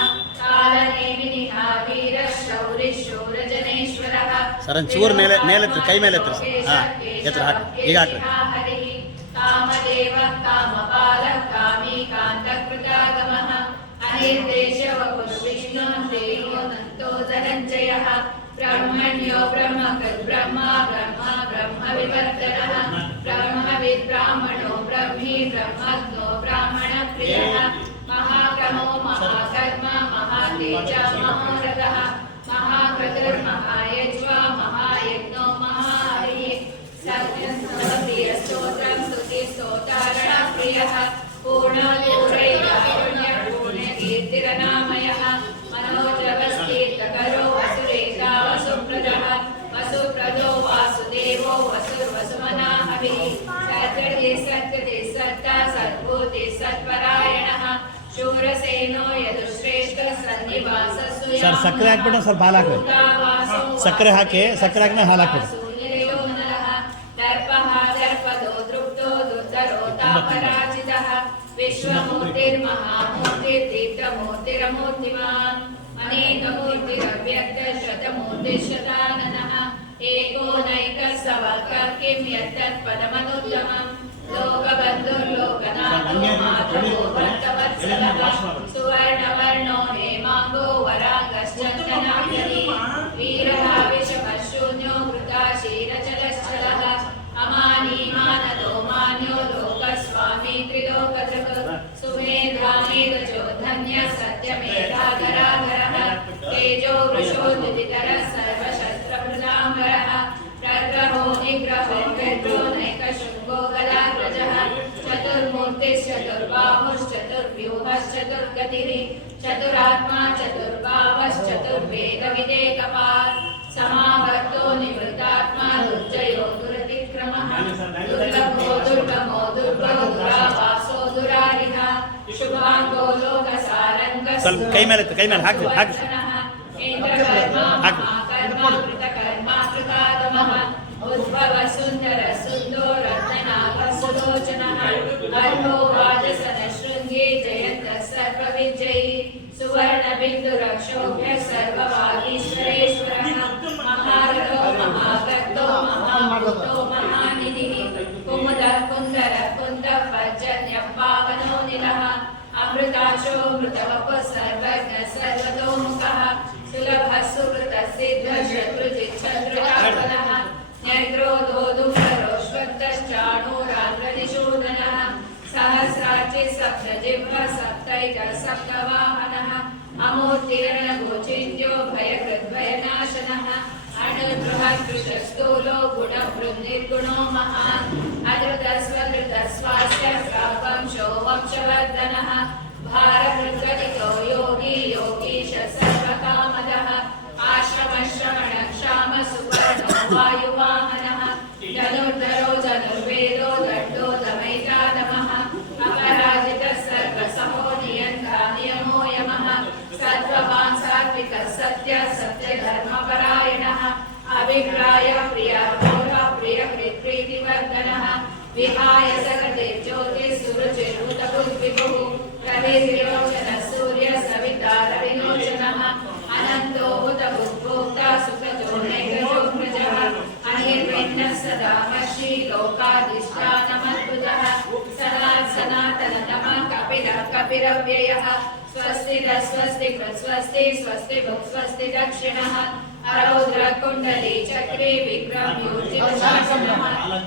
कालनेमिनिः वीरः शौरिः शूरजनेश्वरः ಸರ್ ಒಂಚೂರು ಮೇಲೆ ಎತ್ತರೆ ಕೈ ಮೇಲೆ ಎತ್ತರೆ ಸರ್ ಹಾಂ ಎತ್ತರ ಹಾಕಿ ಈಗ ಹಾಕ್ರಿ हरिः कामदेवः कामपालः कामी कान्तकृतागमः अनिर्देशवपुर्विष्णुः देवो नन्तो धनञ्जयः ब्रह्मण्यो ब्रह्मकृत् ब्रह्मा ब्रह्मा ब्रह्मविवर्धनः ब्रह्मविद् ब्राह्मणो ब्रह्मी ब्रह्मज्ञो ब्राह्मणप्रियः महाक्रमो महाकर्म महातेज महारथः महाकृतिर्महायज्वा महायज्ञो महाहरिः सत्यस्तोत्रं स्तुतिस्तोतारणप्रियः पूर्णपूर्णैकारुण्यपूर्णकीर्तिरनामयः मनोजवस्कीर्तकरो वसुरेखा वसुप्रदः वसुप्रदो वासुदेवो वसुर्वसुमनाहविः सत्यतिः सत्यतिः सत्ता सद्भूतिः सत्परायणः शूरसेनो यदुश्रेष्ठः सन्निवासस्तु ಸರ್ ಸಕ್ಕರೆ ಹಾಕ್ಬಿಟ್ಟು ಸ್ವಲ್ಪ ಹಾಲು ಹಾಕ್ರಿ ಸಕ್ಕರೆ ಹಾಕಿ ಸಕ್ಕರೆ ಹಾಕಿ ಹಾಲು ಹಾಕ್ಬಿಡಿ दर्पः दर्पदो दृप्तो दुर्धरो तापराजितः विश्वमूर्तिर्महामूर्तिर्दीप्तमूर्तिरमूर्तिमान् अनेकमूर्तिरव्यक्तः शतमूर्तिशताननः एकोनैकः सवकः किं यत्तत्पदमनुत्तमम् लोकबन्धुर्लोकनाथो माधवो भक्तवत्सलः सुवर्णवर्णो हेमाङ्गो वराङ्गश्चन्दनाङ्गनी वीरः विषमशून्यो वृताशीरचलश्चलः अमानी मानदो मान्यो लोकस्वामी त्रिलोकधृक् सुमेधानि चतुर्गतिः चतुरात्मा चतुर्वेदविदेकपात् समावर्तो निवृत्तात्मा दुर्जयो दुरतिक्रमः दुर्लभो दुर्गमो दुर्गो दुरावासो दुरारिः शुभांगो लोकसारंगः ಸ್ವಲ್ಪ ಕೈ ಮೇಲೆ ಹಾಕಿ इंद्रकर्मा कृतकर्मा कृतागमः उद्भव सुंदर सुंदो रत्नाकसुलोचनः अर्हो वाजसन शृंगे जयंत सर्वविजयी सुवर्ण बिंदु रक्षोभ्य सर्ववागीश्वरेश्वरः महारथो महाभक्तो महाभूतो महानिधिः कुमुद कुंदर कुंद पर्जन्य पावनो निलः अमृताशो मृतवप सर्वज्ञ सर्वतोमुखः सुलभ सुकृत सिद्ध शत्रुजित् शत्रुरापदः न्यग्रोधो दुःखरोश्वक्तश्चाणूराग्रनिषूदनः सहस्राक्षि सप्तजिह्व सप्तैक सप्तवाहनः अमूर्तिर्नगोचिन्त्यो भयकृद्भयनाशनः अणुद्रुहकृशस्थूलो गुणभृन्निर्गुणो महान् अधृतस्वधृतस्वास्य प्रापंशो वंशवर्धनः भारकृद्गतितो योगी योगीश सर्वकामदः आश्रमश्रवणक्षाम सुपर्णो वायुवाहनः धनुर्धरो धनुर्वेदो दण्डो दमैतादमः अपराजितः सर्वसमो नियन्ता नियमो यमः सत्त्ववान् सात्विकः सत्य सत्यधर्मपरायणः अभिप्राय प्रिया घोरा प्रियकृत्प्रीतिवर्धनः विहाय सकते ज्योतिः रविर्विलोचन सूर्य सविता रविलोचनः अनन्तो हुतभुक्भोक्ता सुखजो नैकजोऽग्रजः अनिर्विण्णः सदा हर्षी लोकाधिष्ठानमद्भुतः सनातनतमः कपिलः कपिरव्ययः स्वस्ति स्वस्ति स्वस्ति स्वस्ति भुक् स्वस्ति दक्षिणः अरौद्र कुण्डली चक्रे विक्रमयोजितशासनः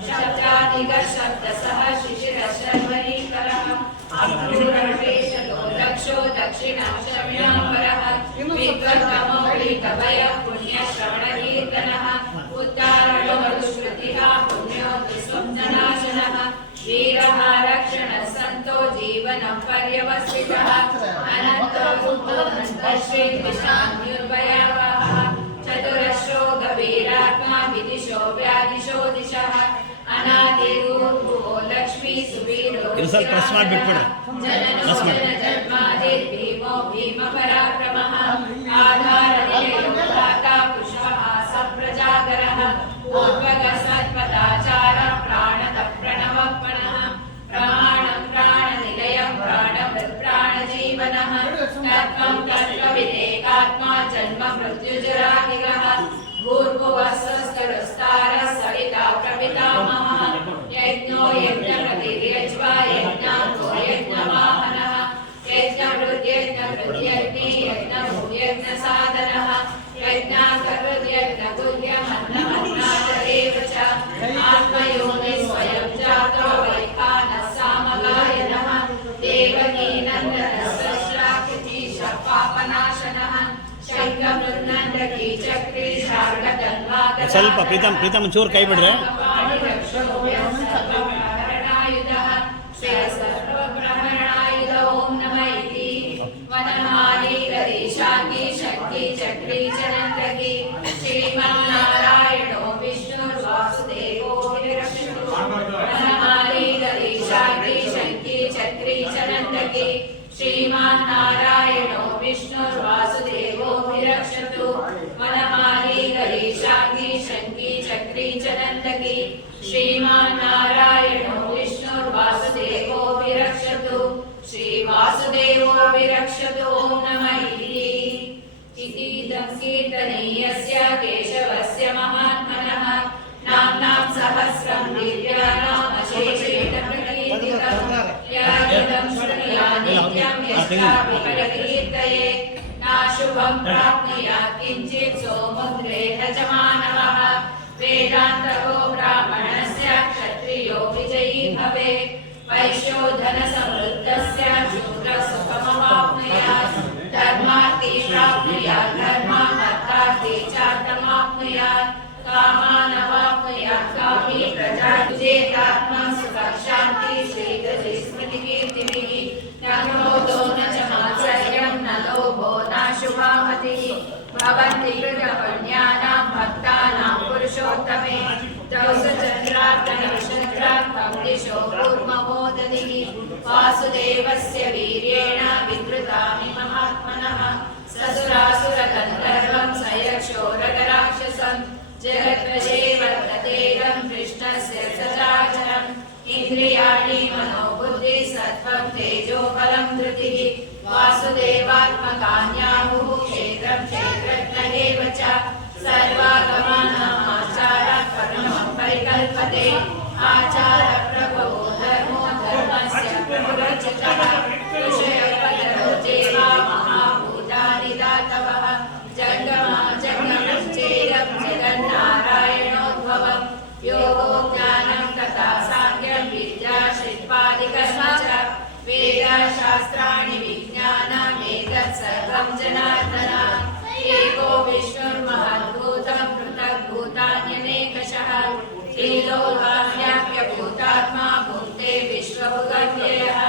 शब्दाधिकः शब्दसः शिशिरः शर्वरीकरः अक्रूरवेशलो दक्षो दक्षिणः शमिनाम्बरः विद्वद्गमौलिकभयः पुण्यश्रवणकीर्तनः उत्तारणो दुष्कृतिः पुण्यो दुःस्वप्ननाशनः वीरः रक्षणः सन्तो जीवनं पर्यवसितः अनन्तो श्रीविशान्युर्भयावहः चतुरश्रो गभीरात्मा विदिशो व्यादिशो दिशः अनादिर्भुवो लक्ष्मी सुवीरो ಸ್ವಲ್ಪ ಪ್ರೆಸ್ ಮಾಡಿಬಿಟ್ಬಿಡ್ರಿ ಪ್ರೆಸ್ ಮಾಡಿ जन्मादिर्भीमो भीमपराक्रमः आधारनिलयोदाता पुष्पहास प्रजागरः पूर्वगः सत्पदाचारः प्राणदः प्रणवपणः प्रमाणं प्राणनिलयं प्राणजीवनः तत्त्वं तत्त्वविदेकात्मा जन्म मृत्युजराहिगः भूर्भुवः स्वस्तरस्तारः सविता प्रपितामहः यज्ञो यज्ञप्रतिर्यज्वा यज्ञातो यज्ञवाहनः यज्ञवृद्यज्ञवृद्ध्यग्नि यज्ञभूयज्ञसाधनः यज्ञाकर्तृद्यज्ञगुह्यमन्नमन्नादरेव च आत्मयोनिः स्वयं जातो वैखानः सामगायनः देवकीनन्दनः सस्राकृतिशः पापनाशनः शङ्खमृन्नन्दकी चक्री शार्ङ्गतन्वागतः ಸ್ವಲ್ಪ ಪ್ರೀತಮ್ ಚೂರು ಕೈ ಬಿಡ್ರೆ ओम नमः इति वनमाली गरीशांगी शक्ति चक्री चनंदगी श्रीमन्नारायणो विष्णुर्वासुदेवो विरक्षतु वनमाली गरीशांगी शक्ति चक्री चनंदगी श्रीमन्नारायणो विष्णुर्वासुदेवो विरक्षतु वनमाली गरीशांगी शक्ति चक्री चनंदगी श्रीमन्नारायणो विष्णुर्वासुदेवो विरक्षतु श्रीवासुदेवो विरक्षतु ओम नमः इतीदं कीर्तनीयस्य केशवस्य महात्मनः नाम्नां सहस्रं दिव्यानामशेषेण प्रकीर्तितं यादिदं शृणुयादित्यं यष्टाभिकरकीर्तये नाशुभं प्राप्नुयात् किञ्चित् सोमुद्रे रजमानवः वेदान्तको ब्राह्मणस्य क्षत्रियो विजयी भवेत् वैश्यो धनसमृद्धस्य शूद्रसुखमवाप्नुयात् धर्मार्थी प्राप्नुयात् धर्मार्थी चार्थमाप्नुयात् कामानवाप्नुयात् कामी प्रजा विजेतात्मा सुखः शान्ति श्रीगति स्मृतिकीर्तिभिः न क्रोधो न च शुभामतिः भवन्ति कृतपुण्यानां भक्तानां पुरुषोत्तमे दौसचन्द्रार्कनक्षत्रार्थं दिशो कूर्ममोदधिः वासुदेवस्य वीर्येण विकृतानि महात्मनः ससुरासुरगन्धर्वं सयक्षोरगराक्षसं जगद्वशे वर्ततेदं कृष्णस्य सचराचरम् इन्द्रियाणि मनोबुद्धि सत्त्वं तेजो बलं धृतिः वासुदेवात्मकान्याहुः क्षेत्रं क्षेत्रज्ञ एव च सर्वागमानामाचारात् कर्मं परिकल्पते आचारप्रभवो धर्मो धर्मस्य प्रमुखचितः ऋषयपतरो चेवा महाभूतानि दातवः जङ्गमा जङ्गमं चेदं जगन्नारायणोद्भवम् योगो ज्ञानं तथा साङ्ख्यं विद्या शिल्पादिकर्म च वेदशास्त्राणि विज्ञानमेतत् सर्वं जनार्दन एको विष्णुर्महद्भूतं पृथग्भूतान्यनेकशः त्रिलोकाव्याप्यभूतात्मा भूते विश्वभुगव्ययः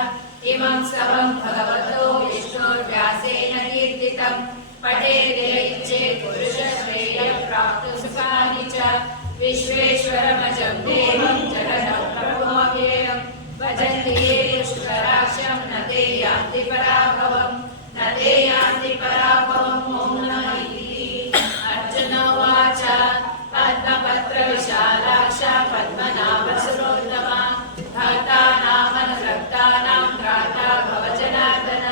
इमं सर्वं भगवतो विष्णुर्व्यासेन कीर्तितं पठेदेच्छेत् पुरुषश्रेयः प्राप्तुं सुखानि च विश्वेश्वरमजं देवं जगदं प्रभुमव्ययं भजन्ति ये पुष्कराक्षं न ते यान्ति पराभवम् ॐ नमः इति अर्जुन उवाच पद्मपत्रविशालाक्ष पद्मनाभसुरोत्तमा भक्तानामनुरक्तानां त्राता भव जनार्दन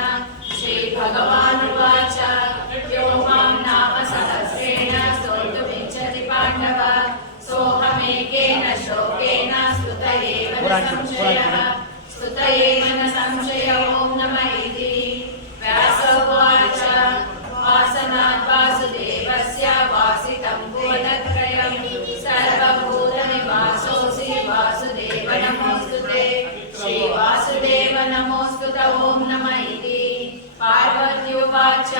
श्रीभगवानुवाच यो मां नाम सहस्रेण स्तोतुमिच्छति पाण्डव सोऽहमेकेन श्लोकेन स्तुत एव न संशय ॐ नमः इति व्यास उवाच वासनात् वासुदेवस्य वासितं भुवनत्रयं सर्वभूतनिवासोऽसि वासुदेव नमोऽस्तु ते श्रीवासुदेव नमोऽस्तु ॐ नमः इति पार्वत्युवाच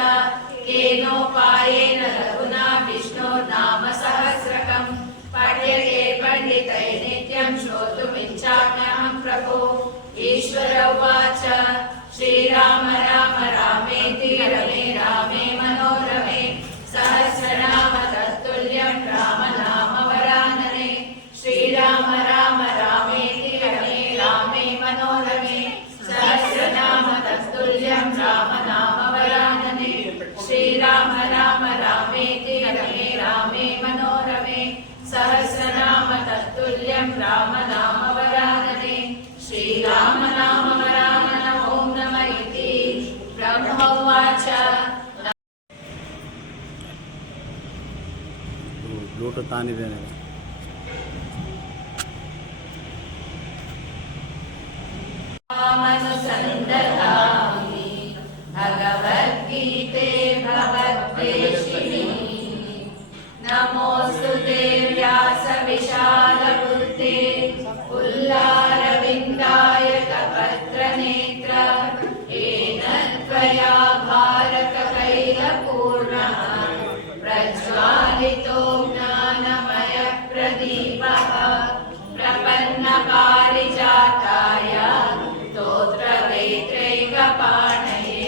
केनोपायेन रघुना विष्णोर्नाम सहस्रकम् पठ्यते पण्डितैः नित्यं श्रोतुमिच्छाम्यहं प्रभो ईश्वर उवाच श्रीराम राम रामेति रमे रामे मनोरमे सहस्रनाम तत्तुल्यं राम नाम वरानने श्रीराम राम रामेति रमे रामे मनोरमे सहस्रनाम तत्तुल्यं राम नाम वरानने श्रीराम राम रामेति रमे रामे मनोरमे सहस्रनाम तत्तुल्यं राम नाम वरानने श्रीराम नाम वरानन ॐ नमः इति ब्रह्म उवाच ಬ್ಲೂಟೂತ್ ಆನ್ ಇದೆ मनुसन्दधामि भगवद्गीते भगवद्वेषिणि नमोऽस्तु ते व्यासविशालबुद्धे पुल्लारविन्दाय कपत्रनेत्र येन त्वया भारततैलपूर्णः प्रज्वालितो ज्ञानमयप्रदीपः प्रपन्नपारिजाताय स्तोत्रवेत्रैकपाणये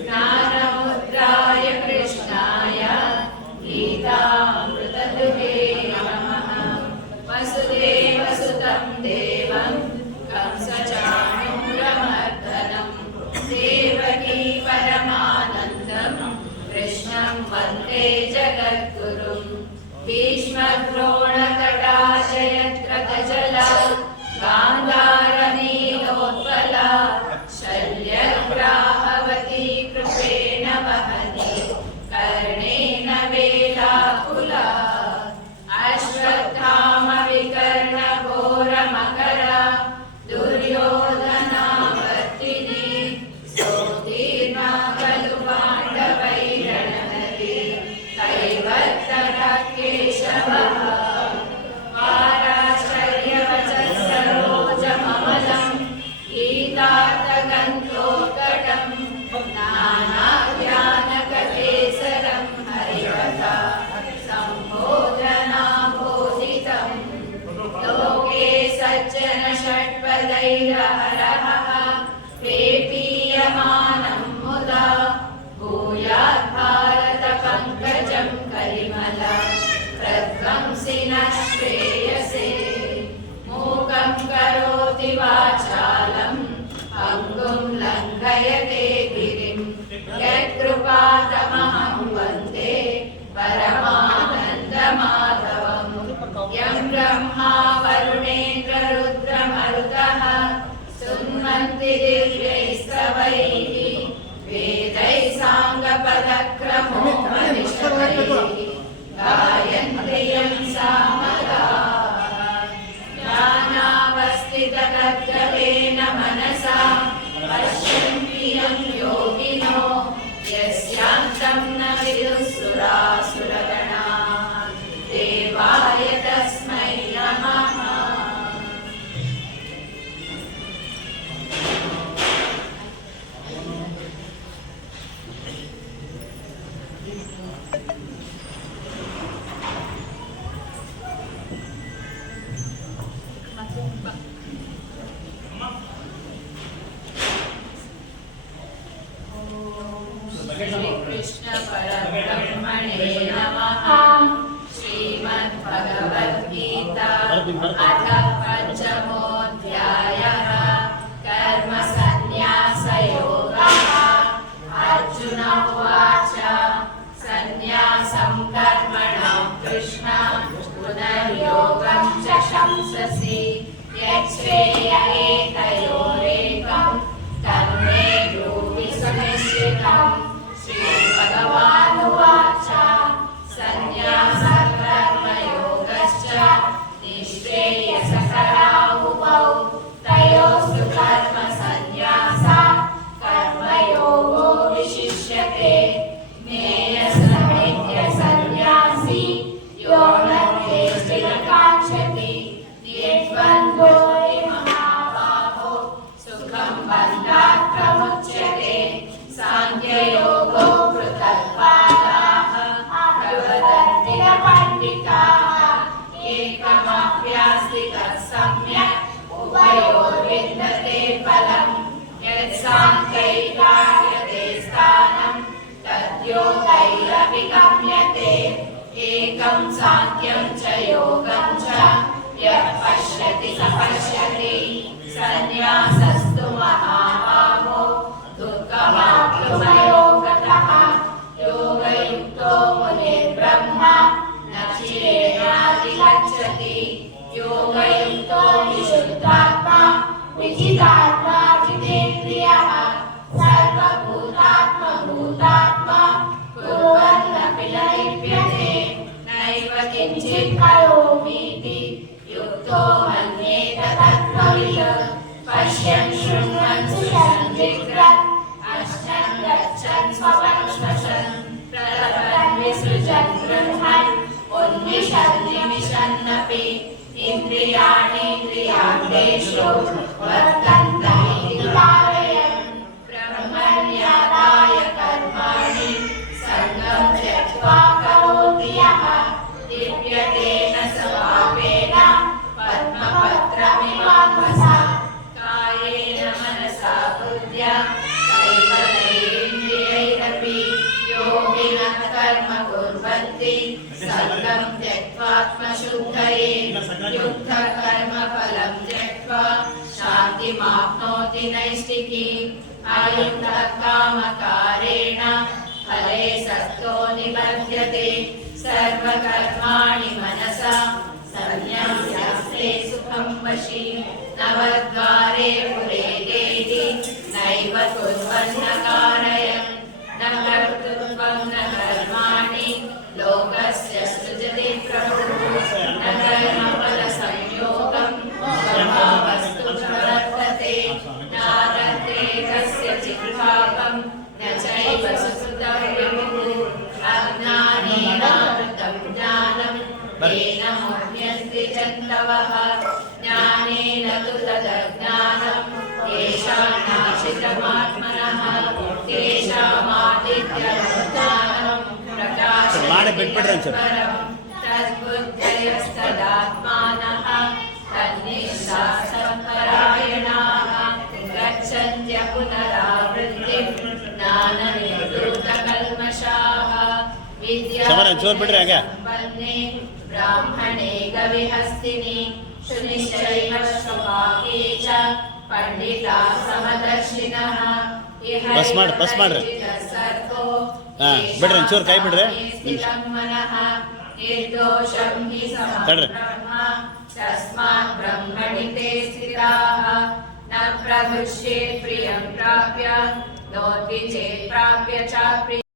ज्ञानमुद्राय कृष्णाय गीतामृतदुहे श्रेयसे मूकं करोति वाचालं पङ्गुं लङ्घयते गिरिं यत्कृपातमहं वन्दे परमानन्दमाधवम् यं ब्रह्मा वरुणेन्द्ररुद्रमरुतः स्तुन्वन्ति दिव्यैस्तवैः वेदैः साङ्गपदक्रमो मनिषदैः गायन्ति यं सामगाः ज्ञानावस्थितगद्गदेन मनसा पश्यन्ति यं योगिनो यस्यान्तं न विदुःसुरासुरगणाः देवाय तस्मै नमः। कृष्ण परब्रह्मणे नमः। श्रीमद्भगवद्गीता अथ पंचमोऽध्यायः कर्मसन्न्यासयोगः। अर्जुन उवाच सन्न्यासं कर्मणां कृष्ण पुनर्योगं च शंससि यच्छ्रेय एतयोरेकं तन्मे ब्रूहि सुनिश्चितम्। श्रीभगवानुवाच सन्न्यासः कर्मयोगश्च निःश्रेयसकरावुभौ तयोस्तु कर्मसन्न्यासः कर्मयोगो विशिष्यते। ज्ञेयसन्न्यासी यो न द्वेष्टि न काङ्क्षति निर्द्वन्द्वो महाबाहो सुखं बन्धात् प्रमुच्यते। साङ्ख्ययोगो पृथक्पादाः प्रवदन्ति न पण्डिताः एकमप्यास्थितः सम्यक् उभयोर्विन्दते फलम्। यत्साङ्ख्यैर्कार्यते स्थानं तद्योगैरभिगम्यते। एकं साङ्ख्यं च योगं च यः पश्यति स पश्यति। सन्न्यासस्तु महाबाहो दुःखमाप्तुमयोगतः योगयुक्तो मुनिर्ब्रह्मा न चिरेणाधिगच्छति। योगयुक्तो विशुद्धात्मा विजितात्मा जितेन्द्रियः सर्वभूतात्मभूतात्मा कुर्वन्नपि न लिप्यते। नैव किञ्चित् करोमीति युक्तो मन्येत तत्त्ववित्। पश्यन् शृण्वन् स्पृशन् जिघ्रन् अश्नन् गच्छन् स्वपन् श्वसन् प्रलपन् विसृजन् गृह्णन् उन्मिषन् निमिषन्नपि इन्द्रियाणीन्द्रियार्थेषु वर्तन्त इति कारयन्। ब्रह्मण्यादाय कर्माणि सङ्गं त्यक्त्वा करोति यः लिप्यते न स पापेन पद्मपत्रमिवाम्भसा। कायेन मनसा बुद्ध्या कैवल्येन्द्रियैरपि योगिनः कर्म कुर्वन्ति सङ्गं त्यक्त्वात्मशुद्धये। युक्तः कर्मफलं त्यक्त्वा शान्तिमाप्नोति नैष्ठिकीम्। अयुक्तः कामकारेण फले सक्तो निबध्यते। सर्वकर्माणि मनसा सन्न्यस्यास्ते सुखं वशी। नवद्वारे पुरे देहि नैव कुर्वन्न कारयन्। न कर्तृत्वं न कर्माणि लोकस्य सृजति प्रभुः। न कर्मफलसंयोगं स्वभावस्तु प्रवर्तते। नारत्रे कस्यचित् पापं न चैव सुकृतं विभुः। अज्ञानेनावृतं ज्ञानं येन मुह्यन्ति जन्तवः। ज्ञानेन तु तदज्ञानं येषां नाशितमात्मनः। तेषामादित्यज्ञानं प्रकाशयति तद्बुद्धयस्तदात्मानः। तन्निःश्वासपरायणाः गच्छन्त्य पुनरावृत्तिं ज्ञाननिवृत्तकल्मषाः। विद्यासम्पन्ने ब्राह्मणे विहस्तिनि शुनिश्चैव श्वपाके च पंडिता समदर्शिनः इह बस ಮಾಡ್ರಿ. सर्गो ಹಾ, ಬಿಡ್ರಿ ಒಂಚೂರು ಕೈ ಬಿಡ್ರಿ. स्थितं मनः निर्दोषं हि समं ತಡ್ರಿ. ब्रह्म तस्मात् ब्रह्मणि ते स्थिताः न प्रहृष्येत् प्रियं प्राप्य नोति चेत् प्राप्य च प्रियम्